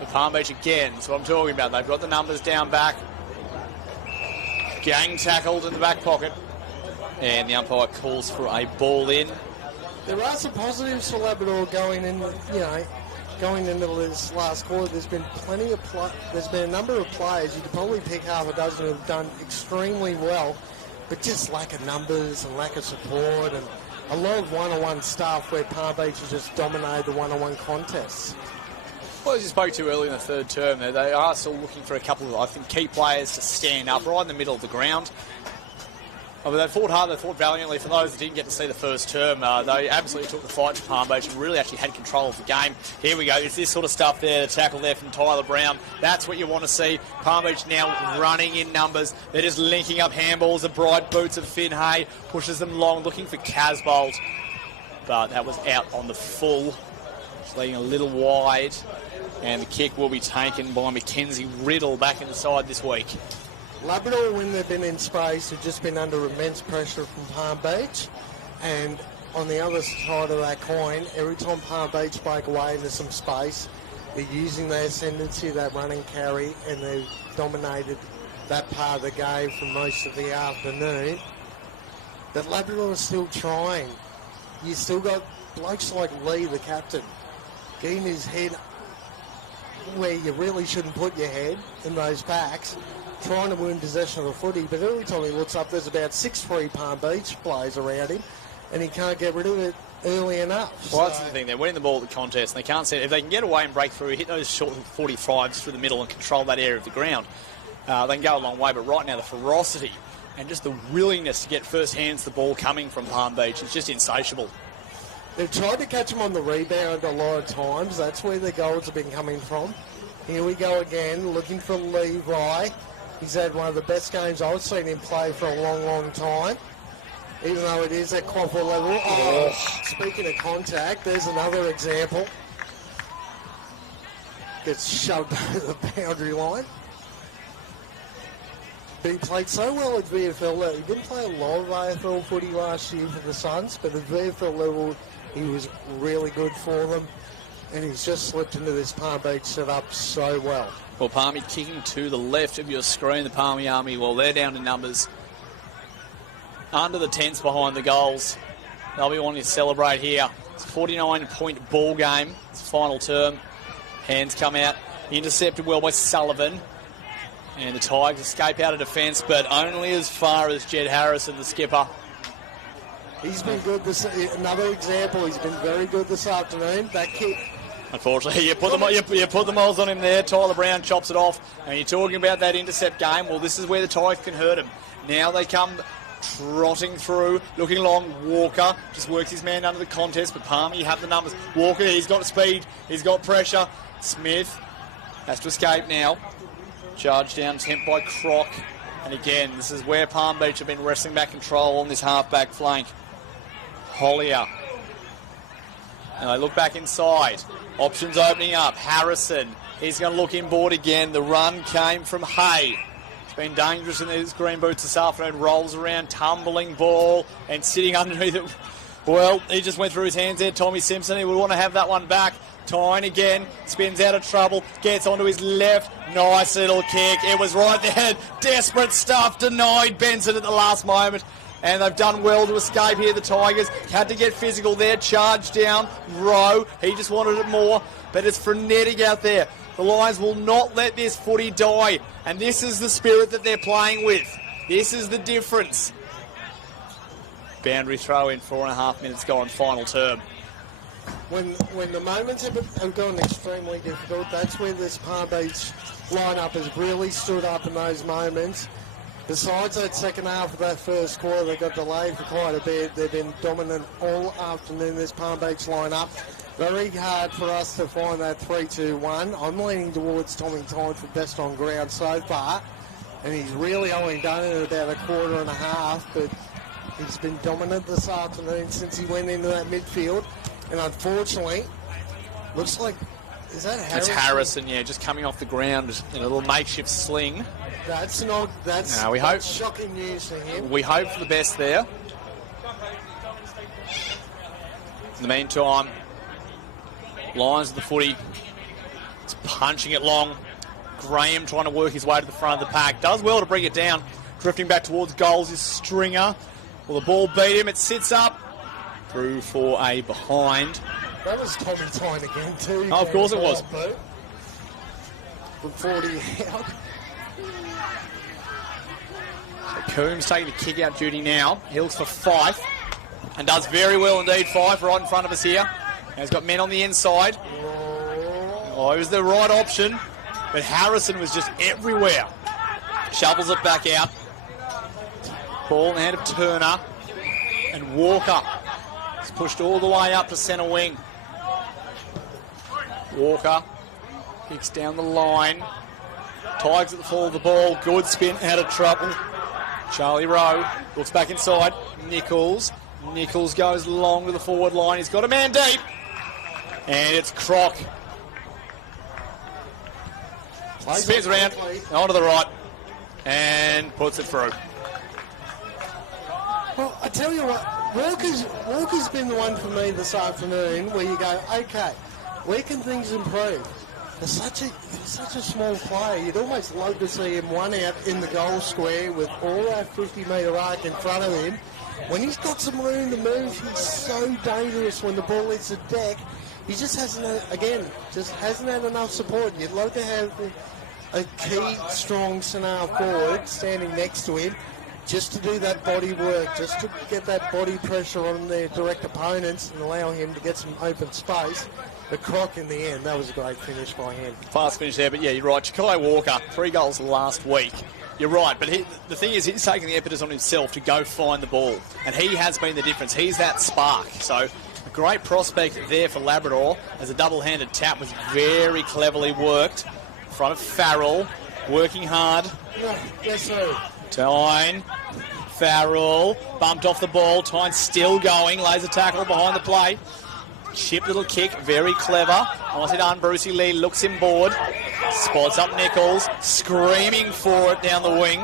The Palm Beach again, that's what I'm talking about. They've got the numbers down back. Gang tackled in the back pocket. And the umpire calls for a ball in. There are some positives for Labrador going into this last quarter. There's been there's been a number of players, you could probably pick half a dozen who have done extremely well, but just lack of numbers and lack of support and a lot of one-on-one stuff where Palm Beach has just dominated the one-on-one contests. Well, as you spoke to earlier in the third term, they are still looking for a couple of, I think, key players to stand up right in the middle of the ground. But they fought hard, they fought valiantly. For those that didn't get to see the first term, they absolutely took the fight to Palm Beach and really actually had control of the game. Here we go, it's this sort of stuff there, the tackle there from Tyler Brown. That's what you want to see. Palm Beach now running in numbers. They're just linking up handballs. The bright boots of Finn Hay pushes them long, looking for Casbolt. But that was out on the full, just leaving a little wide. And the kick will be taken by Mackenzie Riddle back inside this week. Labrador, when they've been in space, have just been under immense pressure from Palm Beach. And on the other side of that coin, every time Palm Beach break away into some space, They're using their ascendancy, that running carry, and they've dominated that part of the game for most of the afternoon. But Labrador is still trying. You still got blokes like Lee, the captain, getting his head where you really shouldn't put your head in those packs, trying to win possession of the footy. But every time he looks up, there's about 6 free Palm Beach players around him, and he can't get rid of it early enough. Well, that's the thing. They're winning the ball at the contest, and they can't see it. If they can get away and break through, hit those short 45s through the middle and control that area of the ground, they can go a long way. But right now, the ferocity and just the willingness to get first hands the ball coming from Palm Beach is just insatiable. They've tried to catch him on the rebound a lot of times. That's where the goals have been coming from. Here we go again, looking for Levi. He's had one of the best games I've seen him play for a long, long time, even though it is at QAFL level. Oh, speaking of contact, there's another example. Gets shoved over the boundary line. But he played so well at VFL level. He didn't play a lot of AFL footy last year for the Suns, but at VFL level, he was really good for them. And he's just slipped into this Palm Beach setup so well. Well, Palmy kicking to the left of your screen, the Palmy Army. Well, they're down to numbers. Under the tents behind the goals. They'll be wanting to celebrate here. It's a 49-point ball game. It's final term. Hands come out. Intercepted well by Sullivan. And the Tigers escape out of defence, but only as far as Jed Harrison, the skipper. He's been good this. Another example. He's been very good this afternoon. That kick. Unfortunately, you put the miles on him there. Tyler Brown chops it off, and you're talking about that intercept game. Well, this is where the Tigers can hurt him. Now they come trotting through, looking long. Walker just works his man under the contest, but Palmer, you have the numbers. Walker, he's got speed, he's got pressure. Smith has to escape now. Charged down, temp by Croc. And again, this is where Palm Beach have been wrestling back control on this half-back flank. Hollier. And they look back inside. Options opening up. Harrison. He's going to look inboard again. The run came from Hay. It's been dangerous in these green boots this afternoon. Rolls around, tumbling ball, and sitting underneath it. Well, he just went through his hands there. Tommy Simpson, he would want to have that one back. Tyne again, spins out of trouble, gets onto his left. Nice little kick. It was right there. Desperate stuff. Denied Benson at the last moment. And they've done well to escape here, the Tigers. Had to get physical there. Charge down. Rowe. He just wanted it more. But it's frenetic out there. The Lions will not let this footy die. And this is the spirit that they're playing with. This is the difference. Boundary throw in, 4.5 minutes gone, final term. When the moments have gone extremely difficult, that's where this Palm Beach lineup has really stood up in those moments. Besides that second half of that first quarter, they got delayed for quite a bit. They've been dominant all afternoon, this Palm Beach lineup. Very hard for us to find that 3-2-1. I'm leaning towards Tommy Tyne for best on ground so far, and he's really only done it in about a quarter and a half, but he's been dominant this afternoon since he went into that midfield. And unfortunately, looks like, is that Harrison? It's Harrison, yeah, just coming off the ground in a little makeshift sling. That's shocking news for him. We hope for the best there. In the meantime, Lions of the footy. It's punching it long. Graham trying to work his way to the front of the pack. Does well to bring it down. Drifting back towards goals is Stringer. Will the ball beat him? It sits up. Through for a behind. That was Tommy Tyne again too. Oh, of course it was. From 40 out. So Coombs taking the kick-out duty now. He looks for Fife. And does very well indeed, Fife, right in front of us here. And he's got men on the inside. Oh, it was the right option. But Harrison was just everywhere. Shovels it back out. Ball in the hand of Turner. And Walker. It's pushed all the way up to centre wing. Walker kicks down the line. Tigers at the fall of the ball. Good spin, out of trouble. Charlie Rowe looks back inside. Nichols. Nichols goes long to the forward line. He's got a man deep. And it's Croc. Spins around, onto the right. And puts it through. Well, I tell you what, Walker's been the one for me this afternoon where you go, okay, where can things improve? He's such a small player. You'd almost love to see him one out in the goal square with all that 50-metre arc in front of him. When he's got some room to move, he's so dangerous when the ball hits the deck. He just hasn't had enough support. You'd love to have a key, strong centre forward standing next to him just to do that body work, just to get that body pressure on their direct opponents and allow him to get some open space. The Croc in the end, that was a great finish by him. Fast finish there, but yeah, you're right. Ja'Kai Walker, 3 goals last week. You're right, but the thing is, he's taking the impetus on himself to go find the ball, and he has been the difference. He's that spark. So a great prospect there for Labrador, as a double-handed tap was very cleverly worked. In front of Farrell, working hard. Yes, sir. Tyne, Farrell, bumped off the ball. Tyne still going, lays a tackle behind the play. Chip little kick, very clever. Nicely done. Brucey Lee looks him board. Spots up Nichols, screaming for it down the wing.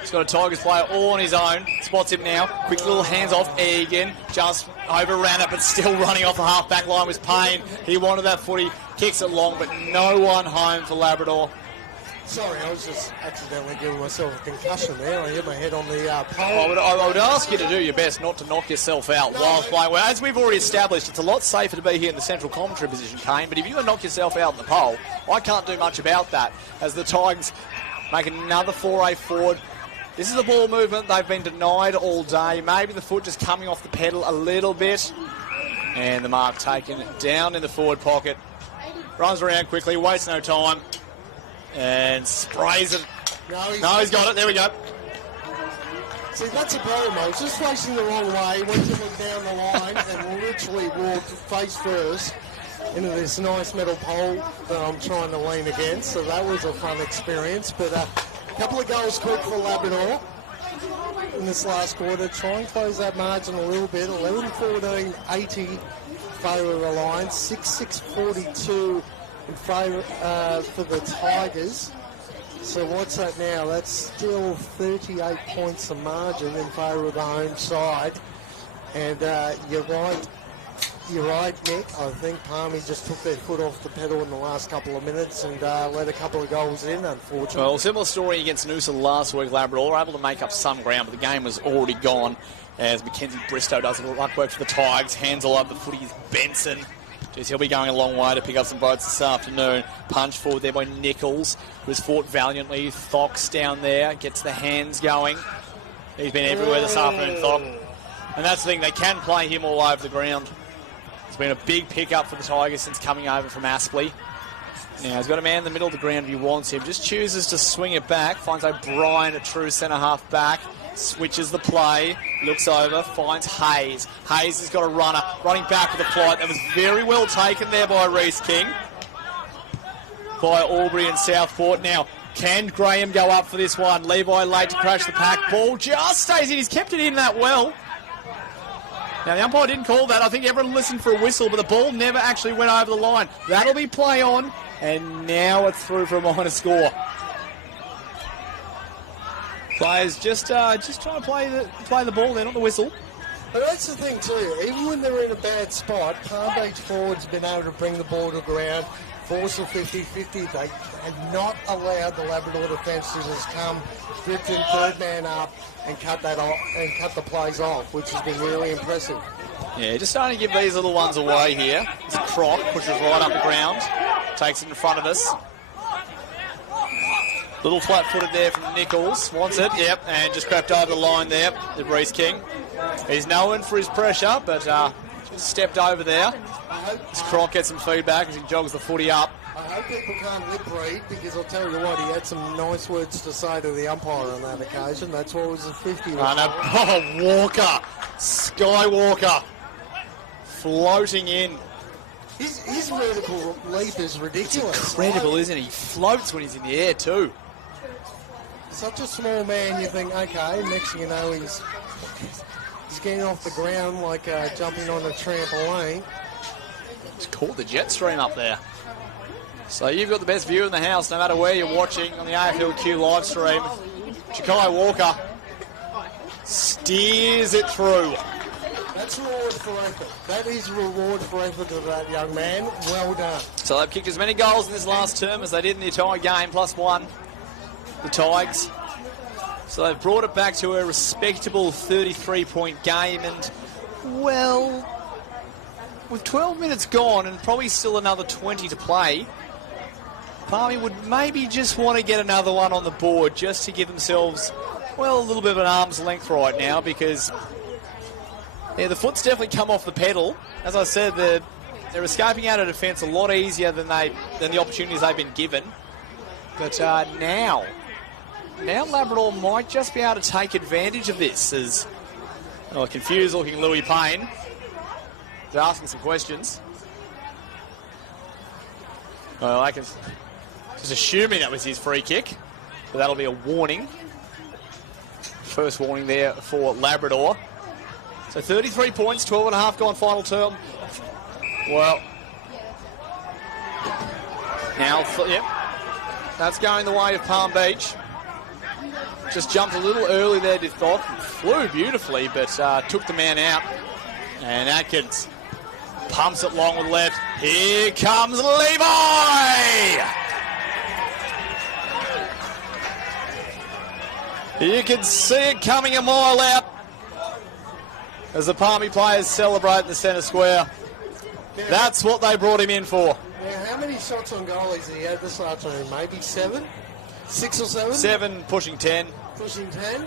He's got a Tigers player all on his own. Spots him now. Quick little hands off Egan. Just overran it, but still running off the half-back line was Payne. He wanted that footy. Kicks it long, but no one home for Labrador. Sorry, I was just accidentally giving myself a concussion there. I hit my head on the pole. I would ask you to do your best not to knock yourself out while playing. Well, as we've already established, it's a lot safer to be here in the central commentary position, Kane, but if you knock yourself out in the pole, I can't do much about that, as the Tigers make another foray forward. This is a ball movement they've been denied all day. Maybe the foot just coming off the pedal a little bit. And the mark taken down in the forward pocket. Runs around quickly, wastes no time. And sprays it. No, he's got it. There we go. See, that's a problem. I was just facing the wrong way, went to look down the line, and literally walked face first into this nice metal pole that I'm trying to lean against. So that was a fun experience. But a couple of goals quick for Labrador in this last quarter. Try and close that margin a little bit. 11-14, 80 favour of the Lions. 6-6-42 in favour for the Tigers. So what's that now? That's still 38 points of margin in favour of the home side. And you're right, Nick. I think Palmy just took their foot off the pedal in the last couple of minutes and let a couple of goals in, unfortunately. Well, similar story against Noosa last week. Labrador were able to make up some ground, but the game was already gone as Mackenzie Bristow does a little luck work for the Tigers. Hands all over the footy is Benson. Jeez, he'll be going a long way to pick up some votes this afternoon. Punch forward there by Nichols, who's fought valiantly. Fox down there, gets the hands going. He's been everywhere this afternoon, Fox. And that's the thing, they can play him all over the ground. It's been a big pickup for the Tigers since coming over from Aspley. Now, he's got a man in the middle of the ground if he wants him. Just chooses to swing it back. Finds O'Brien, a true centre-half back. Switches the play, looks over, finds Hayes. Hayes has got a runner, running back with a flight. That was very well taken there by Reese King. By Albury and Southport. Now, can Graham go up for this one? Levi late to crash the pack. Ball just stays in. He's kept it in that well. Now, the umpire didn't call that. I think everyone listened for a whistle, but the ball never actually went over the line. That'll be play on, and now it's through for a minor score. Players just trying to play the ball there, not the whistle. But that's the thing too, even when they're in a bad spot, Palm Beach forwards have been able to bring the ball to the ground, force a 50-50. They have not allowed the Labrador defence to just come, drift in third man up and cut that off and cut the plays off, which has been really impressive. Yeah, just starting to give these little ones away here. It's Croc, pushes right up the ground, takes it in front of us. Little flat-footed there from Nichols. Wants it, yep, and just crept over the line there, the Reese King. He's known for his pressure, but just stepped over there. As Croc gets some feedback as he jogs the footy up. I hope people can't lip read, because I'll tell you what, he had some nice words to say to the umpire on that occasion. That's what was the 50. Walker. Skywalker. Floating in. His vertical leap is ridiculous. It's incredible, isn't he? He floats when he's in the air too. Such a small man, you think, okay, next thing you know, he's getting off the ground like jumping on a trampoline. It's called the jet stream up there. So you've got the best view in the house, no matter where you're watching on the AFLQ live stream. Ja'Kai Walker steers it through. That's Lord for effort. That is reward for effort to that young man. Well done. So they've kicked as many goals in this last term as they did in the entire game, +1, the Tigers. So they've brought it back to a respectable 33-point game, and, well, with 12 minutes gone and probably still another 20 to play, Palmy would maybe just want to get another one on the board just to give themselves, well, a little bit of an arm's length right now, because the foot's definitely come off the pedal. As I said, they're escaping out of defence a lot easier than the opportunities they've been given. But now Labrador might just be able to take advantage of this, as confused-looking Louis Payne is asking some questions. Well, I can just assuming that was his free kick, but that'll be a warning. First warning there for Labrador. So 33 points, 12.5 gone final term. Well, now, yep, that's going the way of Palm Beach. Just jumped a little early there, did thought. Flew beautifully, but took the man out. And Atkins pumps it long with left. Here comes Levi! You can see it coming a mile out as the Palmy players celebrate in the centre square. That's what they brought him in for. Now, how many shots on goal has he had this afternoon? Maybe 7? 6 or 7? 7, pushing 10. Pushing 10?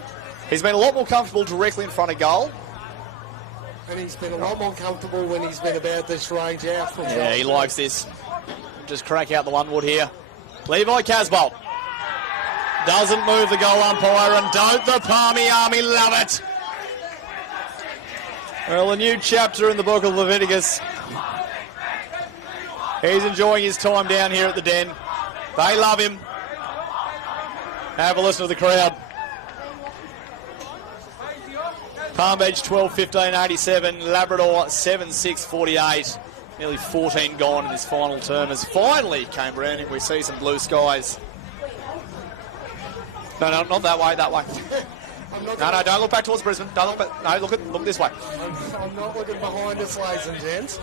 He's been a lot more comfortable directly in front of goal. And he's been a lot more comfortable when he's been about this range out from goal. Yeah, he likes this. Just crack out the one wood here. Levi Casbolt doesn't move the goal umpire, and don't the Palmy Army love it? Well, a new chapter in the book of Leviticus. He's enjoying his time down here at the Den. They love him. Have a listen to the crowd. Palm Beach 12-15-87, Labrador 7-6-48. Nearly 14 gone in this final term as finally came around and we see some blue skies. No, not that way, that way. No, don't look back towards Brisbane. Don't look back. No, look this way. I'm not looking behind us, ladies and gents.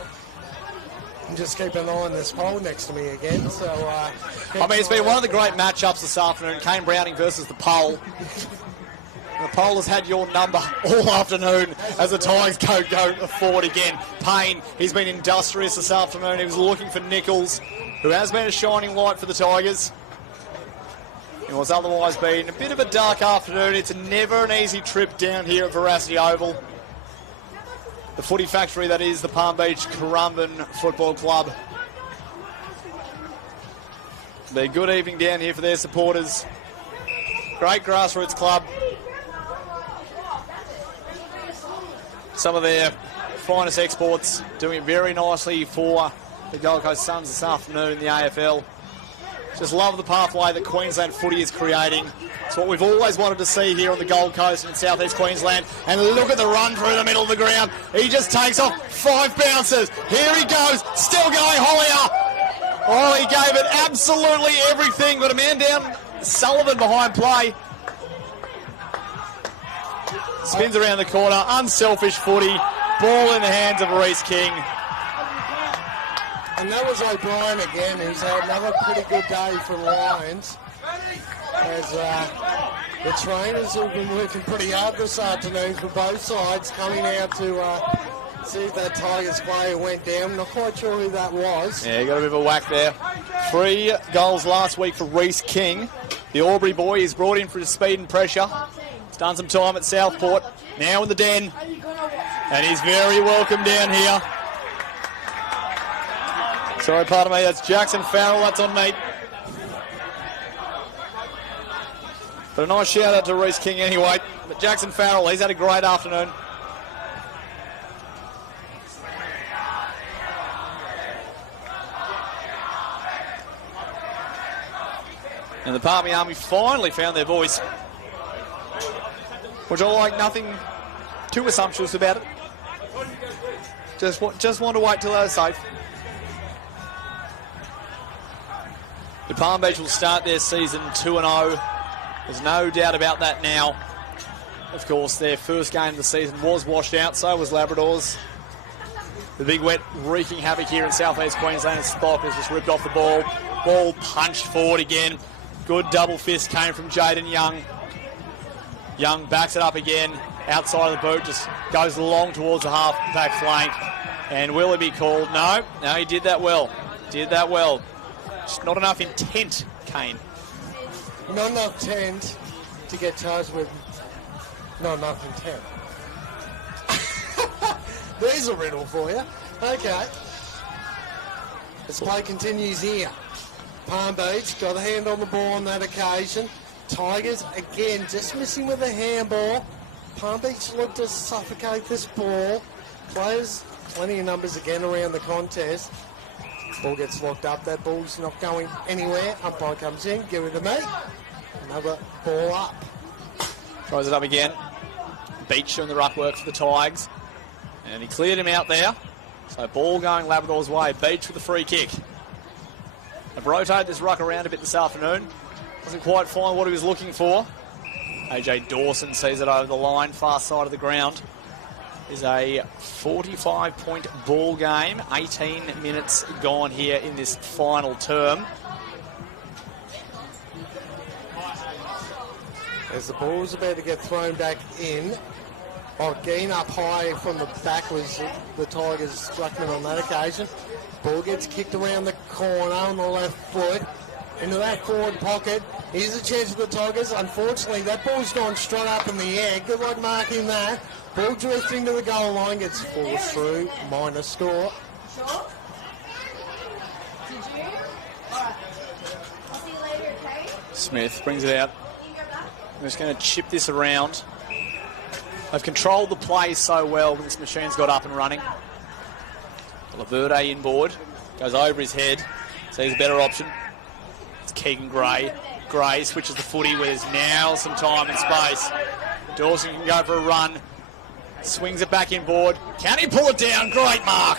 I'm just keeping an eye on this pole next to me again. So, I mean, it's been one of the great matchups this afternoon. Kane Browning versus the pole. The pole has had your number all afternoon as the Tigers go forward again. Payne, he's been industrious this afternoon. He was looking for Nichols, who has been a shining light for the Tigers. It was otherwise been a bit of a dark afternoon. It's never an easy trip down here at Veracity Oval. The footy factory that is the Palm Beach Currumbin Football Club. Be a good evening down here for their supporters. Great grassroots club. Some of their finest exports doing it very nicely for the Gold Coast Suns this afternoon in the AFL. Just love the pathway that Queensland footy is creating. It's what we've always wanted to see here on the Gold Coast and in southeast Queensland. And look at the run through the middle of the ground. He just takes off 5 bounces. Here he goes, still going Hollier. Oh, he gave it absolutely everything. Got a man down, Sullivan behind play. Spins around the corner, unselfish footy. Ball in the hands of Reese King. And that was O'Brien again. He's had another pretty good day for the Lions. As the trainers have been working pretty hard this afternoon for both sides, coming out to see if that Tigers player went down. Not quite sure who that was. Yeah, he got a bit of a whack there. 3 goals last week for Reese King. The Albury boy is brought in for his speed and pressure. He's done some time at Southport. Now in the Den. And he's very welcome down here. Sorry, pardon me, that's Jackson Farrell, that's on me. But a nice shout out to Reese King anyway. But Jackson Farrell, he's had a great afternoon. And the Palmy Army finally found their voice, which I like, nothing too assumptuous about it. Just want to wait till they're safe. The Palm Beach will start their season 2-0. There's no doubt about that now. Of course, their first game of the season was washed out, so was Labrador's. The big wet wreaking havoc here in southeast Queensland. Spock has just ripped off the ball. Ball punched forward again. Good double fist came from Jaden Young. Young backs it up again. Outside of the boot, just goes long towards the half-back flank. And will it be called? No, he did that well. Just not enough intent, Kane. Not enough intent to get charged with not enough intent. There's a riddle for you. Okay. This play continues here. Palm Beach got a hand on the ball on that occasion. Tigers, again, just missing with a handball. Palm Beach looked to suffocate this ball. Players, plenty of numbers again around the contest. Ball gets locked up. That ball's not going anywhere. Umpire comes in, give it to me. Another ball up. Throws it up again. Beach doing the ruck work for the Tigers. And he cleared him out there. So ball going Labrador's way. Beach with the free kick. I've rotated this ruck around a bit this afternoon. Doesn't quite find what he was looking for. AJ Dawson sees it over the line, far side of the ground. Is a 45-point ball game. 18 minutes gone here in this final term. As the ball's about to get thrown back in, again up high from the back was the Tigers' ruckman on that occasion. Ball gets kicked around the corner on the left foot into that forward pocket. Here's a chance for the Tigers. Unfortunately, that ball's gone straight up in the air. Good luck marking that. Ball drifting to the goal line, gets forced through, minor score. Sure? Did you? Alright. I'll see you later, okay? Smith brings it out. You can go back. I'm just going to chip this around. They've controlled the play so well when this machine's got up and running. Laverde inboard. Goes over his head. Sees a better option. It's Keegan Gray. Gray switches the footy where there's now some time and space. Dawson can go for a run. Swings it back inboard. Can he pull it down? Great mark.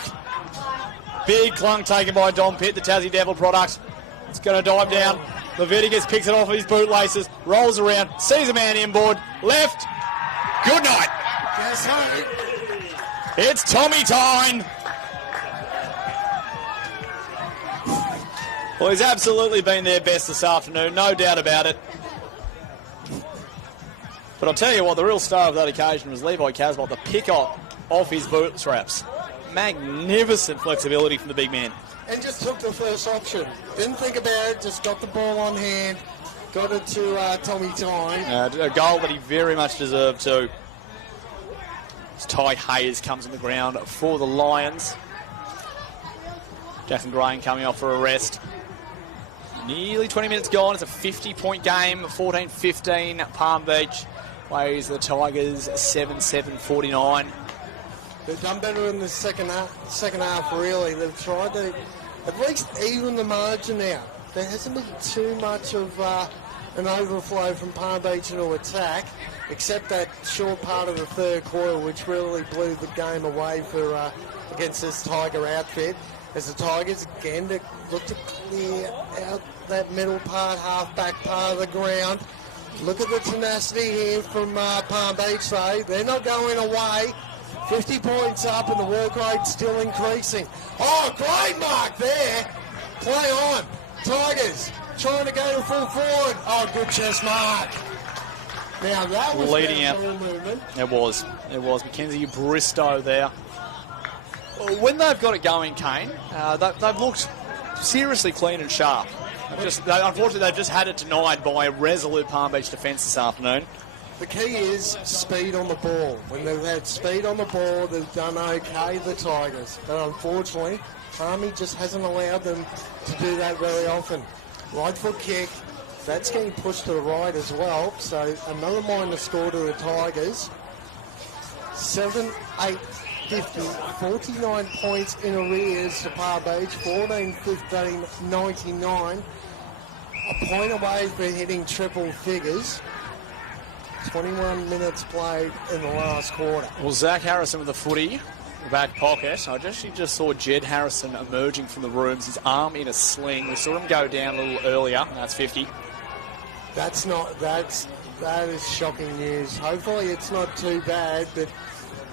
Big clunk taken by Dom Pitt, the Tassie Devil product. It's going to dive down. Leviticus picks it off of his bootlaces. Rolls around. Sees a man inboard. Left. Good night. Guess who? It's Tommy Tyne. Well, he's absolutely been their best this afternoon, no doubt about it. But I'll tell you what, the real star of that occasion was Levi Casbolt, the pick off his bootstraps. Magnificent flexibility from the big man. And just took the first option. Didn't think about it, just got the ball on hand, got it to Tommy Tyne. A goal that he very much deserved too. As Ty Hayes comes on the ground for the Lions. Jackson Graham coming off for a rest. Nearly 20 minutes gone. It's a 50-point game, 14-15 Palm Beach. Plays the Tigers 7-7-49. They've done better in the second half, really. They've tried to at least even the margin out. There hasn't been too much of an overflow from Palm Beach into attack, except that short part of the third quarter, which really blew the game away for against this Tiger outfit. As the Tigers, again, look to clear out that middle part, half-back part of the ground. Look at the tenacity here from Palm Beach, though. They're not going away. 50 points up and the work rate still increasing. Oh, great mark there. Play on. Tigers trying to go to full forward. Oh, good chest mark. Now, that was leading out. Movement. It was. Mackenzie Bristow there. When they've got it going, Kane, they've looked seriously clean and sharp. Unfortunately, they've just had it denied by a resolute Palm Beach defence this afternoon. The key is speed on the ball. When they've had speed on the ball, they've done okay, the Tigers. But unfortunately, Palmy just hasn't allowed them to do that very often. Right foot kick, that's getting pushed to the right as well. So another minor score to the Tigers. 7-8-50, 49 points in arrears to Palm Beach, 14-15, 99. A point away for hitting triple figures. 21 minutes played in the last quarter. Well, Zach Harrison with the footy, back pocket. I just saw Jed Harrison emerging from the rooms, his arm in a sling. We saw him go down a little earlier. That's 50. That is shocking news. Hopefully it's not too bad, but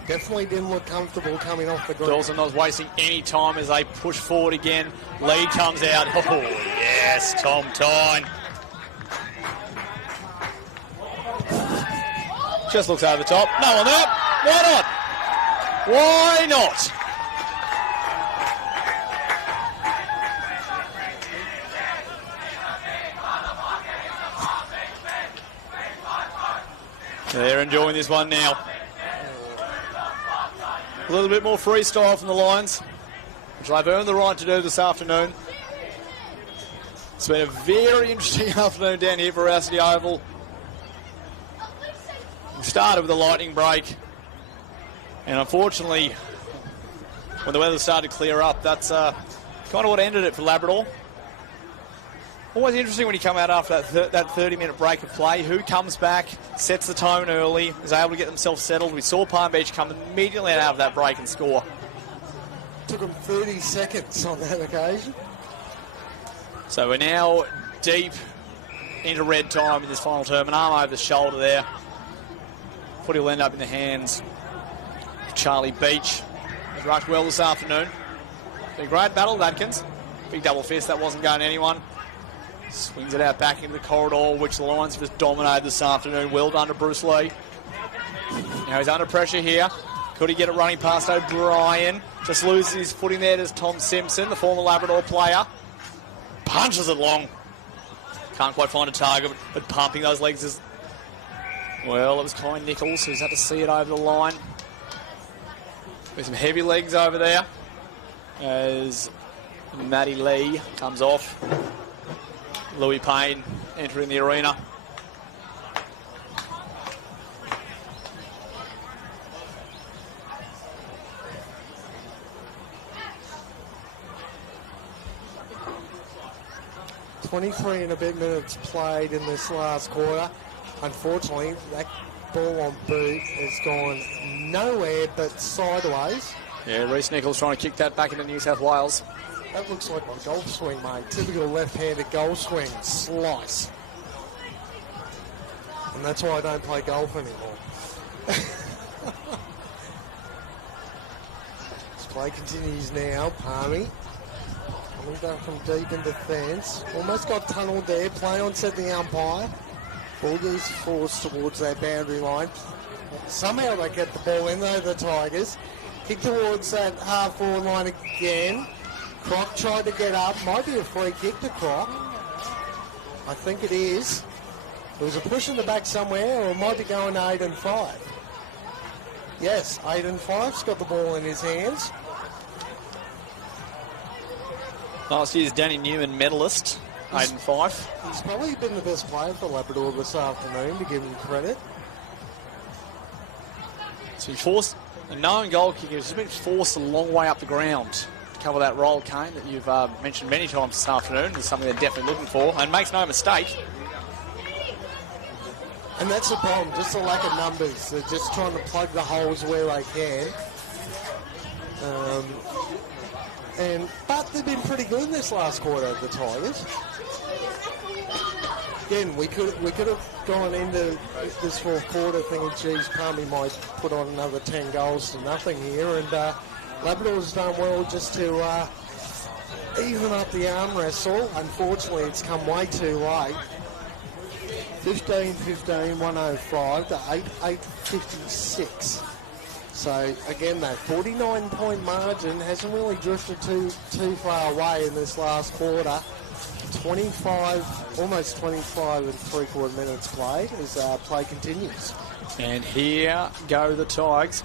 Definitely didn't look comfortable coming off the ground. Dawson not wasting any time as they push forward again. Lee comes out. Oh, yes, Tom Tyne. Just looks over the top. No one there. Why not? Why not? They're enjoying this one now. A little bit more freestyle from the Lions, which they've earned the right to do this afternoon. It's been a very interesting afternoon down here for Veracity Oval. We started with a lightning break, and unfortunately, when the weather started to clear up, that's kind of what ended it for Labrador. Always interesting when you come out after that 30-minute break of play. Who comes back, sets the tone early, is able to get themselves settled. We saw Palm Beach come immediately out of that break and score. Took them 30 seconds on that occasion. So we're now deep into red time in this final term. An arm over the shoulder there. Footy will end up in the hands of Charlie Beach. He's rushed well this afternoon. Big great battle with Atkins. Big double fist, that wasn't going to anyone. Swings it out back into the corridor, which the Lions have just dominated this afternoon. Well done to Bruce Lee. Now he's under pressure here. Could he get it running past O'Brien? Just loses his footing there to Tom Simpson, the former Labrador player. Punches it long. Can't quite find a target, but pumping those legs is... Well, it was Kai Nichols who's had to see it over the line. With some heavy legs over there as Matty Lee comes off. Louis Payne entering the arena. .23 and a bit minutes played in this last quarter. Unfortunately, that ball on boot has gone nowhere but sideways. Yeah, Reece Nichols trying to kick that back into New South Wales. That looks like my golf swing, mate. Typical left-handed golf swing. Slice. And that's why I don't play golf anymore. This play continues now. Palmy coming back from deep in defence. Almost got tunnelled there. Play on set the umpire. Ball gets forced towards that boundary line. Somehow they get the ball in though, the Tigers. Kick towards that half-forward line again. Croc tried to get up. Might be a free kick to Croc. I think it is. There was a push in the back somewhere, or it might be going 8 and 5. Yes, 8 and 5's got the ball in his hands. Last year's Danny Newman medalist, 8 and 5. He's probably been the best player for Labrador this afternoon, to give him credit. So he forced a known goal kicker. He's been forced a long way up the ground. Cover that roll, Kane, that you've mentioned many times this afternoon. It's something they're definitely looking for, and makes no mistake. And that's the problem, just the lack of numbers. They're just trying to plug the holes where they can. But they've been pretty good in this last quarter, the Tigers. Again, we could have gone into this fourth quarter thinking, geez, Palmy might put on another 10 goals to nothing here, and Labrador's done well just to even up the arm wrestle. Unfortunately, it's come way too late. 15-15, 105 to 8-56. So, again, that 49-point margin hasn't really drifted too far away in this last quarter. 25, almost 25 and three-quarter minutes played as play continues. And here go the Tigers.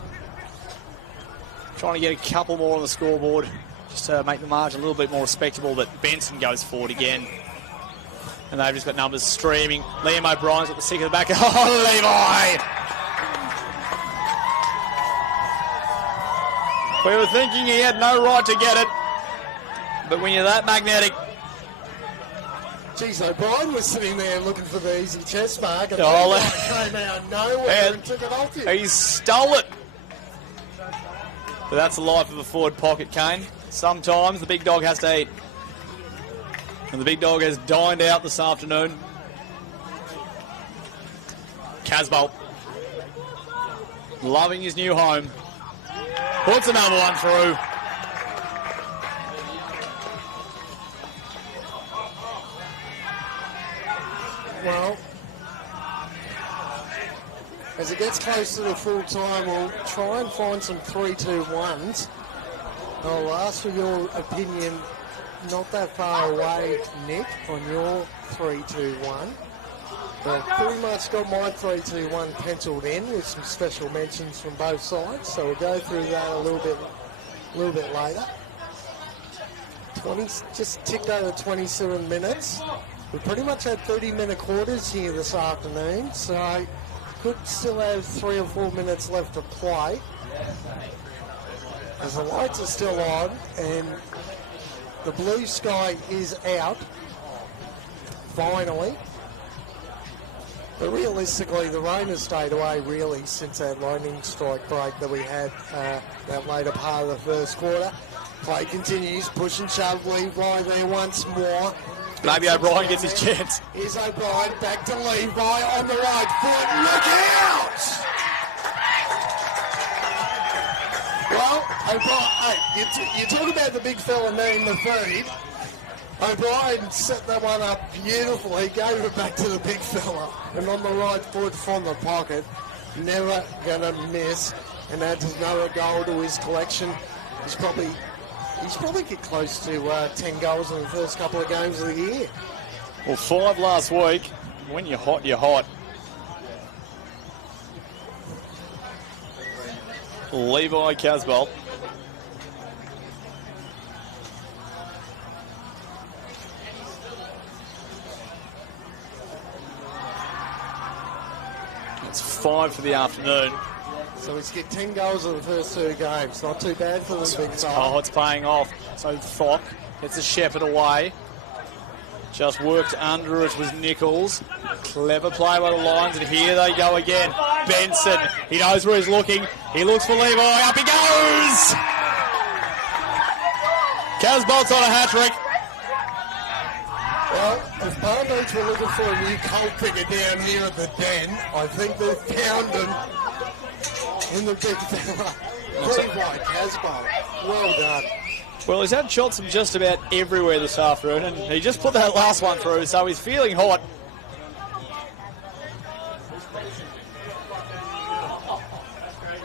Trying to get a couple more on the scoreboard just to make the margin a little bit more respectable, but Benson goes forward again. And they've just got numbers streaming. Liam O'Brien's at the stick of the back. Oh, Levi! We were thinking he had no right to get it, but when you're that magnetic... Geez, O'Brien was sitting there looking for the easy chest mark, and came out of nowhere and took it off you. He stole it. But that's the life of a forward pocket, Kane. Sometimes the big dog has to eat. And the big dog has dined out this afternoon. Casbolt loving his new home. Puts another one through. Well, as it gets close to the full time, we'll try and find some 3-2-1s. I'll ask for your opinion, not that far away, Nick, on your 3-2-1. I've pretty much got my 3-2-1 penciled in with some special mentions from both sides, so we'll go through that a little bit later. Just ticked over 27 minutes. We pretty much had 30-minute quarters here this afternoon, so could still have 3 or 4 minutes left to play. As the lights are still on and the blue sky is out, finally. But realistically, the rain has stayed away really since that lightning strike break that we had that later part of the first quarter. Play continues, push and shove, Levi there once more. Maybe O'Brien gets his chance. Here's O'Brien, back to Levi on the right foot. Look out! Well, O'Brien, hey, you talk about the big fella needing the feed. O'Brien set that one up beautifully, gave it back to the big fella, and on the right foot from the pocket. Never going to miss, and adds another goal to his collection. He's probably get close to 10 goals in the first couple of games of the year. Well, 5 last week. When you're hot, you're hot. Levi Casbolt. That's 5 for the afternoon. So he's get 10 goals in the first 2 games. Not too bad for the big side. Oh, it's paying off. So Fock gets a Shepherd away. Just worked under it was Nichols. Clever play by the Lions, and here they go again. Benson, he knows where he's looking. He looks for Levi. Up he goes! Casbolt's on a hat-trick. Well, if Palm Beach were looking for a new coal picker down here at the Den, I think they've found him in the big fella. Levi Casbolt. Well done. Well, he's had shots from just about everywhere this afternoon, and he just put that last one through, so he's feeling hot.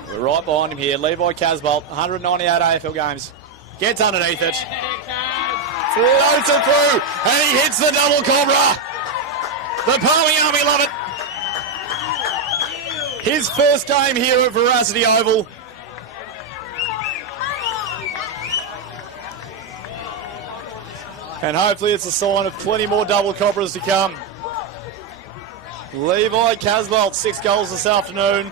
We're right behind him here. Levi Casbolt, 198 AFL games. Gets underneath it. Floats it through, and he hits the double cobra. The Palmy Army love it. His first game here at Veracity Oval. And hopefully it's a sign of plenty more double cobras to come. Levi Casbolt, 6 goals this afternoon.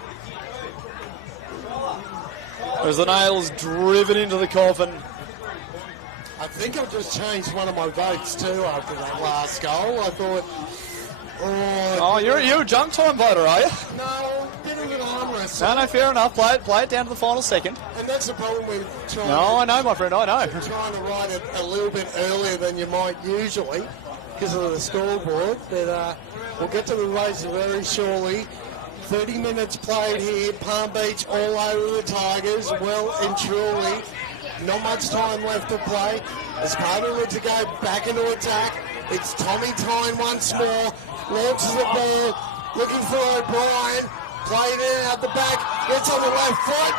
As the nails driven into the coffin. I think I've just changed one of my votes too after that last goal. I thought... Oh, you're a junk time voter, are you? No, a bit of an arm wrestle. No, fair enough. Play it down to the final second. And that's the problem with trying... No, I know, my friend, I know. Trying to write it a little bit earlier than you might usually because of the scoreboard. But we'll get to the race very shortly. 30 minutes played here. Palm Beach all over the Tigers. Well and truly. Not much time left to play. As Carter to go back into attack. It's Tommy Tyne once more. Launches the ball. Looking for O'Brien. Played in out the back. Gets on the left foot.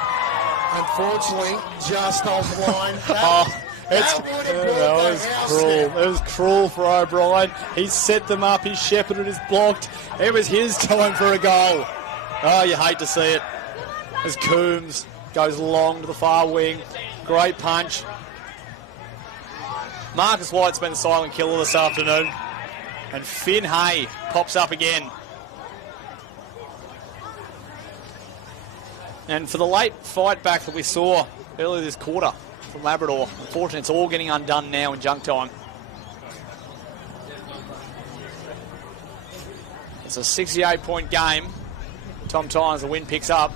Unfortunately, just offline. That was cruel. It was cruel for O'Brien. He set them up. He shepherded his blocked. It was his time for a goal. Oh, you hate to see it. As Coombs goes long to the far wing. Great punch. Marcus White's been the silent killer this afternoon. And Finn Hay pops up again. And for the late fight back that we saw earlier this quarter from Labrador, unfortunately it's all getting undone now in junk time. It's a 68-point game. Tom Tynes, the win picks up.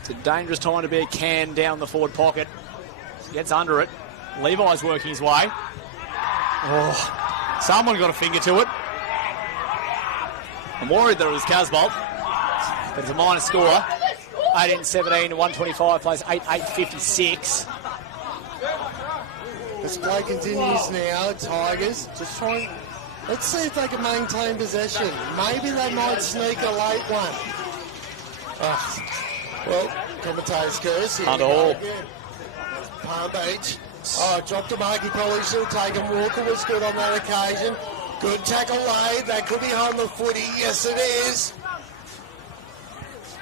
It's a dangerous time to be a can down the forward pocket. Gets under it. Levi's working his way. Oh, someone got a finger to it. I'm worried that it was Casbolt. But it's a minor score. 18-17 to 125 plays 8-8-56. This play continues now. Tigers just trying. Let's see if they can maintain possession. Maybe they might sneak a late one. Well, commentators curse. Here Under Hall. Palm Beach. Dropped a mark. He probably should have taken. Walker was good on that occasion. Good tackle laid. That could be home the footy. Yes, it is.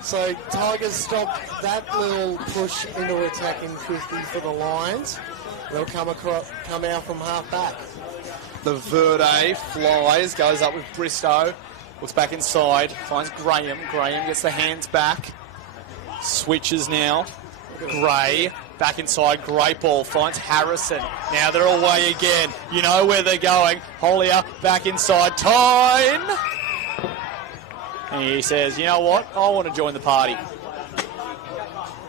So Tigers stopped that little push into attacking 50 for the Lions. They'll come out from half back. The Verde flies, goes up with Bristow, looks back inside, finds Graham. Graham gets the hands back, switches now. Gray back inside, great ball, finds Harrison. Now they're away again. You know where they're going. Hollier back inside, Tyne. And he says, you know what, I want to join the party.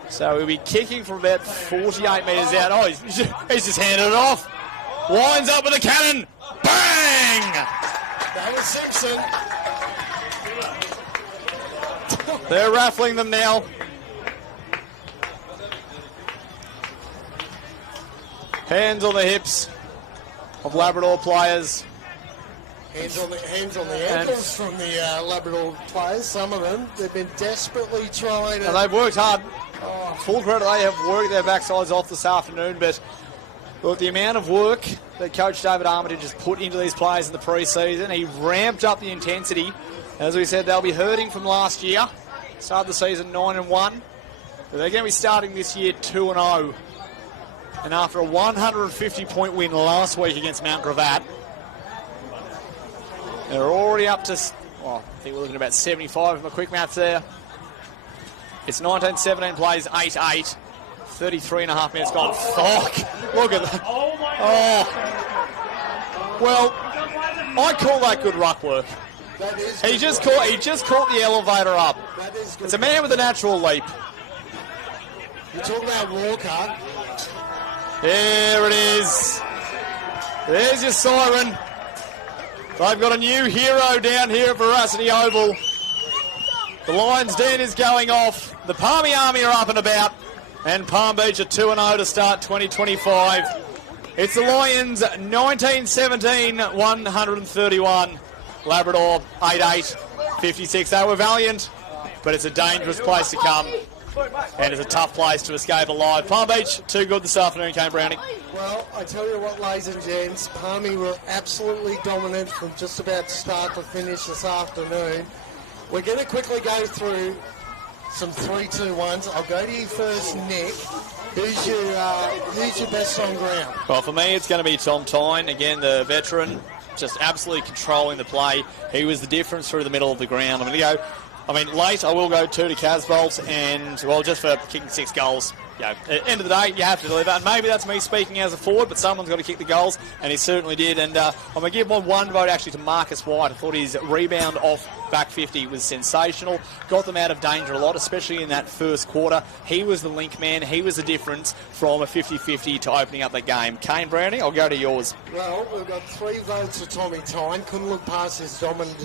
So he'll be kicking from about 48 metres out. Oh, he's just handed it off. Winds up with a cannon. Bang! That was Simpson. They're raffling them now. Hands on the hips of Labrador players. Hands on the ankles from the Labrador players, some of them. They've been desperately trying to... And they've worked hard. Full credit, they have worked their backsides off this afternoon, but look, the amount of work that Coach David Armitage has put into these players in the pre-season, he ramped up the intensity. As we said, they'll be hurting from last year. Started the season 9-1. But they're going to be starting this year 2-0. And after a 150-point win last week against Mount Gravatt, they're already up to, I think we're looking at about 75 in my quick maths there. It's 19-17 plays 8-8. 33 and a half minutes gone. Fuck! Look at that. Oh. Well, I call that good ruck work. He just caught the elevator up. It's a man with a natural leap. You're talking about Walker. There it is. There's your siren. They've got a new hero down here at Veracity Oval. The Lions' Den is going off. The Palmy Army are up and about. And Palm Beach are 2-0 to start 2025. It's the Lions 19-17, 131. Labrador 8-8, 56. They were valiant, but it's a dangerous place to come. And it's a tough place to escape alive. Palm Beach, too good this afternoon, Kane Browning. Well, I tell you what, ladies and gents, Palmy were absolutely dominant from just about start to finish this afternoon. We're going to quickly go through some 3-2-1s. I'll go to you first, Nick. Who's your best on ground? Well, for me, it's going to be Tom Tyne. Again, the veteran, just absolutely controlling the play. He was the difference through the middle of the ground. I'm going to go... late, I will go 2 to Casbolt, and, well, just for kicking 6 goals. At the end of the day, you have to deliver. And maybe that's me speaking as a forward, but someone's got to kick the goals, and he certainly did. And I'm going to give my one vote, actually, to Marcus White. I thought his rebound off back 50 was sensational. Got them out of danger a lot, especially in that first quarter. He was the link man. He was the difference from a 50-50 to opening up that game. Kane Browning, I'll go to yours. Well, we've got 3 votes for Tommy Tyne. Couldn't look past his dominant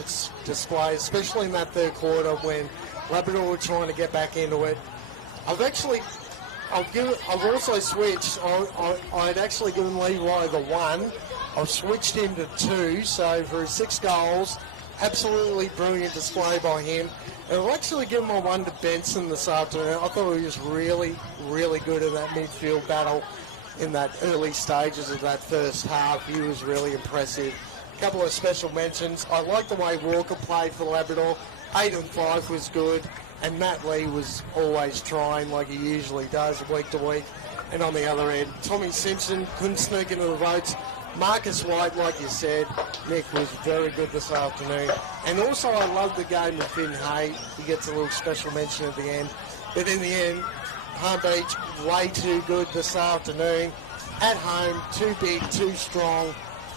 display, especially in that third quarter when Labrador were trying to get back into it. I've also switched. I'd actually given Levi the 1. I've switched him to 2. So for his 6 goals, absolutely brilliant display by him. And I've actually given my 1 to Benson this afternoon. I thought he was really, really good in that midfield battle in that early stages of that first half. He was really impressive. A couple of special mentions. I like the way Walker played for Labrador. 8 and 5 was good. And Matt Lee was always trying like he usually does week to week. And on the other end, Tommy Simpson couldn't sneak into the votes. Marcus White, like you said, Nick, was very good this afternoon. And also I love the game of Finn Hay. He gets a little special mention at the end. But in the end, Palm Beach, way too good this afternoon. At home, too big, too strong.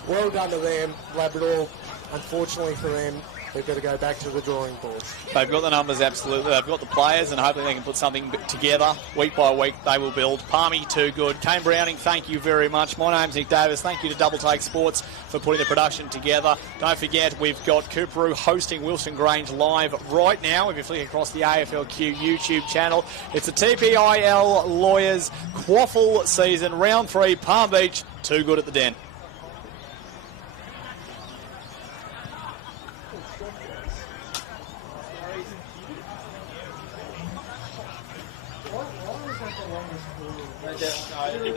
Well done to them. Labrador, unfortunately for them, they've got to go back to the drawing board. They've got the numbers, absolutely. They've got the players, and hopefully they can put something together. Week by week, they will build. Palmy, too good. Kane Browning, thank you very much. My name's Nick Davis. Thank you to Double Take Sports for putting the production together. Don't forget, we've got Cooperoo hosting Wilson Grange live right now. If you flick across the AFLQ YouTube channel, it's the TPIL Lawyers QAFL season, round 3, Palm Beach. Too good at the Den.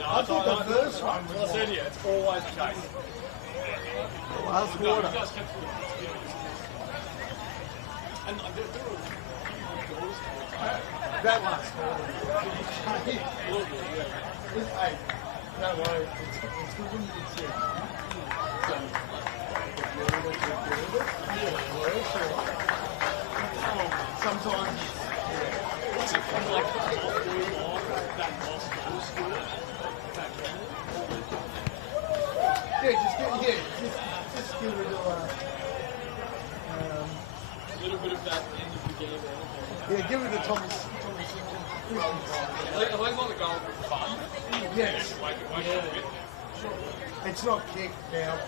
I thought the first one was I said here, it's always the case. Last quarter. And That last quarter. Hey, don't worry. It's good when you can see it. Sometimes. Yeah, just give it a little bit of that end of the game. yeah, give it to Thomas. I like the goal for fun. Yes. It's not kicked down.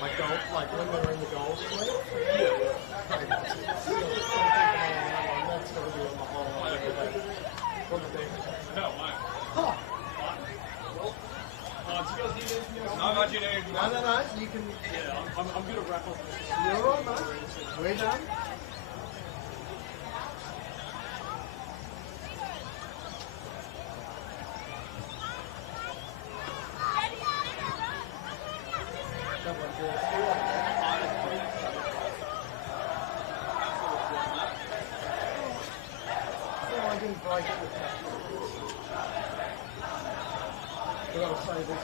Like goal, like when they're in the goal split. Yeah. That's going to be on the whole. On the bench. No, mate. Oh. No, you need. No. You can. Yeah, I'm going to wrap up. You're all right, mate. We're done. I didn't break it. But I'll say this much.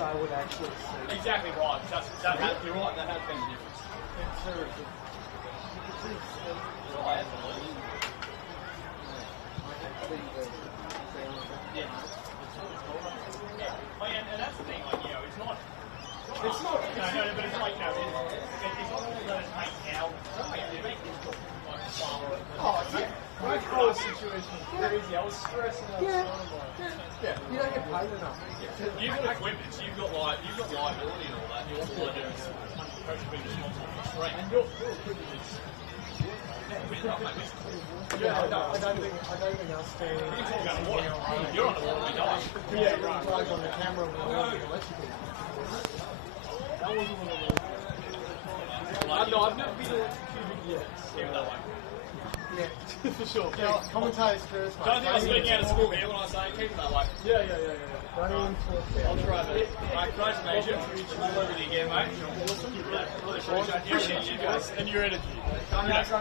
I would actually say. Exactly right. You're right. That has been the difference. It's seriously. And that's the thing, like, you know, it's not, but it's like, you know, it's not only that it's making out, they make this look like slower. Oh, yeah. My core situation is crazy. I was stressing out. Yeah. You don't get paid enough. You've got equipment, so you've got liability and all that, and you also do is coach being responsible for straight. And your equipment is yeah, I don't think I'll stay. You're on the water, we die. Yeah, right. Like on the camera with all the electrical. That wasn't one of those. No, I've never been electrocuted yet. Keep it that way. Yeah, for sure. Yeah, commentators first, mate. Don't think I'm speaking out of school here when I say keep it that way. Yeah. Don't even talk there. I'll try that. Mate, nice to meet you. All over you again, mate. Awesome. Really appreciate you guys and your energy.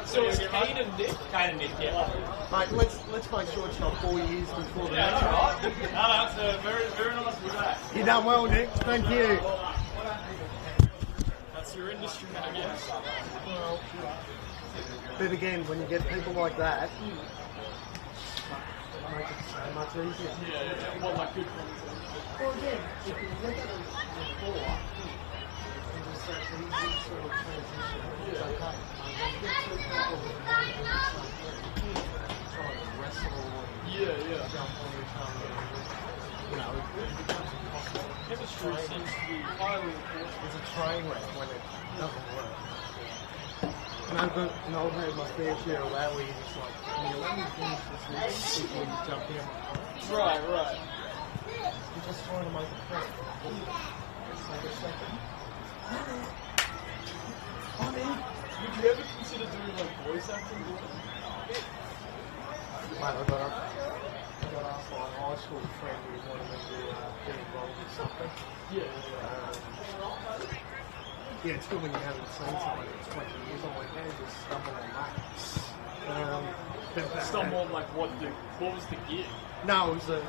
So it's Kane and Nick? Kane and Nick, yeah. Mate, let's make sure it's not 4 years before the Yeah, that's right. No, it's a very, very nice to be back. You done well, Nick. Thank you. That's your industry, I guess. Well, but again, when you get people like that, it makes it so much easier. Yeah. What, like good conversation? Well, again, if you look at it before, and just that easy sort of transition, it's okay. When you get two people who are doing the same thing, trying to wrestle and jump on each other, you know, it becomes impossible. Chemistry seems to be highly important. It's a train wreck when it doesn't work. And I've heard my fair share of that where you're just like, let me finish this before you jump in. Right. You're just trying to make it quick. Take a second. Would you ever consider doing like voice acting? Mate, I got asked by a high school friend who wanted me to get involved in something. Yeah, it's good when you haven't seen someone in 20 years. I'm like, how did you stumble on that? Stumble on like what was the gear? No, it was a